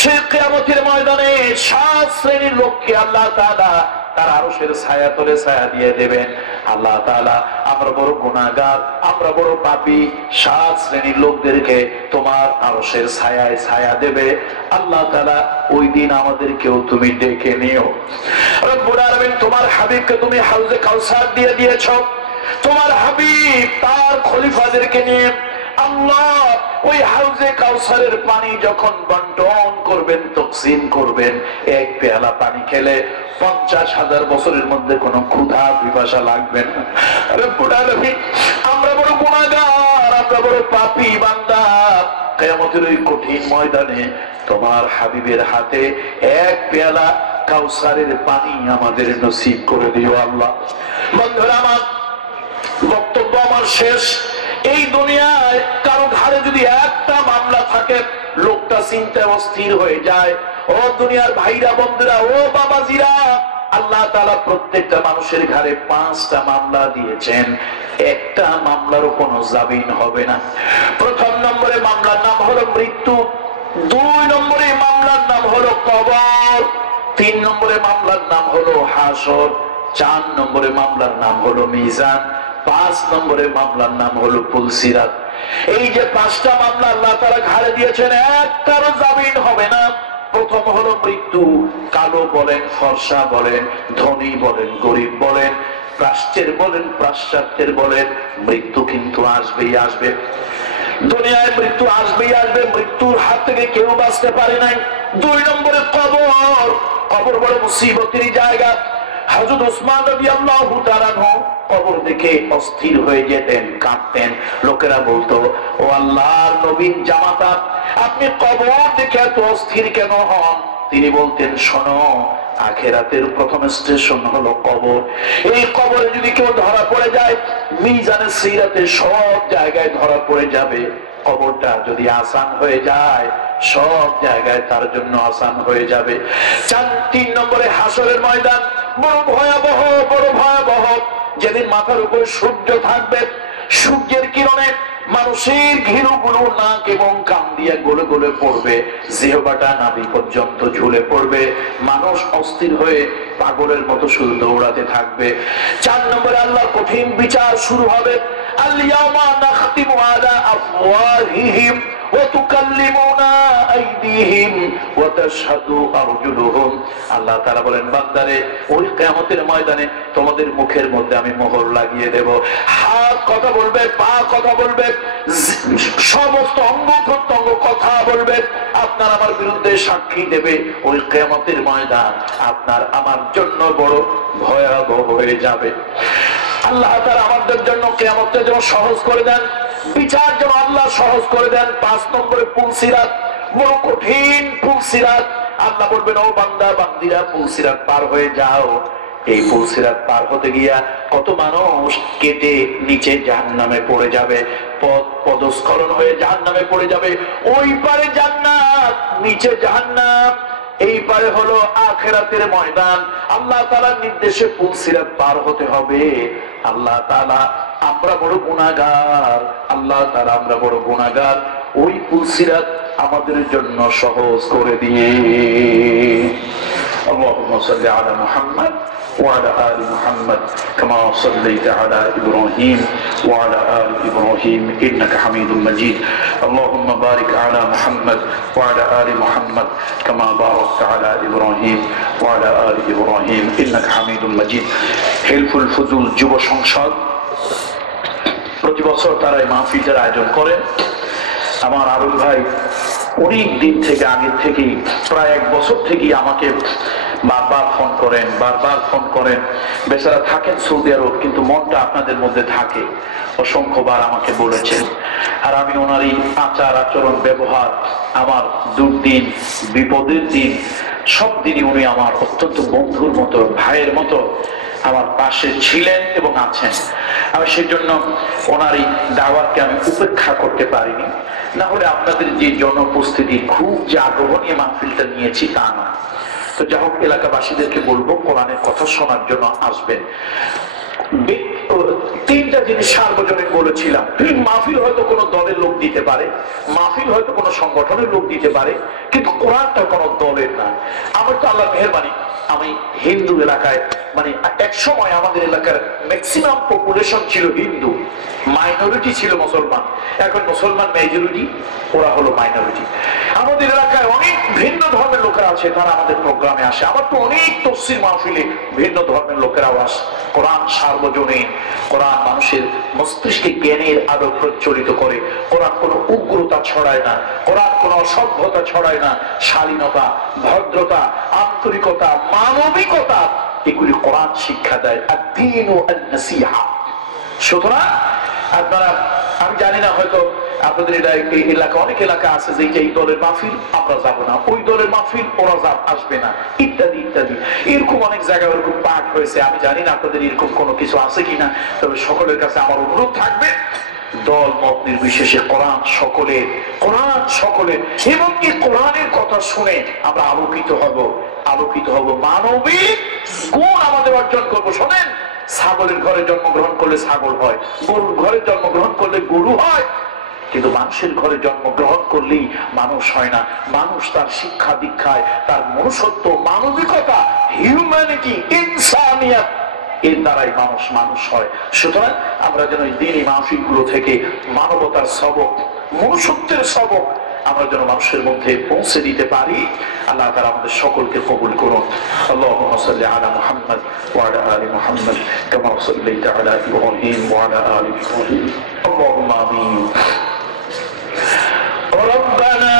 সেই কিয়ামতের ময়দানে 7 শ্রেণীর লোককে আল্লাহ তাআলা তার আরশের ছায়া তলে ছায়া দিয়ে দেবেন। আল্লাহ তাআলা আমরা বড় গুনাহগার, আমরা বড় পাপী, 7 শ্রেণীর লোকদেরকে তোমার আরশের ছায়ায় ছায়া দেবে। আল্লাহ তাআলা ওই দিন আমাদেরকেও তুমি ডেকে নিও। রব্বুল আলামিন, তোমার হাবিবকে তুমি হাউজে কাউসার দিয়ে দিয়েছো। তোমার হাবিব তার খলিফাদেরকে নিয়ে আল্লাহ ওই হাউজে কাউসারের পানি যখন বন্টন করবেন, তকসিম করবেন, এক পেয়ালা পানি খেলে 50,000 বছরের মধ্যে কোনো ক্ষুধা পিপাসা লাগবে না। রব্বুল আলামিন, আমরা বড় গুনাহগার, আমরা বড় পাপী বান্দা। কিয়ামতের ওই কঠিন ময়দানে তোমার হাবিবের হাতে এক পেয়ালা কাউসারের পানি আমাদের নসিব করে দিও আল্লাহ। বন্ধুরা আমার, বক্তব্য আমার শেষ। এই দুনিয়ায় কারো ঘাড়ে যদি একটা মামলা থাকে, লোকটা চিন্তায় অস্থির হয়ে যায়। ও দুনিয়ার ভাইরা, বন্ধুরা, ও বাবাজিরা, আল্লাহ তাআলা প্রত্যেকটা মানুষের ঘাড়ে 5টা মামলা দিয়েছেন। একটা মামলারও কোনো জামিন হবে না। প্রথম নম্বরে মামলার নাম হলো মৃত্যু, 2 নম্বরে মামলার নাম হলো কবর, 3 নম্বরে মামলার নাম হলো হাসর, 4 নম্বরে মামলার নাম হলো মিজান, 5 নম্বরে মামলার নাম হলো পুলসিরাত। এই যে 5টা মামলা আল্লাহ তাআলা ঘাড়ে দিয়েছেন, একটারও জামিন হবে না। প্রথম হলো মৃত্যু। কালো বলেন, ফর্সা বলেন, ধনী বলেন, গরিব বলেন, প্রাচ্যের বলেন, পাশ্চাত্যের বলেন, মৃত্যু কিন্তু আসবেই আসবে। দুনিয়ায় মৃত্যু আসবেই আসবে, মৃত্যুর হাত থেকে কেউ বাঁচতে পারে নাই। 2 নম্বরে কবর। কবর বড় মুসিবতের জায়গা। হযরত ওসমান রাদিয়াল্লাহু তাআলা আনহু কবর দেখে অস্থির হয়ে যেতেন, কাঁদতেন। লোকেরা বলতো, ও আল্লাহর নবীর জামাতা, আপনি কবর দেখে এত অস্থির কেন হন? তিনি বলতেন, শোনো, আখিরাতের প্রথম স্টেশন হলো কবর। এই কবরে যদি কেউ ধরা পড়ে যায়, মিজানে সিরাতে সব জায়গায় ধরা পড়ে যাবে। কবরটা যদি আসান হয়ে যায়, সব জায়গায় তার জন্য আসান হয়ে যাবে। 3 নম্বরে হাসরের ময়দান। বড় ভয়াবহ, বড় ভয়াবহ। যেদিন মাথার উপর সূর্য থাকবে, সূর্যের কিরণে মানুষের ঘিলুগুলো নাক এবং কান দিয়ে গলে গলে পড়বে, জিহ্বাটা নাভি পর্যন্ত ঝুলে পড়বে। মানুষ অস্থির হয়ে পাগলের মতো শুধু দৌড়াতে থাকবে। 4 নম্বরে আল্লাহর কঠিন বিচার শুরু হবে। আল-ইয়াওমা নাখতিমু আলা আফওয়াহিহিম ওয়া তুকাল্লিমুনা আইদিহিম ওয়া তাশহাদু আরজুলুহুম। আল্লাহ তাআলা বলেন, বান্দারে, ওই কিয়ামতের ময়দানে তোমাদের মুখের মধ্যে আমি মোহর লাগিয়ে দেব। হাত কথা বলবে, পা কথা বলবে, সমস্ত অঙ্গ প্রত্যঙ্গ কথা বলবে, আপনার আমার বিরুদ্ধে সাক্ষী দেবে। ওই কিয়ামতের ময়দান আপনার আমার জন্য বড় ভয়াবহ হয়ে যাবে। আল্লাহ তাআলা আমাদের জন্য কিয়ামতটা যেন সহজ করে দেন, বিচার যেন আল্লাহ সহজ করে দেন। 5 নম্বরে পুলসিরাত। বড় কঠিন পুলসিরাত। আল্লাহ বলবেন, ও বান্দা বান্দিরা, পুলসিরাত পার হয়ে যাও। এই পুলসিরাত পার হতে গিয়া কত মানুষ কেটে নিচে জাহান্নামে পড়ে যাবে, পদস্খলন হয়ে জাহান্নামে পড়ে যাবে। ওই পারে জান্নাত, নিচে জাহান্নাম। এই পারে হলো আখিরাতের ময়দান। আল্লাহ তাআলার নির্দেশে পুলসিরাত পার হতে হবে। আল্লাহ তাআলা, আমরা বড় গুনাহগার, আল্লাহ তাআলা, আমরা বড় গুনাহগার। ওই পুলসিরাত আমাদের জন্য সহজ করে দিয়ে। اللهم صل على محمد وعلى آل محمد كما صليت على إبراهيم وعلى آل إبراهيم إنك حميد مجيد. اللهم بارك على محمد وعلى آل محمد كما باركت على إبراهيم وعلى آل إبراهيم إنك حميد مجيد. حلف الفضول যুব সংসদ প্রতি বছর তারা এই মাহফিলটার আয়োজন করেন। আমার আরুল ভাই অনেক দিন থেকে, আগের থেকেই প্রায় 1 বছর থেকেই আমাকে বারবার ফোন করেন। বেচারা থাকেন সৌদি আরব, কিন্তু মনটা আপনাদের মধ্যে থাকে, অসংখ্যবার আমাকে বলেছেন। আর আমি ওনার এই আচার আচরণ ব্যবহার, আমার দুর্দিন বিপদের দিন সব দিনই উনি আমার অত্যন্ত বন্ধুর মতো, ভাইয়ের মতো আমার পাশে ছিলেন এবং আছেন। আমি সেজন্য ওনার এই দাওয়াতকে আমি উপেক্ষা করতে পারিনি। না হলে আপনাদের যে জনউপস্থিতি, খুব যে আগ্রহ নিয়ে মাহফিলটা নিয়েছি তা না। তো যাই হোক, এলাকাবাসীদেরকে বলবো কোরআনের কথা শোনার জন্য আসবেন। 3টা জিনিস সার্বজনীন বলেছিলাম। মাহফিল হয়তো কোনো দলের লোক দিতে পারে, মাহফিল হয়তো কোনো সংগঠনের লোক দিতে পারে, কিন্তু কোরআনটা কোনো দলের না। আমার তো আল্লাহর মেহেরবানি, আমি হিন্দু এলাকায়, মানে এক সময় আমাদের এলাকার ম্যাক্সিমাম পপুলেশন ছিল হিন্দু, মাইনরিটি ছিল মুসলমান। এখন মুসলমান মেজরিটি, ওরা হলো মাইনরিটি। আমাদের এলাকায় অনেক ভিন্ন ধর্মের লোকেরা আছে, তারা আমাদের প্রোগ্রামে আসে। আমার তো অনেক তফসির মাহফিলে ভিন্ন ধর্মের লোকেরাও আসে। কোরআন সার্বজনীন, কোরআন মানুষের মস্তিষ্কে জ্ঞানের আলো প্রজ্বলিত করে। কোরআন কোনো উগ্রতা ছড়ায় না, কোরআন কোনো অসভ্যতা ছড়ায় না। শালীনতা, ভদ্রতা, আন্তরিকতা, মানবিকতা, এগুলি কোরআন শিক্ষা দেয়। আদ-দীন আন-নাসিহা। সুতরাং আপনারা, আমি জানি না, হয়তো আপনাদের এলাকা, অনেক এলাকা আছে যে এই দলের মাহফিল আমরা যাবো না, ওই দলের মাহফিল ওরা আসবে না, ইত্যাদি ইত্যাদি। এরকম অনেক জায়গায় ওরকম পাঠ হয়েছে। আমি জানি না আপনাদের এরকম কোনো কিছু আছে কিনা। তবে সকলের কাছে আমার অনুরোধ থাকবে, দল মত নির্বিশেষে কোরআন সকলের, কোরআন সকলের, এবং এই কোরআনের কথা শুনে আমরা আলোকিত হব, মানবিক গুণ আমাদের অর্জন করবো। শোনেন, ছাগলের ঘরে জন্মগ্রহণ করলে ছাগল হয়, গরুর ঘরে জন্মগ্রহণ করলে গরু হয়, কিন্তু মানুষের ঘরে জন্মগ্রহণ করলেই মানুষ হয় না। মানুষ তার শিক্ষা দীক্ষায়, তার মনুষ্যত্ব, মানবিকতা, হিউম্যানিটি, ইনসানিয়ত, এর দ্বারাই মানুষ হয়। সুতরাং আমরা যেন এই দ্বীনি মাহফিলগুলো থেকে মানবতার সবক, মনুষ্যত্বের সবক আমরা যেন মানুষের মধ্যে পৌঁছে দিতে পারি। আল্লাহ তাআলা আমাদের সকলকে কবুল করুন। আল্লাহুম্মা সাল্লি আলা মুহাম্মদ ওয়া আলা আলি মুহাম্মদ কামা সাল্লাইতা আলা ইব্রাহিম ওয়া আলা আলি ইব্রাহিম। আল্লাহুম্মা আমিন। ربنا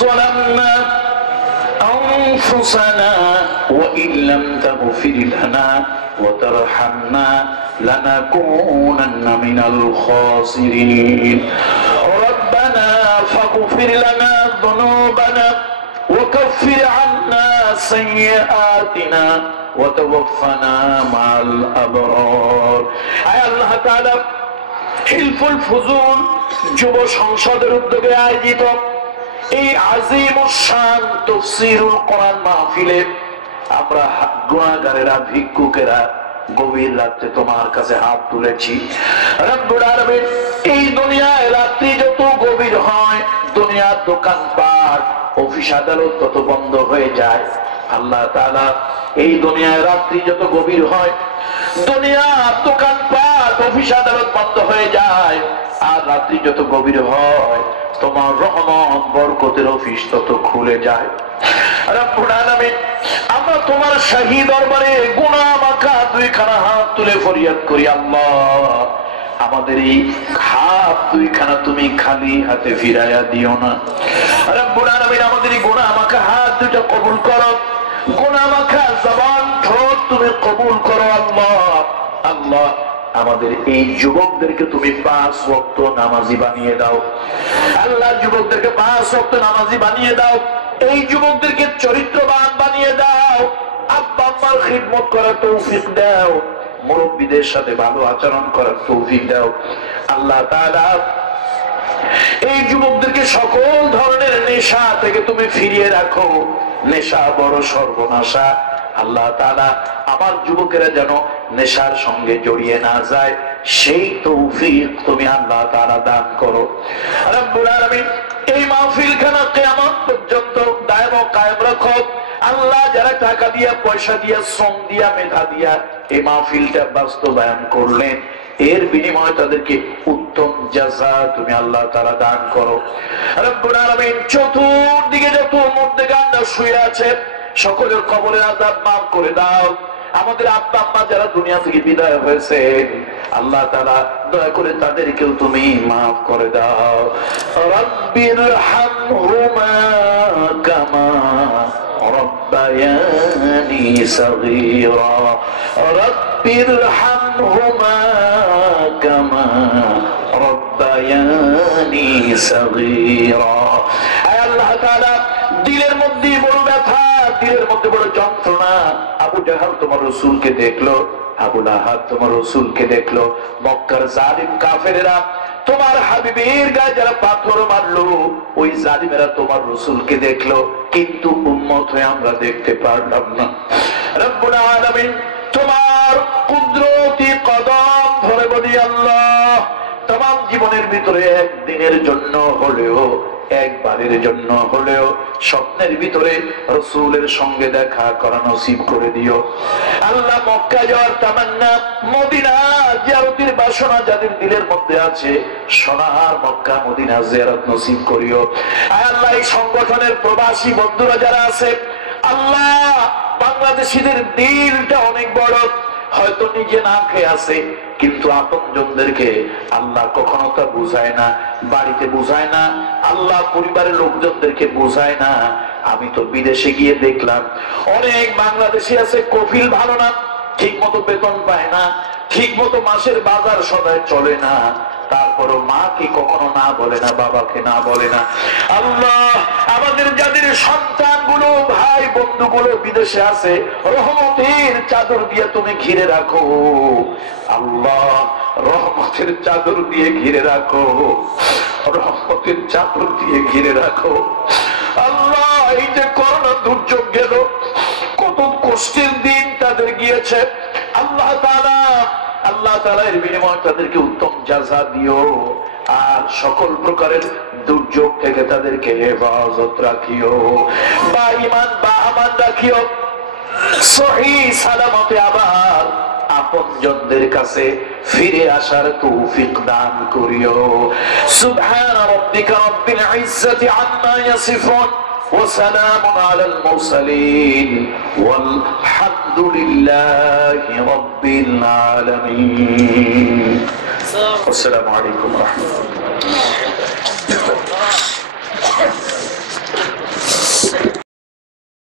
ظلمنا أنفسنا وإن لم تغفر لنا وترحمنا لنكونن من الخاسرين ربنا فاغفر لنا ذنوبنا وكفر عنا سيئاتنا وتوفنا مع الأبرار أي الله تعالى হিলফুল ফুজুল যুব সংসদের উদ্যোগে আয়োজিত এই আজিমুশ শান তাফসীরুল কোরআন মাহফিলে আমরা গুনাহগারেরা, ভিক্ষুকেরা গভীর রাতে তোমার কাছে হাত তুলেছি। রব্বুল আলামিন, এই দুনিয়ায় রাত্রি যত গভীর হয়, দুনিয়ার দোকানপাট, অফিস আদালত তত বন্ধ হয়ে যায়। আল্লাহ তাআলা, এই দুনিয়ায় রাত্রি যত গভীর হয়, দুনিয়ার দোকানপাট, অফিস আদালত বন্ধ হয়ে যায়, আর রাত্রি যত গভীর হয়, তোমার রহমত বরকতের অফিস তত খুলে যায়। রব্বুল আলামিন, আমরা তোমার শাহী দরবারে গুনাহ মাখা দুইখানা হাত তুলে ফরিয়াদ করি, আল্লাহ আমাদের এই হাত দুইখানা তুমি খালি হাতে ফিরাইয়া দিও না। রব্বুল আলামিন, আমাদের এই গুনাহ মাখা হাত দুইটা কবুল করো, গুনাহ মাখা জবান ঠোঁট তুমি কবুল করো। আল্লাহ আমাদের এই যুবকদেরকে তুমি 5 ওয়াক্ত নামাজি বানিয়ে দাও। আল্লাহ, যুবকদেরকে 5 ওয়াক্ত নামাজি বানিয়ে দাও। এই যুবকদেরকে চরিত্রবান বানিয়ে দাও। আব্বা আম্মার খিদমত করার তৌফিক দাও, মুরব্বীদের সাথে ভালো আচরণ করার তৌফিক দাও। আল্লাহ তাআলা, এই যুবকদেরকে সকল ধরনের নেশা থেকে তুমি ফিরিয়ে রাখো। নেশা বড় সর্বনাশা। আল্লাহ তাআলা, আমার যুবকেরা যেন নেশার সঙ্গে জড়িয়ে না যায়, সেই তৌফিক তুমি আল্লাহ তাআলা দান করো। রব্বুল আলামিন, এই মাহফিলখানা কিয়ামত পর্যন্ত দায়েম ও কায়েম রাখো। আল্লাহ, যারা টাকা দিয়া, পয়সা দিয়া, শ্রম দিয়া, মেধা দিয়া এই মাহফিলটা বাস্তবায়ন করলেন, এর বিনিময়ে তাদেরকে উত্তম জাযা তুমি আল্লাহ তাআলা দান করো। রব্বুল আলামিন, চতুর্দিকে যত মুর্দেগানরা শুয়ে আছে, সকলের কবরের আযাব মাফ করে দাও। আমাদের আব্বা আম্মা যারা দুনিয়া থেকে বিদায় হয়েছে, আল্লাহ তাআলা দয়া করে তাদেরকেও তুমি মাফ করে দাও। রাব্বিরহামহুমা কামা রাব্বায়ানি সাগীরা, রাব্বিরহামহুমা কামা রাব্বায়ানি সাগীরা। আয় আল্লাহ তাআলা, দিলের মধ্যে বড় ব্যথা, দিলের মধ্যে বড় যন্ত্রণা। আবু জাহাল তোমার রাসূলকে দেখলো, আবু লাহাব তোমার রাসূলকে দেখলো, মক্কার জালিম কাফেরেরা তোমার হাবিবের গায়ে যারা পাথর মারলো, ওই জালিমেরা তোমার রাসূলকে দেখলো, কিন্তু উম্মত হয়ে আমরা দেখতে পারলাম না। রব্বুল আলামিন তোমার কুদরতি কদম ধরে বলি আল্লাহ, তাম জীবনের ভিতরে একদিনের জন্য হলেও, একবারের জন্য হলেও স্বপ্নের ভিতরে রাসূলের সঙ্গে দেখা করা নসিব করে দিও আল্লাহ। মক্কা যাওয়ার তামান্না, মদিনা জিয়ারতের বাসনা যাদের দিলের মধ্যে আছে, সোনার মক্কা মদিনা জিয়ারত নসিব করিও। আয় আল্লাহ, এই সংগঠনের প্রবাসী বন্ধুরা যারা আছে আল্লাহ, বাংলাদেশীদের দিলটা অনেক বড়, হয়তো নিজে না খেয়ে আছে, কিন্তু আপনজনদেরকে আল্লাহ কখনো তা বুঝায় না, বাড়িতে বুঝায় না, আল্লাহ পরিবারের লোকজনদেরকে বুঝায় না। আমি তো বিদেশে গিয়ে দেখলাম অনেক বাংলাদেশি আছে, কফিল ভালো না, ঠিক মতো বেতন পায় না, ঠিক মতো মাসের বাজার সদায় চলে না, তারপরও মাকে কখনো না বলে না, বাবাকে না বলে না। আল্লাহ, আমাদের যাদের সন্তানগুলো, ভাই বন্ধুগুলো বিদেশে আছে, রহমতের চাদর দিয়ে তুমি ঘিরে রাখো আল্লাহ, রহমতের চাদর দিয়ে ঘিরে রাখো, রহমতের চাদর দিয়ে ঘিরে রাখো আল্লাহ। এই যে করোনা দুর্যোগ গেল, কত কষ্টের দিন তাদের গিয়েছে আল্লাহ তাআলা, আল্লাহ তাআলা এর বিনিময়ে তাদেরকে উত্তম জাযা দিও, আর সকল প্রকারের দুর্যোগ থেকে তাদেরকে হেফাজত রাখিও, বা ঈমান বা আমান রাখিও, সহিহ সালামতে আবার আপনজনদের কাছে ফিরে আসার তৌফিক দান করিও। সুবহান রাব্বিকা রাব্বিল ইজ্জাতি আম্মা ইয়াসিফুন ওয়া সালামুন আলাল মুরসালিন ওয়ালহামদুলিল্লাহি রাব্বিল আলামিন। আসসালামু আলাইকুম ওয়া রাহমাতুল্লাহ।